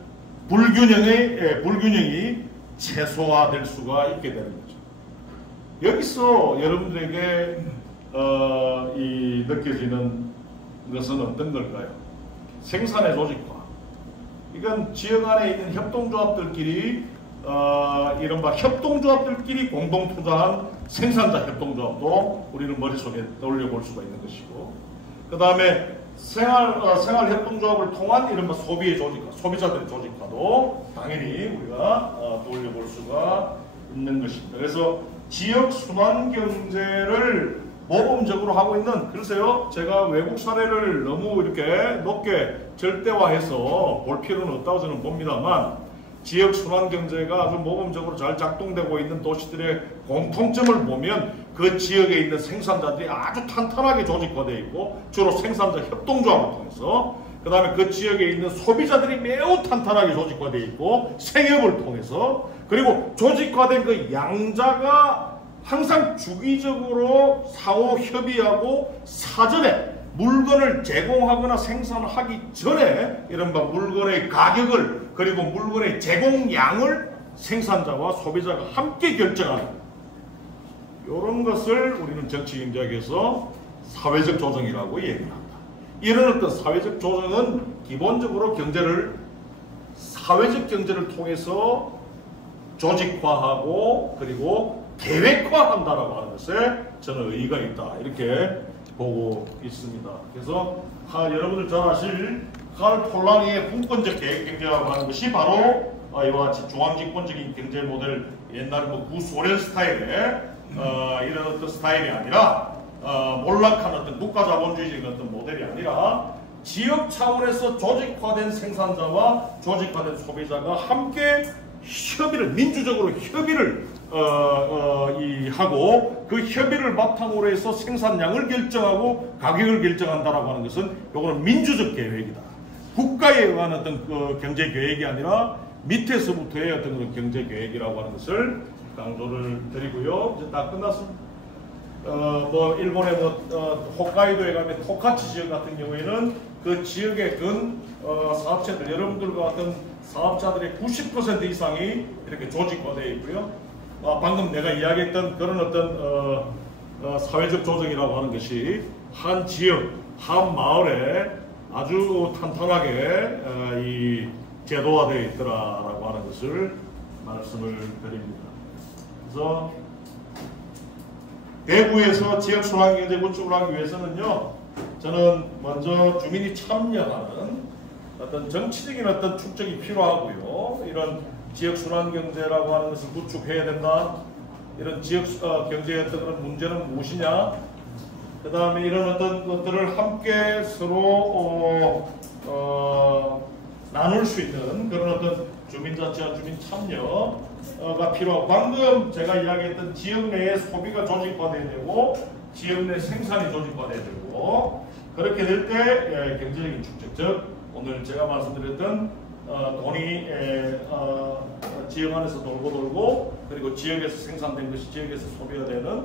불균형이 최소화될 수가 있게 되는 거죠. 여기서 여러분들에게 느껴지는 것은 어떤 걸까요? 생산의 조직화. 이건 지역 안에 있는 협동조합들끼리 이른바 협동조합들끼리 공동 투자한 생산자 협동조합도 우리는 머릿속에 떠올려 볼 수가 있는 것이고 그 다음에 생활협동조합을 통한 이른바 소비의 조직화, 소비자들의 조직화도 당연히 우리가 떠올려볼 수가 있는 것입니다. 그래서 지역 순환 경제를 모범적으로 하고 있는, 글쎄요, 제가 외국 사례를 너무 이렇게 높게 절대화해서 볼 필요는 없다고 저는 봅니다만, 지역 순환 경제가 아주 모범적으로 잘 작동되고 있는 도시들의 공통점을 보면 그 지역에 있는 생산자들이 아주 탄탄하게 조직화되어 있고, 주로 생산자 협동조합을 통해서, 그 다음에 그 지역에 있는 소비자들이 매우 탄탄하게 조직화되어 있고, 생협을 통해서, 그리고 조직화된 그 양자가 항상 주기적으로 상호 협의하고 사전에 물건을 제공하거나 생산하기 전에 이른바 물건의 가격을, 그리고 물건의 제공량을 생산자와 소비자가 함께 결정하는 이런 것을 우리는 정치경제학에서 사회적 조정이라고 얘기합니다. 이런 어떤 사회적 조정은 기본적으로 사회적 경제를 통해서 조직화하고 그리고 계획화한다라고 하는 것에 저는 의의가 있다, 이렇게 보고 있습니다. 그래서 여러분들 잘 아실 칼 폴랑이의 분권적 계획경제라고 하는 것이 바로 이와 같이 중앙집권적인 경제 모델, 옛날에 구소련 스타일의 이런 어떤 스타일이 아니라 몰락한 어떤 국가자본주의적인 어떤 모델이 아니라 지역 차원에서 조직화된 생산자와 조직화된 소비자가 함께 협의를, 민주적으로 협의를 하고 그 협의를 바탕으로 해서 생산량을 결정하고 가격을 결정한다라고 하는 것은 요거는 민주적 계획이다. 국가에 의한 어떤 그 경제 계획이 아니라 밑에서부터의 어떤 그 경제 계획이라고 하는 것을 강조를 드리고요. 이제 다 끝났습니다. 일본의 홋카이도에 가면 토카치 지역 같은 경우에는 그 지역의 사업체들, 여러분들과 같은 사업자들의 90% 이상이 이렇게 조직화되어 있고요. 방금 내가 이야기했던 그런 어떤 사회적 조정이라고 하는 것이 한 지역, 한 마을에 아주 탄탄하게 이 제도화되어 있더라라고 하는 것을 말씀을 드립니다. 그래서 대구에서 지역 순환 경제 구축을 하기 위해서는요, 저는 먼저 주민이 참여하는 어떤 정치적인 어떤 축적이 필요하고요. 이런 지역 순환 경제라고 하는 것을 구축해야 된다. 이런 지역 경제의 어떤 그런 문제는 무엇이냐? 그 다음에 이런 어떤 것들을 함께 서로 나눌 수 있는 그런 어떤 주민자치와 주민 참여가 필요하고, 방금 제가 이야기했던 지역 내의 소비가 조직화돼야 되고 지역 내 생산이 조직화돼야 되고, 그렇게 될 때 경제적인 축적, 즉 오늘 제가 말씀드렸던 돈이 지역 안에서 돌고 그리고 지역에서 생산된 것이 지역에서 소비가 되는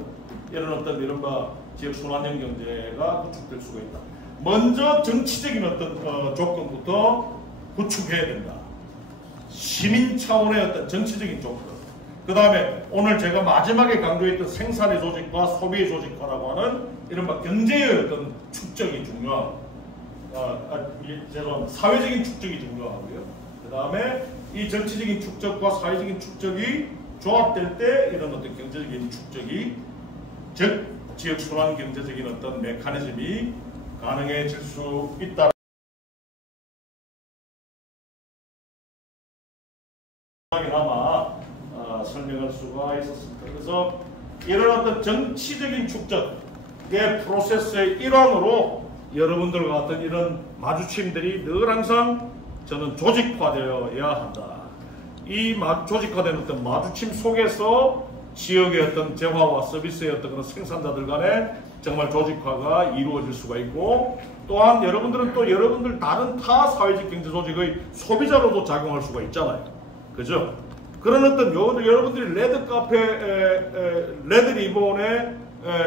이런 어떤 이른바 지역 순환형 경제가 구축될 수가 있다. 먼저 정치적인 어떤 조건부터 구축해야 된다. 시민 차원의 어떤 정치적인 조건. 그 다음에 오늘 제가 마지막에 강조했던 생산의 조직과 소비의 조직화라고 하는 이른바 경제의 어떤 축적이 중요하고, 죄송합니다. 사회적인 축적이 중요하고요. 그 다음에 이 정치적인 축적과 사회적인 축적이 조합될 때 이런 어떤 경제적인 축적이, 즉 지역 순환 경제적인 어떤 메커니즘이 가능해질 수 있다. 아마 설명할 수가 있었습니다. 그래서 이런 어떤 정치적인 축적의 프로세스의 일환으로 여러분들과 같은 이런 마주침들이 늘 항상 저는 조직화되어야 한다. 이 조직화된 어떤 마주침 속에서 지역의 어떤 재화와 서비스의 어떤 그런 생산자들 간에 정말 조직화가 이루어질 수가 있고, 또한 여러분들은 또 여러분들 다른 타 사회적 경제 조직의 소비자로도 작용할 수가 있잖아요. 그죠? 그런 어떤 여러분들이 레드 카페, 레드 리본의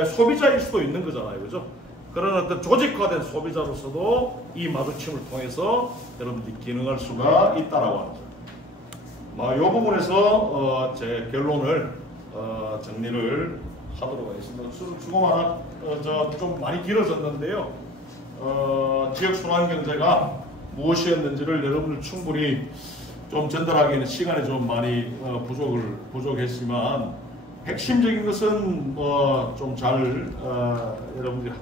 소비자일 수도 있는 거잖아요. 그죠? 그런 어떤 조직화된 소비자로서도 이 마주침을 통해서 여러분들이 기능할 수가 있다라고 하죠. 이 부분에서 제 결론을 정리를 하도록 하겠습니다. 수고 많아, 좀 많이 길어졌는데요. 지역 순환 경제가 무엇이었는지를 여러분들 충분히 좀 전달하기에는 시간이 좀 많이 부족했지만, 핵심적인 것은 좀 잘 여러분들이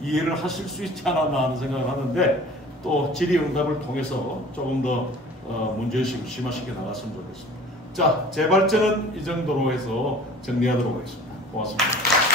이해를 하실 수 있지 않았나 하는 생각을 하는데 또 질의응답을 통해서 조금 더 문제의식을 심화시켜 나갔으면 좋겠습니다. 자, 제 발제는 이 정도로 해서 정리하도록 하겠습니다. 고맙습니다.